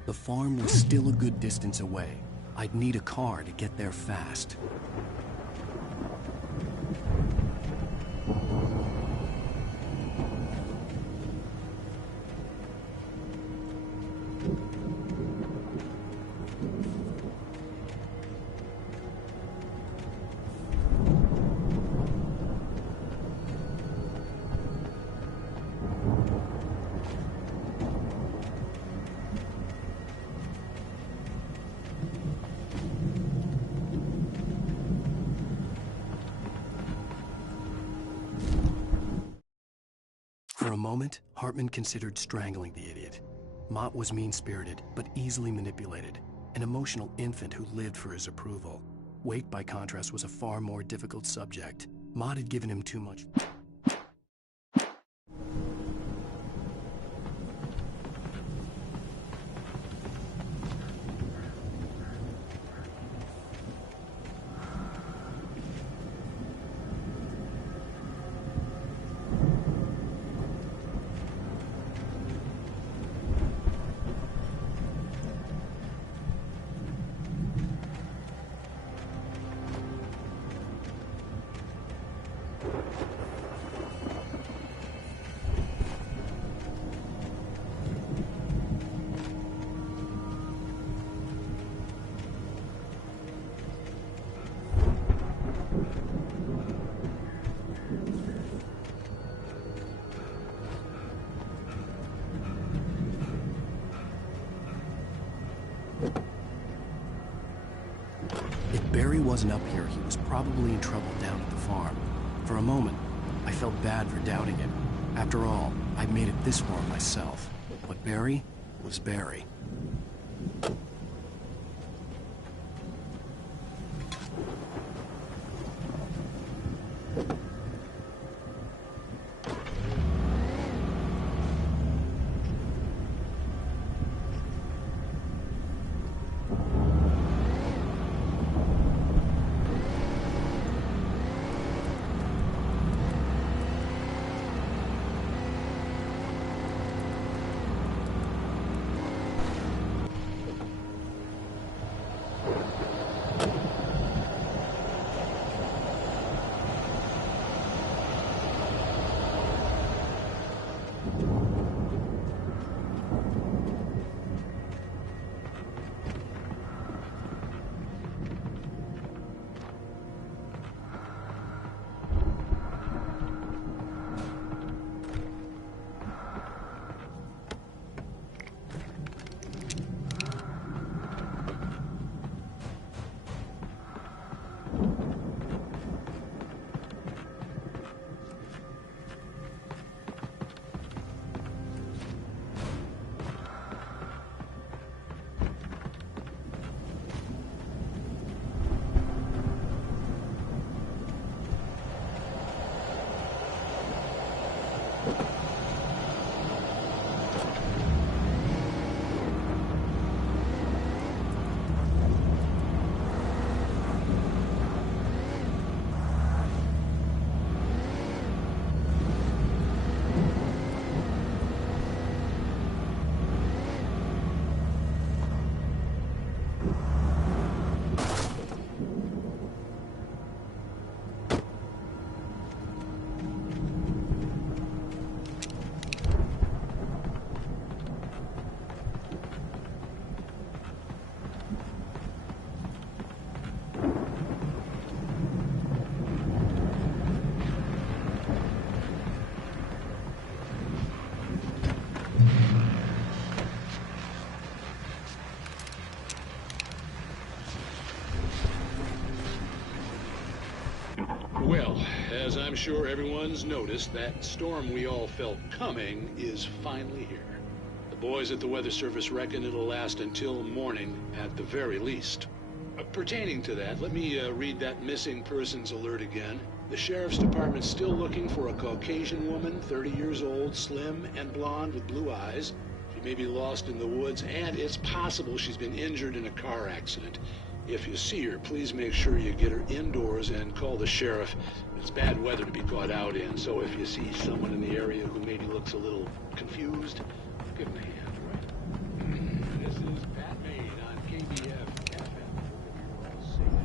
The farm was still a good distance away. I'd need a car to get there fast. For a moment, Hartman considered strangling the idiot. Mott was mean-spirited, but easily manipulated, an emotional infant who lived for his approval. Wake, by contrast, was a far more difficult subject. Mott had given him too much. Barry wasn't up here, he was probably in trouble down at the farm. For a moment, I felt bad for doubting him. After all, I'd made it this far myself. But Barry was Barry. Well, as I'm sure everyone's noticed, that storm we all felt coming is finally here. The boys at the Weather Service reckon it'll last until morning at the very least. Pertaining to that, let me read that missing persons alert again. The Sheriff's Department's still looking for a Caucasian woman, 30 years old, slim and blonde with blue eyes. She may be lost in the woods, and it's possible she's been injured in a car accident. If you see her, please make sure you get her indoors and call the sheriff. It's bad weather to be caught out in, so if you see someone in the area who maybe looks a little confused, give them a hand, all right? This is Pat Maine on KBF FM. You're all safe.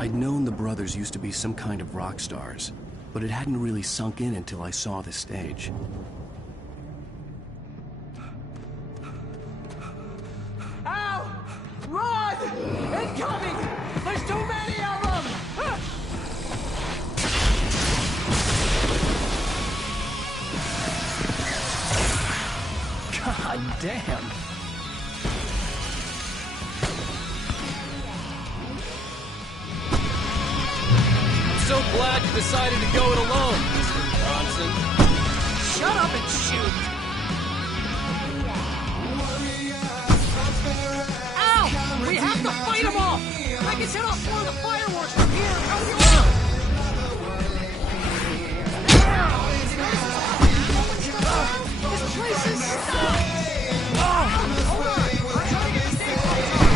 I'd known the brothers used to be some kind of rock stars, but it hadn't really sunk in until I saw the stage. Ow! Run! Incoming! There's too many of them! God damn! So glad you decided to go it alone, Mr. Bronson. Shut up and shoot! Ow! We have to fight them all! I can set off more of the fireworks from here! Help you out! This place is stuck! Hold on! I'm trying to get the stage lights on!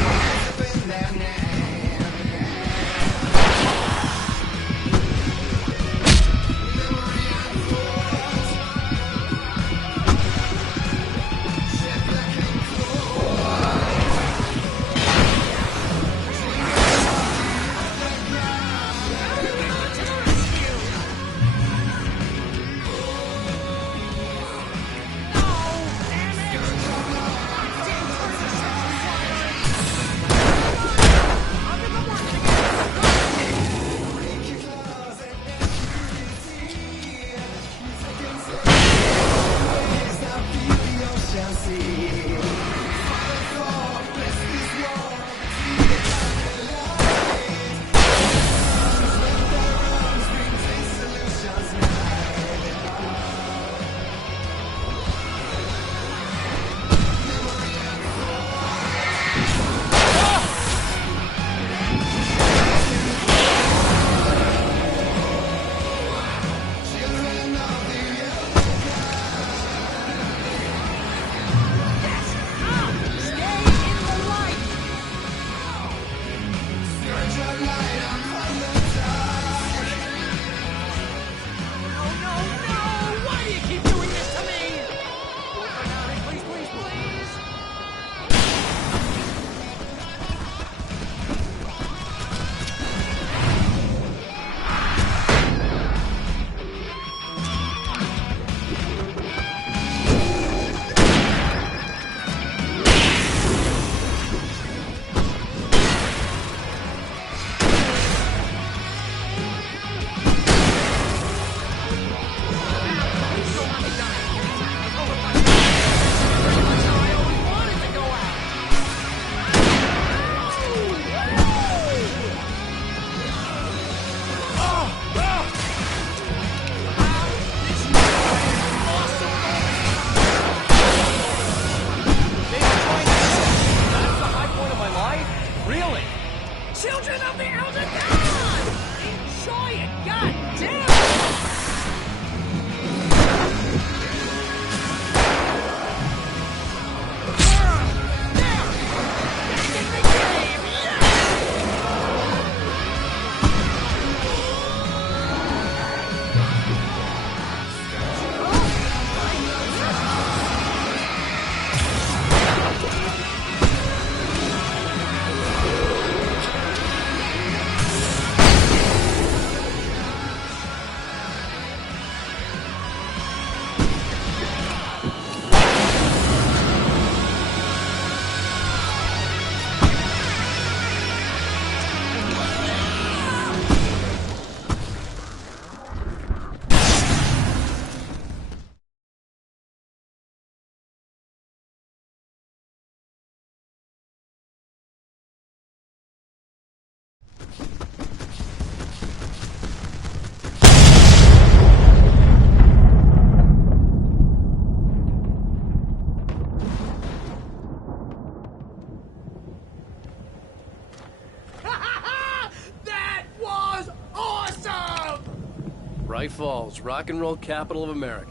Los, rock and roll capital of America.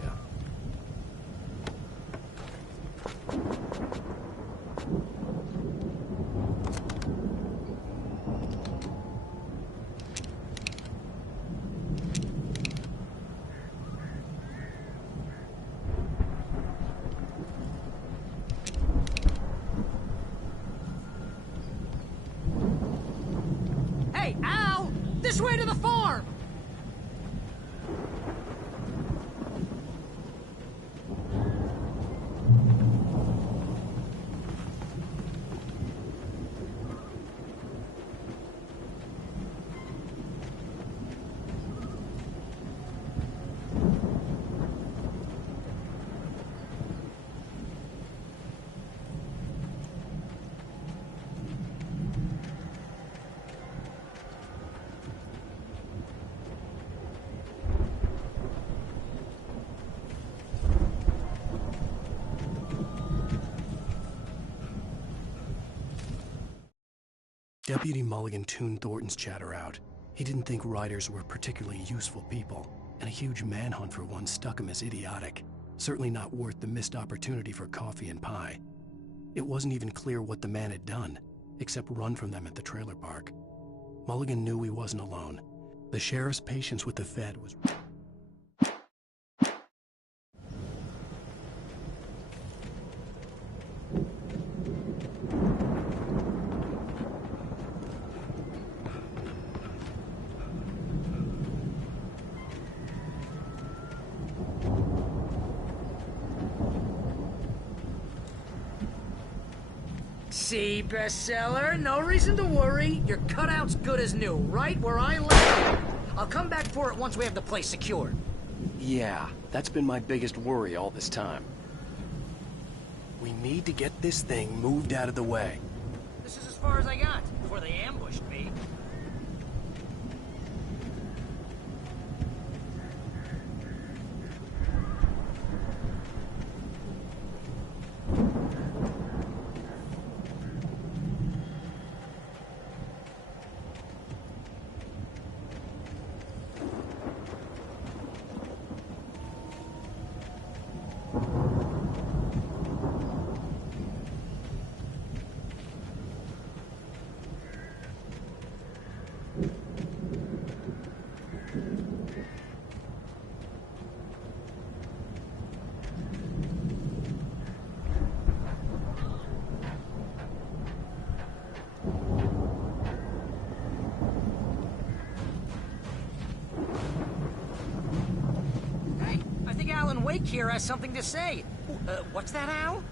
Hey, Al! This way to the farm! Deputy Mulligan tuned Thornton's chatter out. He didn't think riders were particularly useful people, and a huge manhunt for one struck him as idiotic. Certainly not worth the missed opportunity for coffee and pie. It wasn't even clear what the man had done, except run from them at the trailer park. Mulligan knew he wasn't alone. The sheriff's patience with the Fed was... See, bestseller, no reason to worry. Your cutout's good as new, right where I left it. I'll come back for it once we have the place secured. Yeah, that's been my biggest worry all this time. We need to get this thing moved out of the way. This is as far as I got before they ambushed me. Wake here has something to say. What's that, Al?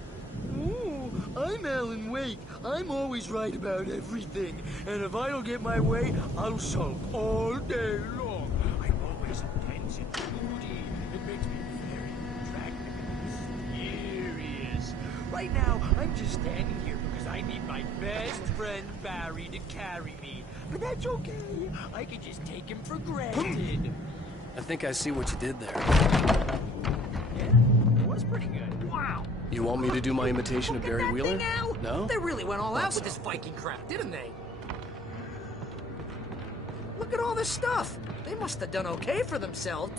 Ooh, I'm Alan Wake. I'm always right about everything. And if I don't get my way, I'll sulk all day long. I'm always intense and moody. It makes me very attractive and mysterious. Right now, I'm just standing here because I need my best friend Barry to carry me. But that's okay. I can just take him for granted. I think I see what you did there. Was pretty good. Wow. You want me to do my imitation of Barry Wheeler? No? They really went all out with this Viking crap, didn't they? Look at all this stuff. They must have done okay for themselves.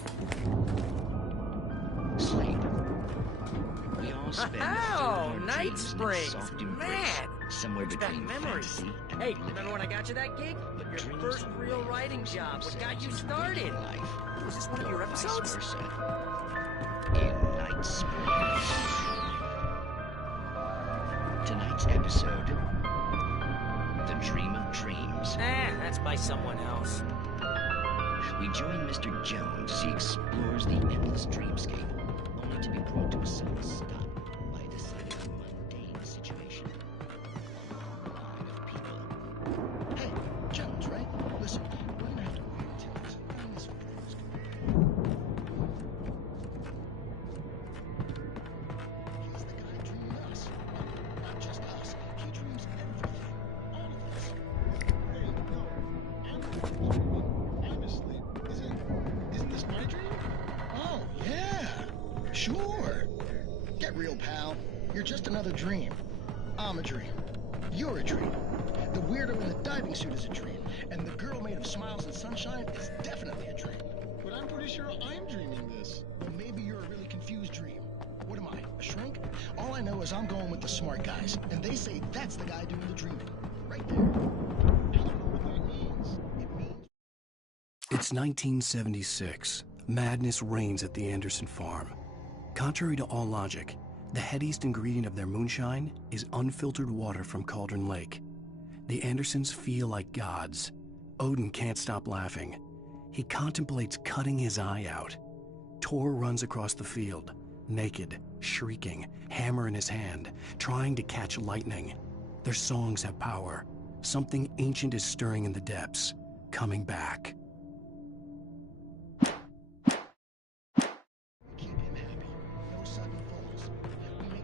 Sleep. We all spend Night Springs. Man, somewhere between memories. fantasy and Hey, remember when I got you that gig? Your first real writing job. What got you started? Was this one of your episodes? In Night Springs. Tonight's episode, The Dream of Dreams. That's by someone else. We join Mr. Jones as he explores the endless dreamscape, only to be brought to a sudden stop by a decidedly mundane situation. A long line of people. Hey, Jones, right? Listen, we're gonna have to wait until this thing is complete. He's the guy dreaming us. Not just us. He dreams everything. All of us. Hey, no. I'm asleep. Isn't this my dream? Oh, yeah. Sure. Get real, pal. You're just another dream. I'm a dream. You're a dream. The weirdo in the diving suit is a dream. And the girl made of smiles and sunshine is definitely a dream. But I'm pretty pretty sure I'm dreaming this. Well, maybe you're a really confused dream. What am I, a shrink? All I know is I'm going with the smart guys, and they say that's the guy doing the dreaming. Right there. I don't know what that means. It means... It's 1976. Madness reigns at the Anderson farm. Contrary to all logic, the headiest ingredient of their moonshine is unfiltered water from Cauldron Lake. The Andersons feel like gods. Odin can't stop laughing. He contemplates cutting his eye out. Tor runs across the field, naked, shrieking, hammer in his hand, trying to catch lightning. Their songs have power. Something ancient is stirring in the depths, coming back.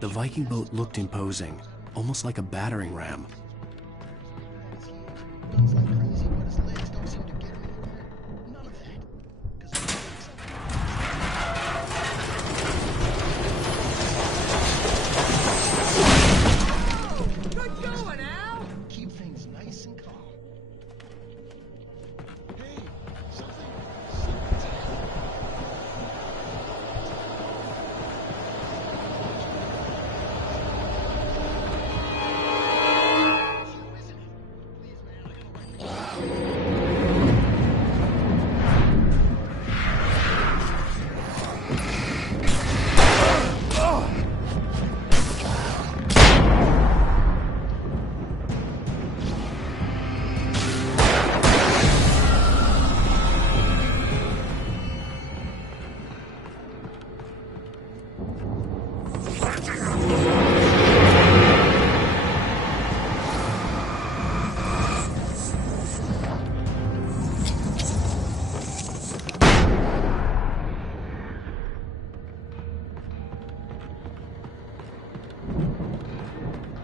The Viking boat looked imposing, almost like a battering ram. Good going, Al! Keep things nice and calm. Hey, something's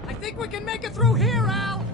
I think we can make it through here, Al!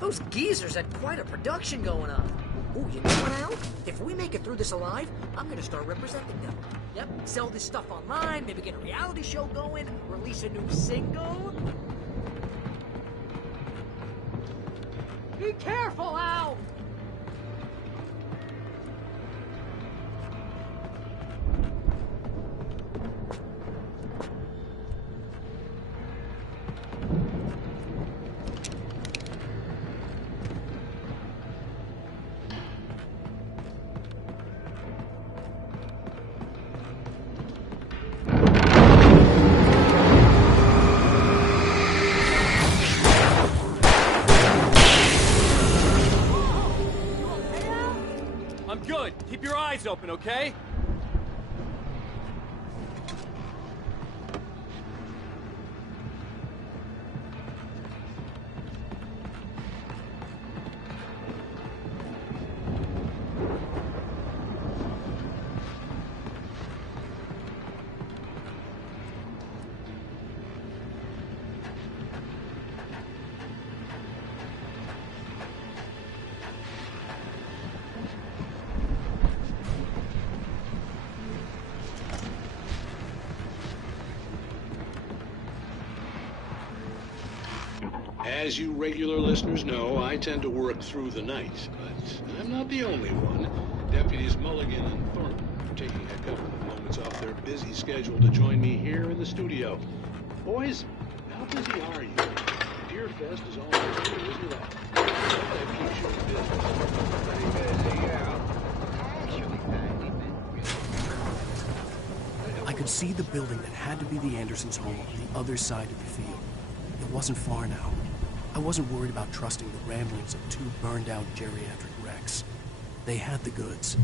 Those geezers had quite a production going on. Ooh, you know what, Al? If we make it through this alive, I'm gonna start representing them. Yep, sell this stuff online, maybe get a reality show going, release a new single. Be careful, Al! Keep your eyes open, okay? As you regular listeners know, I tend to work through the night, but I'm not the only one. Deputies Mulligan and Thornton are taking a couple of moments off their busy schedule to join me here in the studio. Boys, how busy are you? Deerfest is almost here, isn't it? That keeps you busy. Pretty busy, yeah. Actually, I could see the building that had to be the Andersons' home on the other side of the field. It wasn't far now. I wasn't worried about trusting the ramblings of two burned-out geriatric wrecks. They had the goods.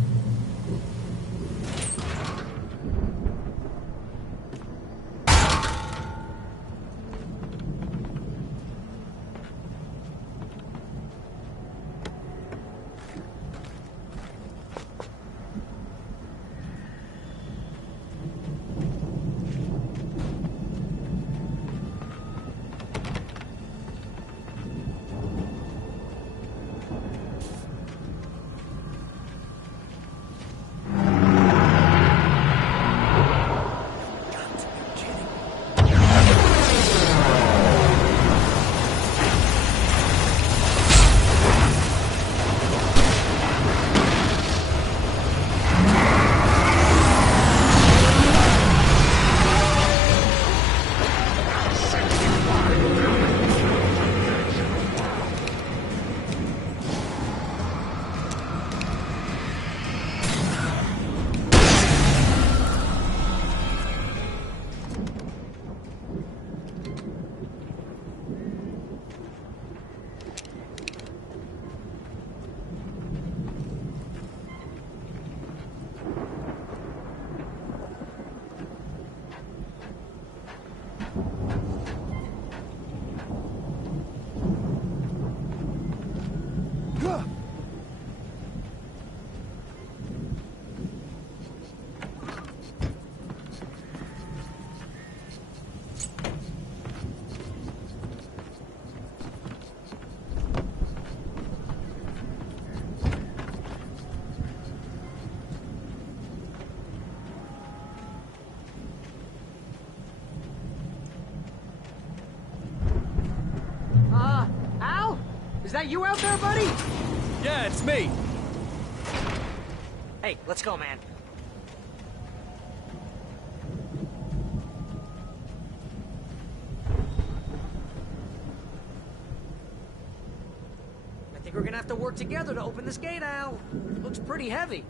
Is that you out there, buddy? Yeah, it's me. Hey, let's go, man. I think we're gonna have to work together to open this gate, Al. It looks pretty heavy.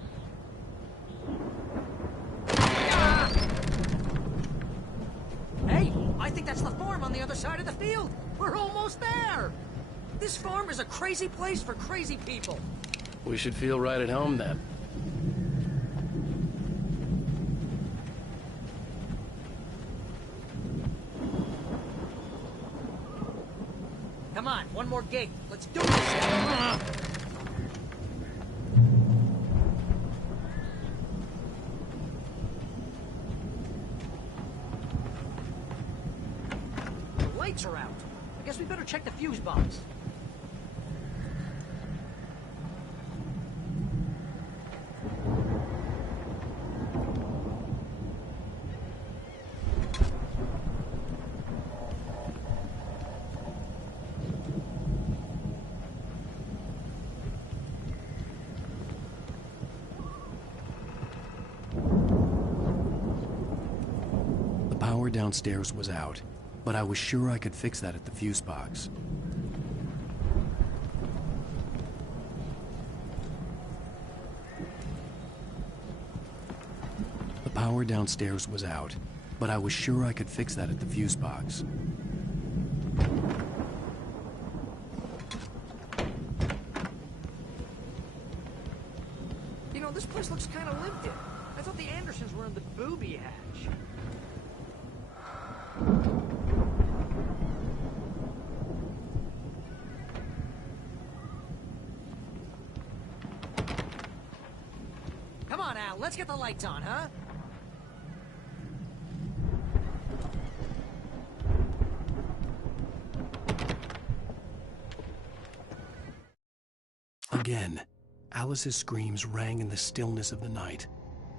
Ah! Hey, I think that's the farm on the other side of the field. We're almost there. This farm is a crazy place for crazy people. We should feel right at home then. Come on, one more gate. Let's do this. The lights are out. I guess we better check the fuse box. Downstairs was out, but I was sure I could fix that at the fuse box. The power downstairs was out, but I was sure I could fix that at the fuse box. You know, this place looks kind of lived in. I thought the Andersons were in the booby hatch. Come on, Al, let's get the lights on, huh? Again, Alice's screams rang in the stillness of the night.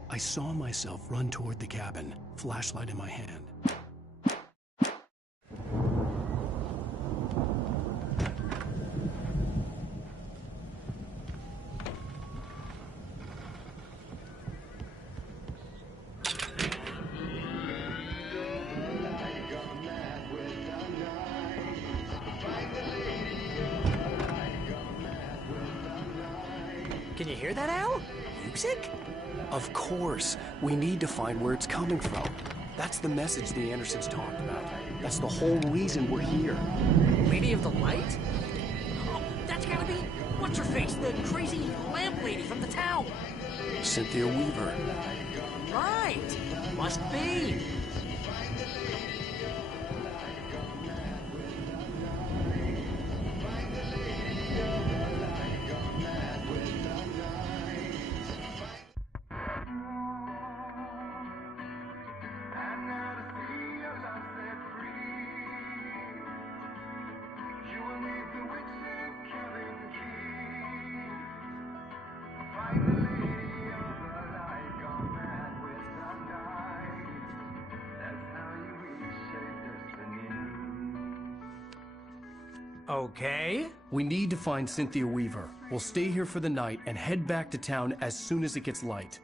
I saw myself run toward the cabin, flashlight in my hand. Can you hear that, Al? Music? Of course. We need to find where it's coming from. That's the message the Andersons talked about. That's the whole reason we're here. Lady of the Light? Oh, that's gotta be... What's-her-face? The crazy lamp lady from the town. Cynthia Weaver. Right. Must be. Okay. We need to find Cynthia Weaver. We'll stay here for the night and head back to town as soon as it gets light.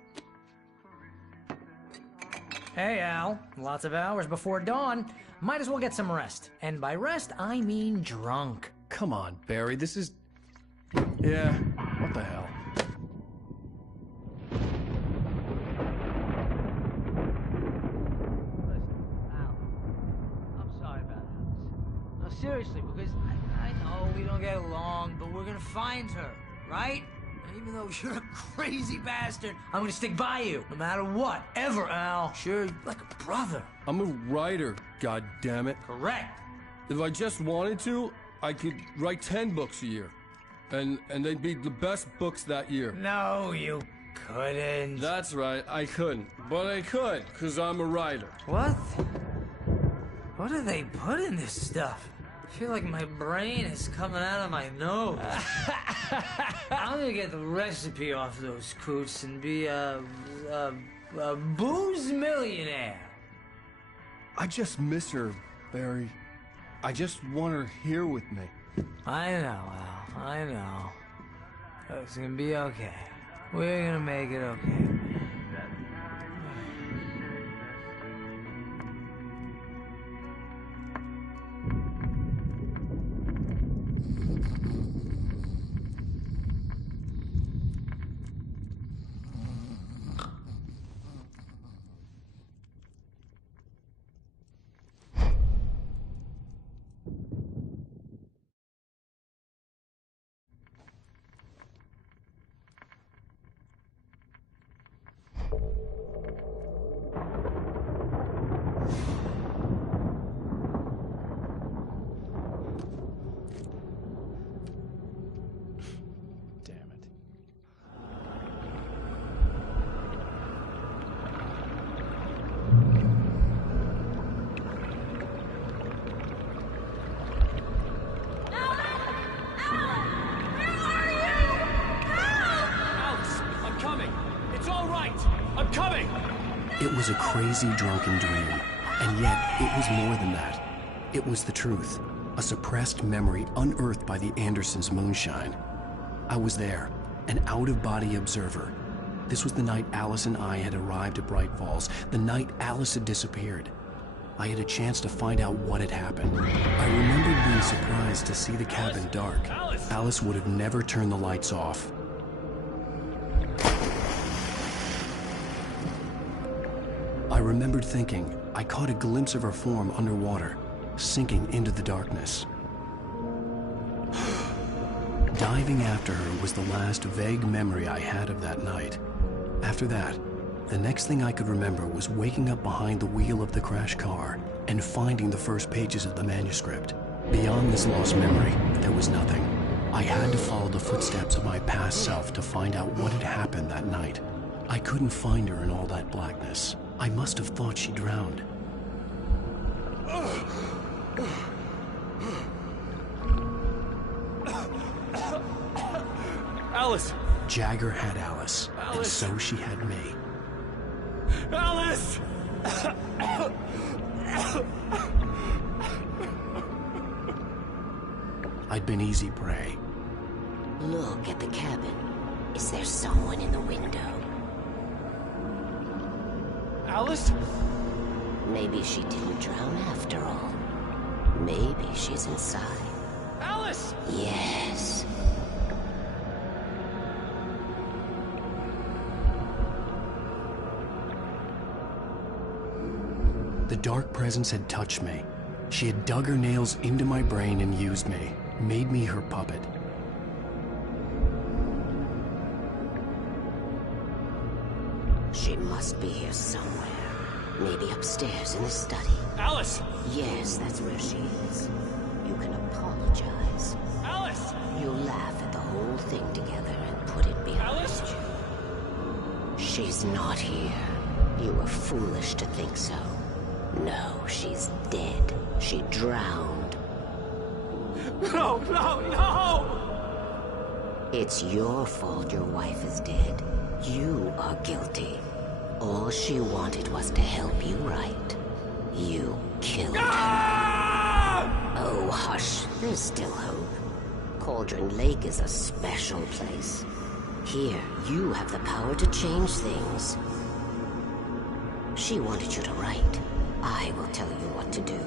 Hey, Al. Lots of hours before dawn. Might as well get some rest. And by rest, I mean drunk. Come on, Barry, this is... Yeah, what the hell? I'm sorry about Alice. No, seriously, because I know we don't get along, but we're gonna find her, right? And even though you're a crazy bastard, I'm gonna stick by you, no matter what, ever, Al. Sure, like a brother. I'm a writer, goddammit. Correct. If I just wanted to, I could write 10 books a year. And they'd be the best books that year. No, you couldn't. That's right, I couldn't. But I could, because I'm a writer. What? What do they put in this stuff? I feel like my brain is coming out of my nose. I'm gonna get the recipe off those coots and be a booze millionaire. I just miss her, Barry. I just want her here with me. I know, Al. I know. It's gonna be okay. We're gonna make it okay. It was a crazy, drunken dream, and yet it was more than that. It was the truth, a suppressed memory unearthed by the Andersons' moonshine. I was there, an out-of-body observer. This was the night Alice and I had arrived at Bright Falls, the night Alice had disappeared. I had a chance to find out what had happened. I remembered being surprised to see the cabin dark. Alice would have never turned the lights off. I remembered thinking I caught a glimpse of her form underwater, sinking into the darkness. Diving after her was the last vague memory I had of that night. After that, the next thing I could remember was waking up behind the wheel of the crashed car and finding the first pages of the manuscript. Beyond this lost memory, there was nothing. I had to follow the footsteps of my past self to find out what had happened that night. I couldn't find her in all that blackness. I must have thought she drowned. Alice! Jagger had Alice, and so she had me. Alice! I'd been easy prey. Look at the cabin. Is there someone in the window? Alice? Maybe she didn't drown after all. Maybe she's inside. Alice! Yes. The dark presence had touched me. She had dug her nails into my brain and used me, made me her puppet. She must be here somewhere. Maybe upstairs in the study. Alice! Yes, that's where she is. You can apologize. Alice! You'll laugh at the whole thing together and put it behind Alice? you. She's not here. You were foolish to think so. No, she's dead. She drowned. No, no, no! It's your fault your wife is dead. You are guilty. All she wanted was to help you right. You killed her. Oh, hush. There's still hope. Cauldron Lake is a special place. Here, you have the power to change things. She wanted you to write. I will tell you what to do.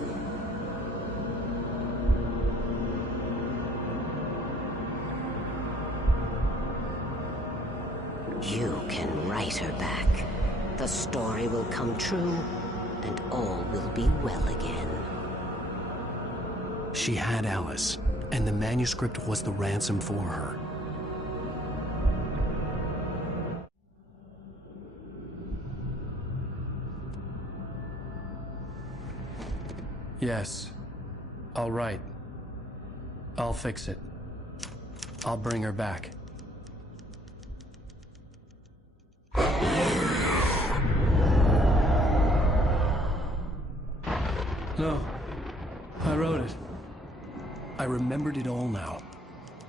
You can write her back. The story will come true, and all will be well again. She had Alice, and the manuscript was the ransom for her. Yes. All right. I'll fix it. I'll bring her back. No. I wrote it. I remembered it all now.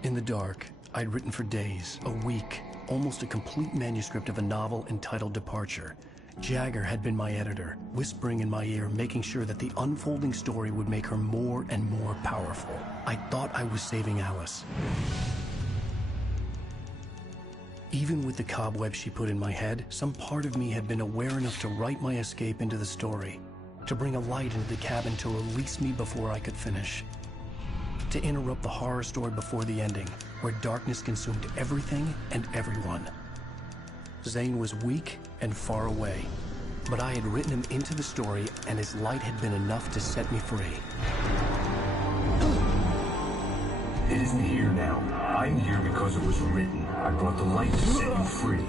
In the dark, I'd written for days, a week, almost a complete manuscript of a novel entitled Departure. Jagger had been my editor, whispering in my ear, making sure that the unfolding story would make her more and more powerful. I thought I was saving Alice. Even with the cobwebs she put in my head, some part of me had been aware enough to write my escape into the story, to bring a light into the cabin to release me before I could finish, to interrupt the horror story before the ending, where darkness consumed everything and everyone. Zane was weak and far away, but I had written him into the story, and his light had been enough to set me free. It isn't here now. I'm here because it was written. I brought the light to set you free.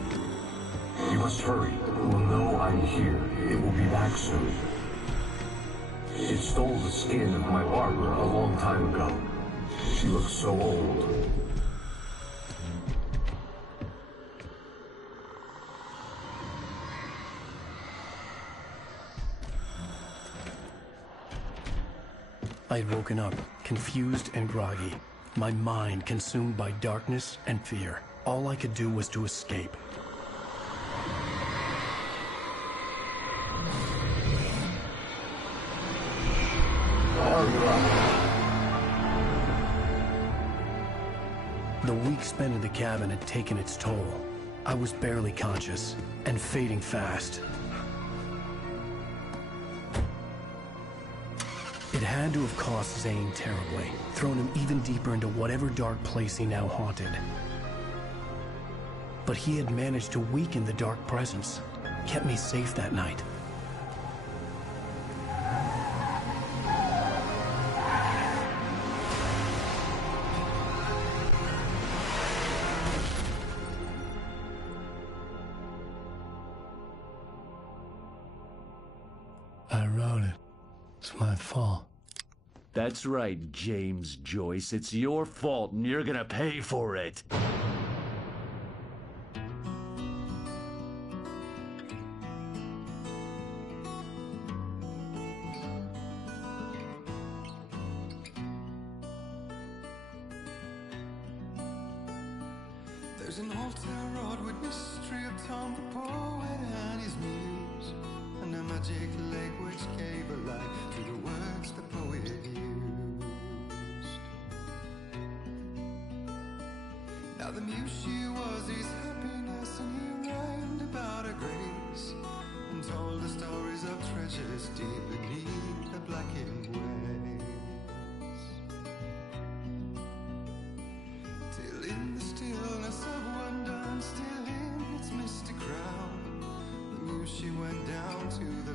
You must hurry. It will know I'm here. It will be back soon. It stole the skin of my Barbara a long time ago. She looks so old. I had woken up, confused and groggy, my mind consumed by darkness and fear. All I could do was to escape. The week spent in the cabin had taken its toll. I was barely conscious, and fading fast. It had to have cost Zane terribly, thrown him even deeper into whatever dark place he now haunted. But he had managed to weaken the dark presence, kept me safe that night. I wrote it. It's my fault. That's right, James Joyce. It's your fault, and you're gonna pay for it. There's an old town road with mystery of Tom the poet and his muse, and a magic lake which gave a life to the words the poet used. Now the muse she was his happiness, and he rhymed about her grace, and told the stories of treasures deep beneath the blackened waves. Till in the stillness of wonder, still in its misty crown, the muse she went down to the